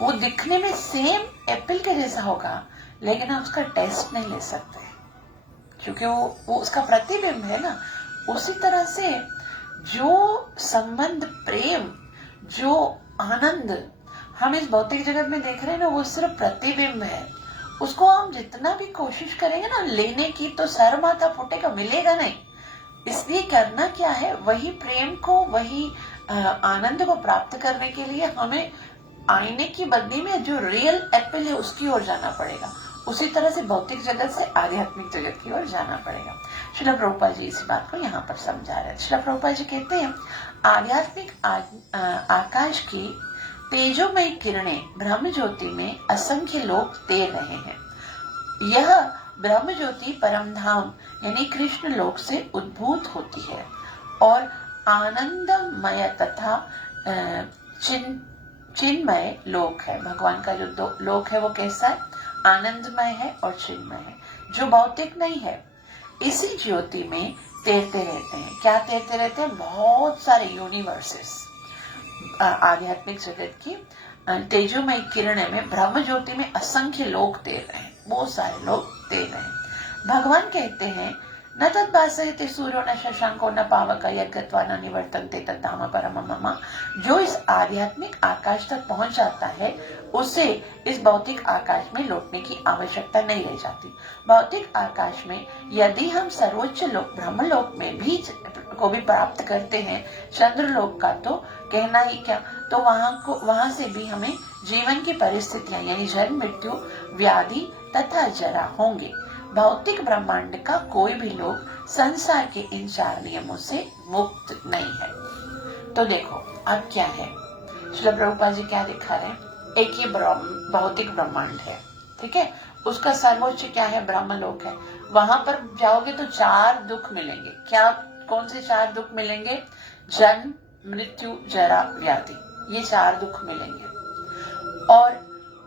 वो दिखने में सेम एप्पल के जैसा होगा, लेकिन आप उसका टेस्ट नहीं ले सकते क्योंकि वो उसका प्रतिबिंब है ना। उसी तरह से जो संबंध, प्रेम, जो आनंद हम इस भौतिक जगत में देख रहे हैं ना, वो सिर्फ प्रतिबिंब है। उसको हम जितना भी कोशिश करेंगे ना लेने की तो सर माथा फूटेगा, मिलेगा नहीं। इसलिए करना क्या है, वही प्रेम को, वही आनंद को प्राप्त करने के लिए हमें आईने की बदली में जो रियल एप्पल है उसकी ओर जाना पड़ेगा। उसी तरह से भौतिक जगत से आध्यात्मिक जगत की ओर जाना पड़ेगा। श्रील प्रभुपाद जी इस बात को यहाँ पर समझा रहे हैं। श्रील प्रभुपाद जी कहते हैं आध्यात्मिक आकाश की तेजोमय किरणें ब्रह्म ज्योति में असंख्य लोग तैर रहे हैं। यह ब्रह्म ज्योति परम धाम यानी कृष्ण लोक से उद्भूत होती है और आनंदमय तथा चिन्मय लोक है। भगवान का जो लोक है वो कैसा है, आनंदमय है और चिन्मय है, जो भौतिक नहीं है। इसी ज्योति में तैरते रहते हैं। क्या तैरते रहते हैं, बहुत सारे यूनिवर्सेस आध्यात्मिक जगत की तेजोमय किरणें में ब्रह्म ज्योति में असंख्य लोग तैर रहे हैं, बहुत सारे लोग तैर रहे हैं। भगवान कहते हैं न तद्भासयते सूर्यो न शशांको न पावक यद्गत्वा न निवर्तन्ते तद्धाम परम मम। जो इस आध्यात्मिक आकाश तक पहुंच जाता है उसे इस भौतिक आकाश में लौटने की आवश्यकता नहीं रह जाती। भौतिक आकाश में यदि हम सर्वोच्च लोक ब्रह्मलोक में भी को भी प्राप्त करते हैं, चंद्रलोक का तो कहना ही क्या, तो वहां से भी हमें जीवन की परिस्थितियां यानी जन्म, मृत्यु, व्याधि तथा जरा होंगे। भौतिक ब्रह्मांड का कोई भी लोग संसार के इन 4 नियमों से मुक्त नहीं है। तो देखो अब क्या है, श्रील प्रभुपाद जी क्या दिखा रहे हैं, एक ये भौतिक ब्रह्मांड है, ठीक है, उसका सर्वोच्च क्या है, ब्रह्मलोक है। वहां पर जाओगे तो 4 दुख मिलेंगे। क्या, कौन से 4 दुख मिलेंगे? जन्म, मृत्यु, जरा, व्याधि, ये 4 दुख मिलेंगे। और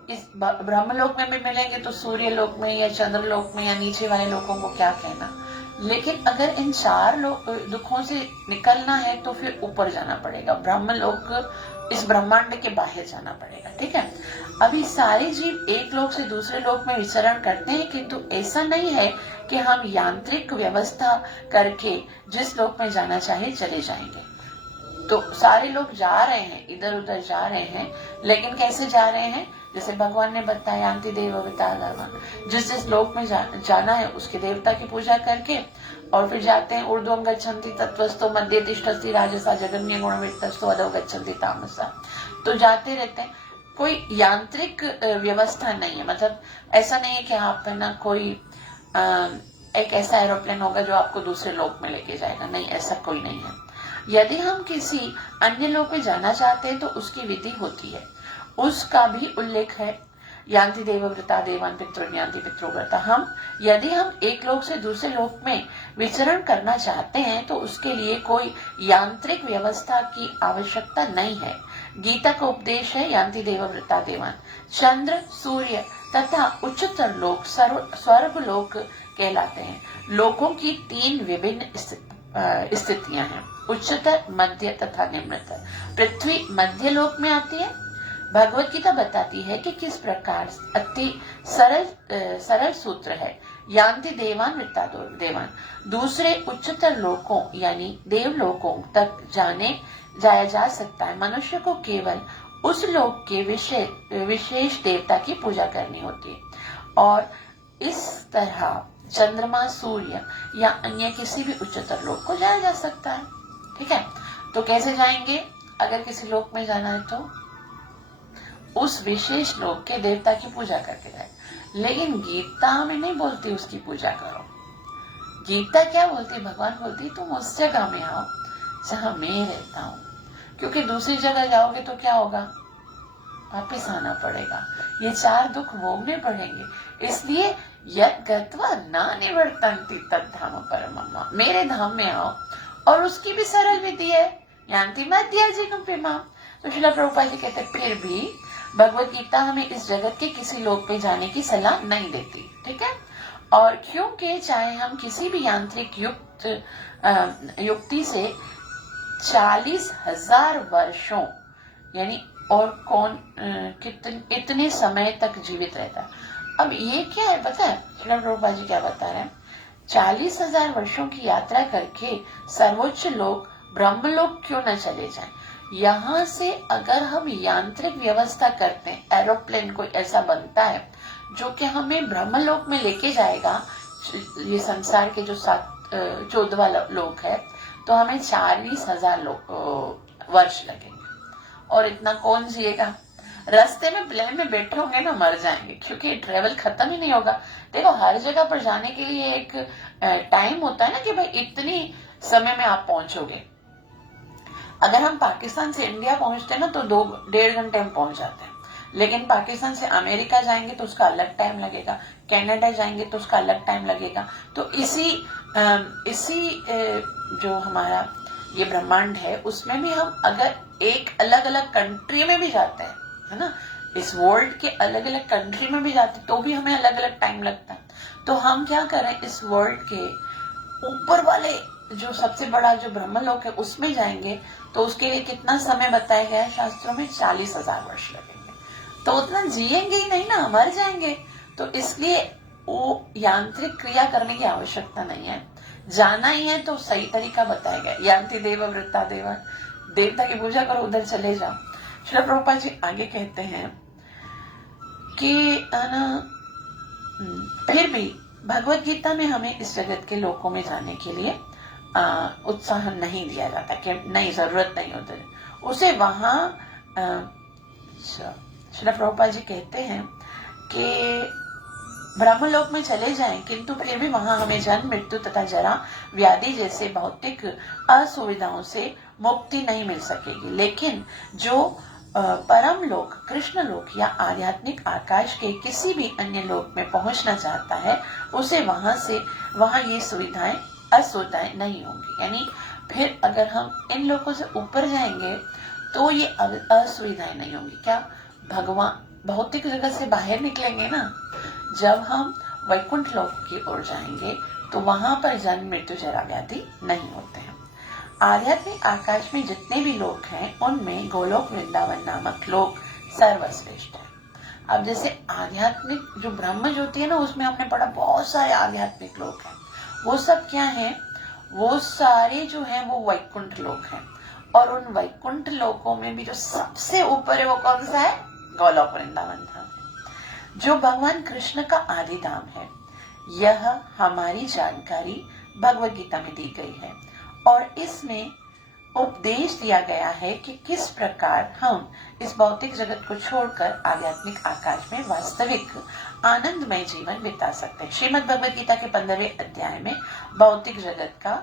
इस ब्रह्मलोक में भी मिलेंगे तो सूर्य लोक में या चंद्रलोक में या नीचे वाले लोगों को क्या कहना। लेकिन अगर इन 4 दुखों से निकलना है तो फिर ऊपर जाना पड़ेगा, ब्रह्मलोक, इस ब्रह्मांड के बाहर जाना पड़ेगा, ठीक है। अभी सारे जीव एक लोक से दूसरे लोक में विचरण करते हैं, किंतु ऐसा नहीं है कि हम यांत्रिक व्यवस्था करके जिस लोक में जाना चाहे चले जाएंगे। तो सारे लोग जा रहे हैं, इधर उधर जा रहे हैं, लेकिन कैसे जा रहे हैं? जैसे भगवान ने बताया, अंति देवता धर्म, जिस जिस लोक में जाना है उसके देवता की पूजा करके और फिर जाते हैं। ऊर्ध्वं गच्छन्ति तत्त्वस्तो मध्ये तिष्ठति राजसा जगन्य गुणवित्तस्तो अधो गच्छन्ति तामसा। तो जाते रहते हैं, कोई यांत्रिक व्यवस्था नहीं है। मतलब ऐसा नहीं है कि आप है ना कोई एक ऐसा एरोप्लेन होगा जो आपको दूसरे लोक में लेके जाएगा, नहीं, ऐसा कोई नहीं है। यदि हम किसी अन्य लोक में जाना चाहते हैं तो उसकी विधि होती है, उसका भी उल्लेख है। यान्ति देवव्रता देवान पितृयान्ति पितृव्रता। यदि हम एक लोक से दूसरे लोक में विचरण करना चाहते हैं तो उसके लिए कोई यांत्रिक व्यवस्था की आवश्यकता नहीं है। गीता का उपदेश है, यान्ति देवव्रता देवान। चंद्र, सूर्य तथा उच्चतर लोक स्वर्ग लोक कहलाते हैं। लोकों की 3 विभिन्न स्थितियां हैं, उच्चतर, मध्य तथा निम्नतर। पृथ्वी मध्य लोक में आती है। भगवत गीता बताती है कि किस प्रकार अति सरल सूत्र है, यान्ति देवान वृत्ता देवान। दूसरे उच्चतर लोकों यानी देवलोकों तक जाया जा सकता है। मनुष्य को केवल उस लोक के विशेष देवता की पूजा करनी होती है और इस तरह चंद्रमा, सूर्य या अन्य किसी भी उच्चतर लोक को जाया जा सकता है, ठीक है। तो कैसे जाएंगे? अगर किसी लोक में जाना है तो उस विशेष लोक के देवता की पूजा करके जाए। लेकिन गीता हमें नहीं बोलती उसकी पूजा करो। गीता क्या बोलती? भगवान बोलती तुम उस जगह में आओ जहां मैं रहता हूँ, क्योंकि दूसरी जगह जाओगे तो क्या होगा? वापिस आना पड़ेगा, ये 4 दुख भोगने पड़ेंगे। इसलिए यत् गत्वा न निवर्तन्ति तद्धाम परमम्, मेरे धाम में आओ। और उसकी भी सरल विधि है, यान्ति मध्यजिनुपिमा। तो श्रील प्रभुपाद जी कहते फिर भी भगवत गीता हमें इस जगत के किसी लोक पे जाने की सलाह नहीं देती, ठीक है। और क्योंकि चाहे हम किसी भी यांत्रिक युक्ति से 40,000 वर्षों यानी और कौन इतने समय तक जीवित रहता है। अब ये क्या है पता है? श्रील प्रभुपाद जी क्या बता रहे हैं? 40,000 वर्षों की यात्रा करके सर्वोच्च लोक ब्रह्मलोक क्यों न चले जाएं? यहाँ से अगर हम यांत्रिक व्यवस्था करते हैं, एरोप्लेन कोई ऐसा बनता है जो कि हमें ब्रह्मलोक में लेके जाएगा, ये संसार के जो 14वां लोक है, तो हमें 40,000 वर्ष लगेंगे। और इतना कौन जिएगा? रास्ते में प्लेन में बैठे होंगे ना, मर जाएंगे, क्योंकि ट्रेवल खत्म ही नहीं होगा। देखो हर जगह पर जाने के लिए एक टाइम होता है ना कि भाई इतनी समय में आप पहुंचोगे। अगर हम पाकिस्तान से इंडिया पहुंचते हैं ना तो 2-1.5 घंटे में पहुंच जाते हैं, लेकिन पाकिस्तान से अमेरिका जाएंगे तो उसका अलग टाइम लगेगा, कनाडा जाएंगे तो उसका अलग टाइम लगेगा। तो इसी जो हमारा ये ब्रह्मांड है उसमें भी हम अगर एक अलग अलग कंट्री में भी जाते हैं, है ना, इस वर्ल्ड के अलग अलग कंट्री में भी जाते हैं तो भी हमें अलग अलग टाइम लगता है। तो हम क्या करें, इस वर्ल्ड के ऊपर वाले जो सबसे बड़ा जो ब्रह्मलोक है उसमें जाएंगे तो उसके लिए कितना समय बताया गया है शास्त्रों में? 40,000 वर्ष लगेंगे। तो उतना जिएंगे ही नहीं ना, मर जाएंगे। तो इसलिए वो यांत्रिक क्रिया करने की आवश्यकता नहीं है, जाना ही है तो सही तरीका बताया गया, यान्ति देवव्रता देवान, देवता की पूजा करो, उधर चले जाओ। श्रील प्रभुपाद जी आगे कहते हैं कि फिर भी भगवत गीता में हमें इस जगत के लोकों में जाने के लिए उत्साह नहीं दिया जाता कि नहीं, जरूरत नहीं होती उसे। वहां श्रील प्रभुपाद जी कहते हैं कि ब्रह्मलोक में चले जाएं, किंतु फिर भी वहां हमें जन्म, मृत्यु तथा जरा, व्याधि जैसे भौतिक असुविधाओं से मुक्ति नहीं मिल सकेगी। लेकिन जो परम लोक, कृष्ण लोक या आध्यात्मिक आकाश के किसी भी अन्य लोक में पहुंचना चाहता है, उसे वहां ये सुविधाएं, असुविधाएं नहीं होंगी। यानी फिर अगर हम इन लोगों से ऊपर जाएंगे तो ये असुविधाएं नहीं होंगी। क्या भगवान भौतिक जगत से बाहर निकलेंगे ना, जब हम वैकुंठ लोक की ओर जाएंगे तो वहां पर जन्म, मृत्यु, जरा, व्याधि नहीं होते हैं। आध्यात्मिक आकाश में जितने भी लोक हैं उनमें गोलोक वृंदावन नामक लोक सर्वश्रेष्ठ है। अब जैसे आध्यात्मिक जो ब्रह्म ज्योति है ना, उसमें हमने पढ़ा बहुत सारे आध्यात्मिक लोक हैं। वो सब क्या है? वो सारे जो है वो वैकुंठ लोक हैं। और उन वैकुंठ लोकों में भी जो सबसे ऊपर है वो कौन सा है? गोलोक वृंदावन धाम है, जो भगवान कृष्ण का आदि धाम है। यह हमारी जानकारी भगवद गीता में दी गई है और इसमें उपदेश दिया गया है कि किस प्रकार हम इस भौतिक जगत को छोड़कर आध्यात्मिक आकाश में वास्तविक आनंदमय जीवन बिता सकते हैं। श्रीमद् भगवद गीता के 15वें अध्याय में भौतिक जगत का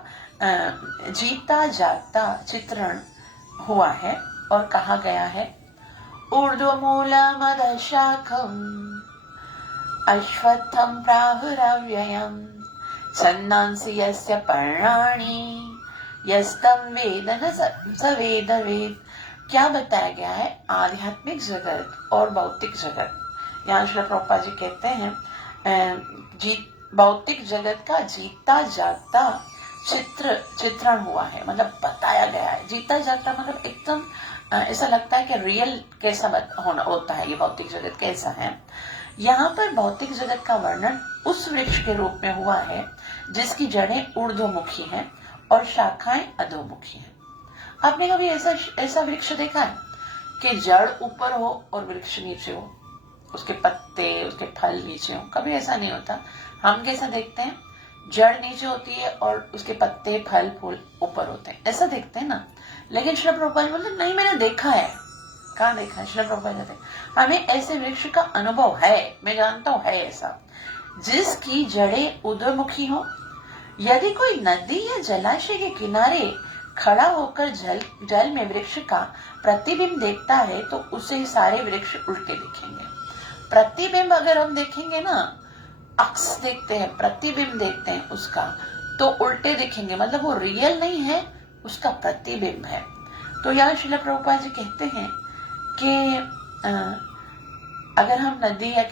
जीता जागता चित्रण हुआ है और कहा गया है, ऊर्ध्वमूलमधः शाखम् अश्वत्थं प्राहुरव्ययम् छन्दांसि यस्य पर्णानि यस्तं वेद न स वेदवेद। क्या बताया गया है? आध्यात्मिक जगत और भौतिक जगत। यहाँ श्रील प्रभुपाद जी कहते हैं भौतिक जगत का जीता जागता चित्रण हुआ है, मतलब बताया गया है। जीता जागता मतलब एकदम ऐसा लगता है कि रियल कैसा होता है, ये भौतिक जगत कैसा है। यहाँ पर भौतिक जगत का वर्णन उस वृक्ष के रूप में हुआ है जिसकी जड़ें ऊर्ध्वमुखी हैं और शाखाएं अधोमुखी हैं। आपने कभी ऐसा वृक्ष देखा है कि जड़ ऊपर हो और वृक्ष नीचे हो, उसके पत्ते, उसके फल नीचे हो? कभी ऐसा नहीं होता। हम कैसा देखते हैं? जड़ नीचे होती है और उसके पत्ते, फल, फूल ऊपर होते हैं, ऐसा देखते हैं ना। लेकिन श्रील प्रभुपाद बोलते नहीं, मैंने देखा है। कहाँ देखा है? श्रील प्रभुपाद कहते हमें ऐसे वृक्ष का अनुभव है, मैं जानता हूं है ऐसा, जिसकी जड़ें ऊर्ध्वमुखी हो। यदि कोई नदी या जलाशय के किनारे खड़ा होकर जल में वृक्ष का प्रतिबिंब देखता है तो उसे सारे वृक्ष उल्टे दिखेंगे। प्रतिबिंब अगर हम देखेंगे ना, अक्स देखते हैं, प्रतिबिंब देखते हैं उसका, तो उल्टे दिखेंगे, मतलब वो रियल नहीं है, उसका प्रतिबिंब है। तो यहाँ श्रील प्रभुपाद जी कहते हैं कि अगर हम नदी या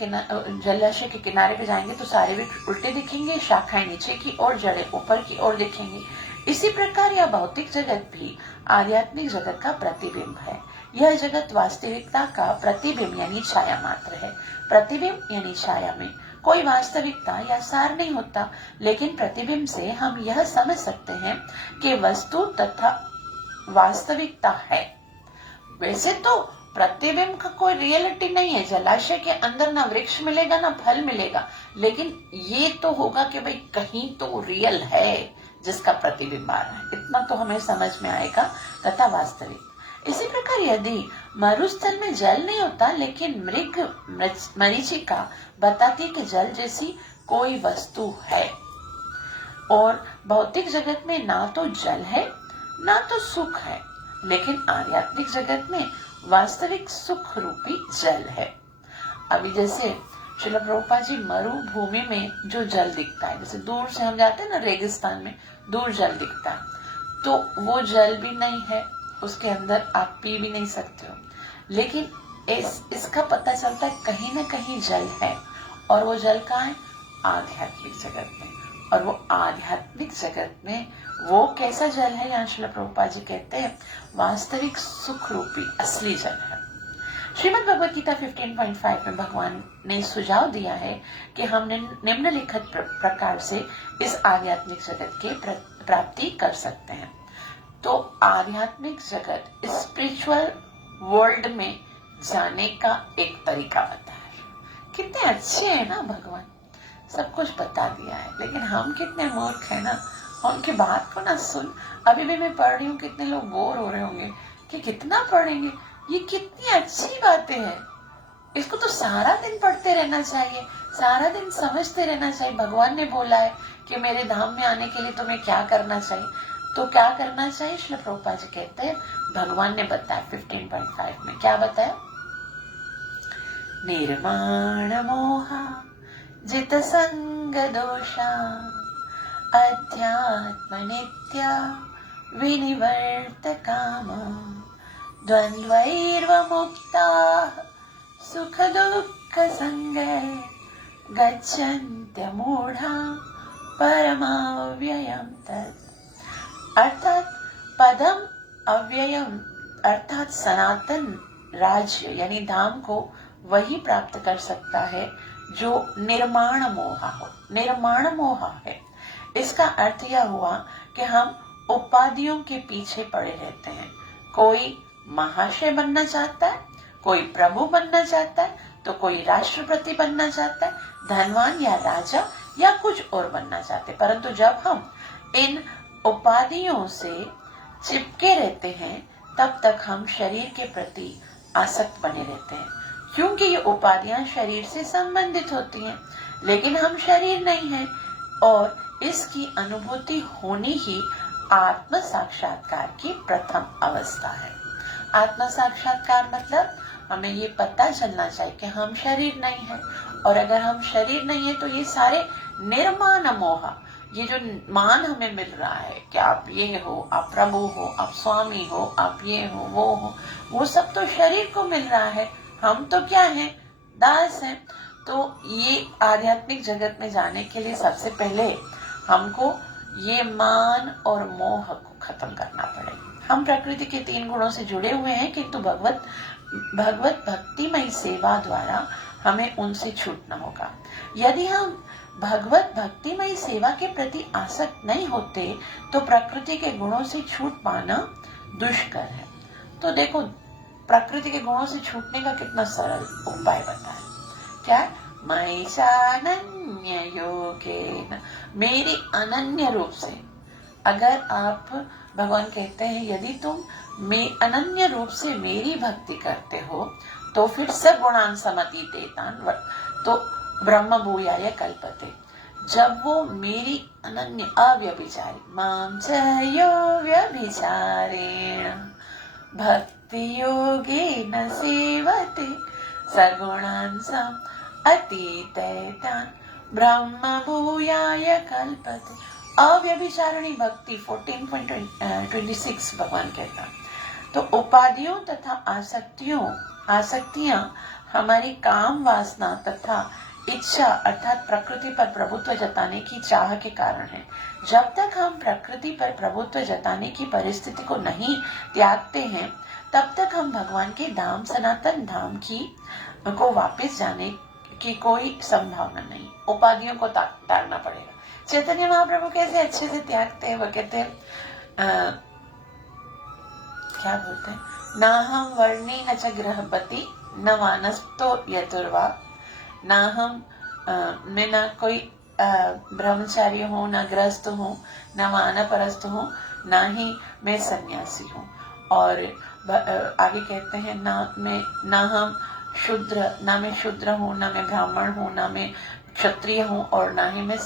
जलाशय के किनारे पे जाएंगे तो सारे वृक्ष उल्टे दिखेंगे, शाखाएं नीचे की और जड़ें ऊपर की ओर दिखेंगी। इसी प्रकार यह भौतिक जगत भी आध्यात्मिक जगत का प्रतिबिंब है। यह जगत वास्तविकता का प्रतिबिंब यानी छाया मात्र है। प्रतिबिंब यानी छाया में कोई वास्तविकता या सार नहीं होता, लेकिन प्रतिबिंब से हम यह समझ सकते हैं कि वस्तु तथा वास्तविकता है। वैसे तो प्रतिबिंब का कोई रियलिटी नहीं है, जलाशय के अंदर ना वृक्ष मिलेगा ना फल मिलेगा, लेकिन ये तो होगा कि भाई कहीं तो रियल है जिसका प्रतिबिंब आ रहा है, इतना तो हमें समझ में आएगा, तथा वास्तविक। इसी प्रकार यदि मरुस्थल में जल नहीं होता लेकिन मरीचिका बताती कि जल जैसी कोई वस्तु है, और भौतिक जगत में ना तो जल है ना तो सुख है, लेकिन आध्यात्मिक जगत में वास्तविक सुख रूपी जल है। अभी जैसे श्रील प्रभुपाद जी मरुभूमि में जो जल दिखता है, जैसे दूर से हम जाते हैं ना रेगिस्तान में, दूर जल दिखता है, तो वो जल भी नहीं है, उसके अंदर आप पी भी नहीं सकते हो, लेकिन इसका पता चलता है कहीं ना कहीं जल है, और वो जल कहाँ है? आध्यात्मिक जगत में। और वो आध्यात्मिक जगत में वो कैसा जल है? यहाँ श्रील प्रभुपाद जी कहते हैं वास्तविक सुख रूपी असली जल है। श्रीमद् भगवद गीता 15.5 में भगवान ने सुझाव दिया है कि हम निम्नलिखित प्रकार से इस आध्यात्मिक जगत के प्राप्ति कर सकते हैं। तो आध्यात्मिक जगत, स्पिरिचुअल वर्ल्ड में जाने का एक तरीका बताया है। कितने अच्छे हैं ना भगवान, सब कुछ बता दिया है, लेकिन हम कितने मूर्ख हैं ना, उनकी बात को ना सुन। अभी भी मैं पढ़ रही हूँ, कितने लोग बोर हो रहे होंगे कि कितना पढ़ेंगे, ये कितनी अच्छी बातें हैं, इसको तो सारा दिन पढ़ते रहना चाहिए, सारा दिन समझते रहना चाहिए। भगवान ने बोला है कि मेरे धाम में आने के लिए तुम्हें क्या करना चाहिए, तो क्या करना चाहिए? श्री प्रभुपाद जी कहते हैं, भगवान ने बताया 15.5 में क्या बताया? निर्माण मोहा जित संग दोषा अध्यात्म नित्या विनिवर्त काम द्वंद्वैर्व मुक्ता सुख दुःख संगै गच्छन्त्य मूढ़ा परमाव्ययम तत्। अर्थात पदम अव्ययम अर्थात सनातन राज्य यानी धाम को वही प्राप्त कर सकता है जो निर्माण मोहा हो। निर्माण मोहा है, इसका अर्थ यह हुआ कि हम उपाधियों के पीछे पड़े रहते हैं। कोई महाशय बनना चाहता है, कोई प्रभु बनना चाहता है, तो कोई राष्ट्रपति बनना चाहता है, धनवान या राजा या कुछ और बनना चाहते हैं। परंतु जब हम इन उपाधियों से चिपके रहते हैं तब तक हम शरीर के प्रति आसक्त बने रहते हैं, क्योंकि ये उपाधियां शरीर से संबंधित होती हैं, लेकिन हम शरीर नहीं हैं। और इसकी अनुभूति होनी ही आत्म साक्षात्कार की प्रथम अवस्था है। आत्म साक्षात्कार मतलब हमें ये पता चलना चाहिए कि हम शरीर नहीं है, और अगर हम शरीर नहीं है तो ये सारे निर्माण मोह, ये जो मान हमें मिल रहा है कि आप ये हो, आप प्रभु हो, आप स्वामी हो, आप ये हो, वो सब तो शरीर को मिल रहा है। हम तो क्या हैं? दास हैं। तो ये आध्यात्मिक जगत में जाने के लिए सबसे पहले हमको ये मान और मोह को खत्म करना पड़ेगा। हम प्रकृति के 3 गुणों से जुड़े हुए हैं, किंतु भगवत भक्तिमय सेवा द्वारा हमें उनसे छूटना होगा। यदि हम भगवत भक्तिमय सेवा के प्रति आसक्त नहीं होते तो प्रकृति के गुणों से छूट पाना दुष्कर है। तो देखो, प्रकृति के गुणों से छूटने का कितना सरल उपाय बताया। क्या? मयि चानन्य योगेन, मेरी अनन्य रूप से। अगर आप, भगवान कहते हैं, यदि तुम अनन्य रूप से मेरी भक्ति करते हो तो फिर सगुणान समतीतेतान, तो ब्रह्म भूयाय कल्पते। जब वो मेरी अनन्य अव्यभिचारी, मां च यो व्यभिचारेण भक्ति योगेन सेवते सगुणान् अतीतान् ब्रह्म भूयाय कल्पते। अव्यभिचारिणी भक्ति 14.26 भगवान कहता। तो उपाधियों तथा आसक्तियां हमारी काम वासना तथा इच्छा अर्थात प्रकृति पर प्रभुत्व जताने की चाह के कारण है। जब तक हम प्रकृति पर प्रभुत्व जताने की परिस्थिति को नहीं त्यागते हैं तब तक हम भगवान के धाम, सनातन धाम को वापस जाने की कोई संभावना नहीं। उपाधियों को त्यागना पड़ेगा। चैतन्य महाप्रभु कैसे अच्छे से त्यागते हैं, वो कहते हैं क्या बोलते हैं, ना हम वर्णी न च गृहपति न वानस्तो यतुर्वा, ना हम मैं ना कोई ब्रह्मचारी हूँ, न गृहस्थ हूँ, न वानप्रस्थ हूँ, ना ही मैं सन्यासी हूँ। और आगे कहते हैं ना मैं शूद्र हूँ, ना मैं ब्राह्मण हूँ, ना मैं क्षत्रिय हूँ, और ना ही मैं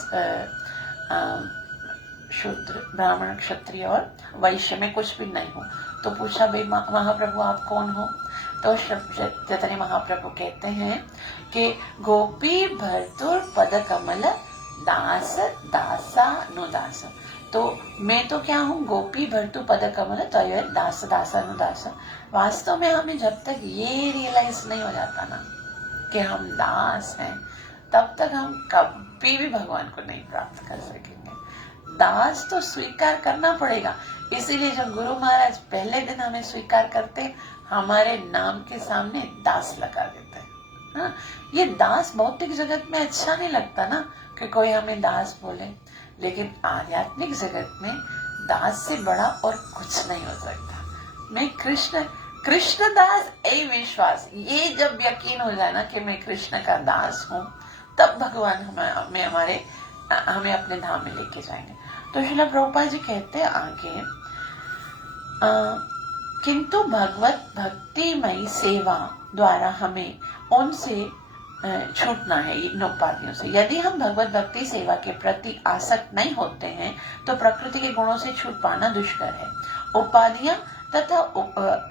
शूद्र, ब्राह्मण, क्षत्रिय और वैश्य में कुछ भी नहीं हूँ। तो पूछा, भाई महाप्रभु आप कौन हो? तो चैतन्य महाप्रभु कहते हैं कि गोपी भर्तुर पद कमल दास दासानुदास। तो मैं तो क्या हूँ? गोपी भर्तु पद कमल तय दास दासानुदास। वास्तव में हमें जब तक ये रियलाइज नहीं हो जाता ना कि हम दास हैं, तब तक हम कभी भी भगवान को नहीं प्राप्त कर सकेंगे। दास तो स्वीकार करना पड़ेगा। इसीलिए जब गुरु महाराज पहले दिन हमें स्वीकार करते, हमारे नाम के सामने दास लगा देते हैं। ये दास भौतिक जगत में अच्छा नहीं लगता ना कि कोई हमें दास बोले, लेकिन आध्यात्मिक जगत में दास से बड़ा और कुछ नहीं हो सकता। मैं कृष्ण दास, ए विश्वास, ये जब यकीन हो जाए ना कि मैं कृष्ण का दास हूँ, तब भगवान हमें अपने धाम में लेके जाएंगे। तो श्रील प्रभुपाद जी कहते हैं आगे, किंतु भगवत भक्तिमयी सेवा द्वारा हमें उनसे छूटना है इन उपाधियों से। यदि हम भगवत भक्ति सेवा के प्रति आसक्त नहीं होते हैं तो प्रकृति के गुणों से छूट पाना दुष्कर है। उपाधियां तथा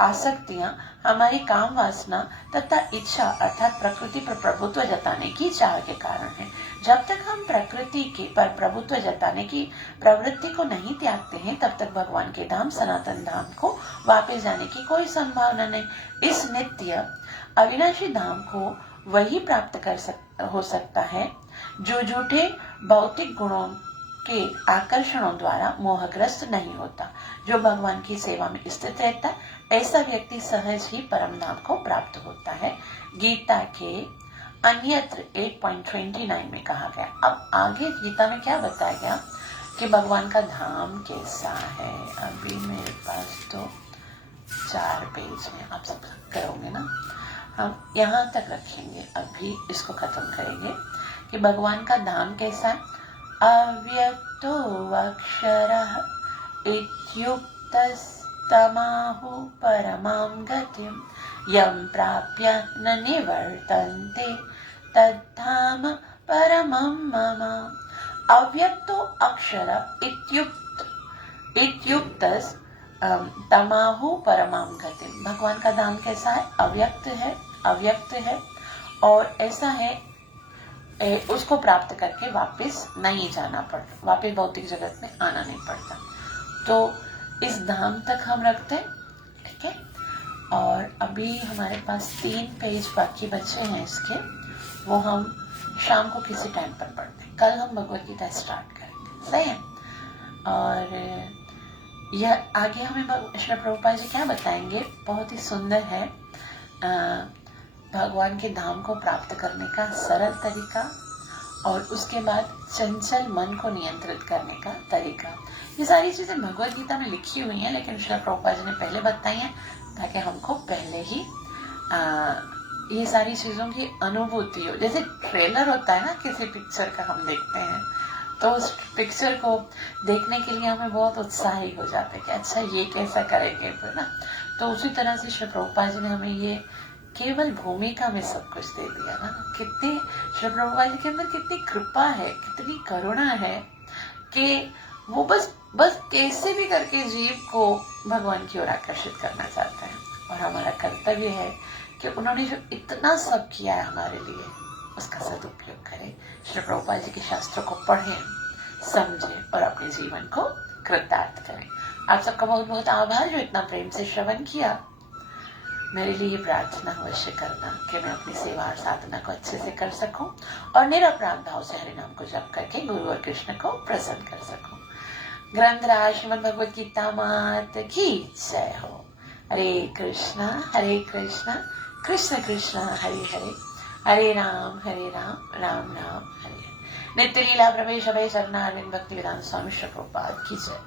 आसक्तियां हमारी काम वासना तथा इच्छा अर्थात प्रकृति पर प्रभुत्व जताने की चाह के कारण है। जब तक हम प्रकृति के पर प्रभुत्व जताने की प्रवृत्ति को नहीं त्यागते हैं तब तक भगवान के धाम सनातन धाम को वापस जाने की कोई संभावना नहीं। इस नित्य अविनाशी धाम को वही प्राप्त हो सकता है जो झूठे भौतिक गुणों के आकर्षणों द्वारा मोहग्रस्त नहीं होता। जो भगवान की सेवा में स्थित रहता है ऐसा व्यक्ति सहज ही परम धाम को प्राप्त होता है। गीता के अन्यत्र 8.29 में कहा गया। अब आगे गीता में क्या बताया गया कि भगवान का धाम कैसा है। अभी मेरे पास तो 4 पेज में, आप सब करोगे ना, हम यहाँ तक रखेंगे, अभी इसको खत्म करेंगे कि भगवान का धाम कैसा है। अव्यक्तो अक्षरः इत्युक्तस्तमाहु परमां गतिं यं प्राप्य न निवर्तन्ते तद्धाम परमं मम। अव्यक्तो अक्षर इत्युक्तस् तमाहु परमां गतिम। भगवान का धाम कैसा है? अव्यक्त है और ऐसा है उसको प्राप्त करके वापस नहीं जाना पड़ता, वापस भौतिक जगत में आना नहीं पड़ता। तो इस धाम तक हम रखते हैं, ठीक है। और अभी हमारे पास 3 पेज बाकी बचे हैं इसके, वो हम शाम को किसी टाइम पर पढ़ते हैं। कल हम भगवत गीता स्टार्ट करेंगे, सही है। और यह आगे हमें श्री प्रभुपाद जी क्या बताएंगे, बहुत ही सुंदर है। भगवान के धाम को प्राप्त करने का सरल तरीका और उसके बाद चंचल मन को नियंत्रित करने का तरीका। ये सारी चीजें भगवत गीता में लिखी हुई हैं, लेकिन श्री प्रभुपाद जी ने पहले बताई हैं ताकि हमको पहले ही ये सारी चीजों की अनुभूति हो। जैसे ट्रेलर होता है ना किसी पिक्चर का, हम देखते हैं तो उस पिक्चर को देखने के लिए हमें बहुत उत्साही हो जाते हैं कि अच्छा ये कैसा करेंगे फिर ना। तो उसी तरह से श्री प्रभुपाद जी ने हमें ये केवल भूमिका में सब कुछ दे दिया ना। कितनी श्री प्रभुपाद जी के अंदर कितनी कृपा है, कितनी करुणा है कि वो बस कैसे भी करके जीव को भगवान की ओर आकर्षित करना चाहते हैं। और हमारा कर्तव्य है कि उन्होंने जो इतना सब किया है हमारे लिए उसका सदुपयोग करें। श्री प्रभुपाद जी के शास्त्रों को पढ़ें, समझें और अपने जीवन को कृतार्थ करें। आप सबका बहुत बहुत आभार जो इतना प्रेम से श्रवण किया। मेरे लिए प्रार्थना अवश्य करना कि मैं अपनी सेवा और साधना को अच्छे से कर सकूं और निरपराध भाव से हरि नाम को जप करके गुरु और कृष्ण को प्रसन्न कर सकूं। ग्रंथराज श्रीमद् भगवद गीता मात की जय हो। हरे कृष्णा कृष्ण कृष्ण हरे हरे, हरे राम राम राम हरे। नित्य लीला प्रवेश अभय शरणारविंद भक्ति वेदांत स्वामी श्री प्रभुपाद की जय।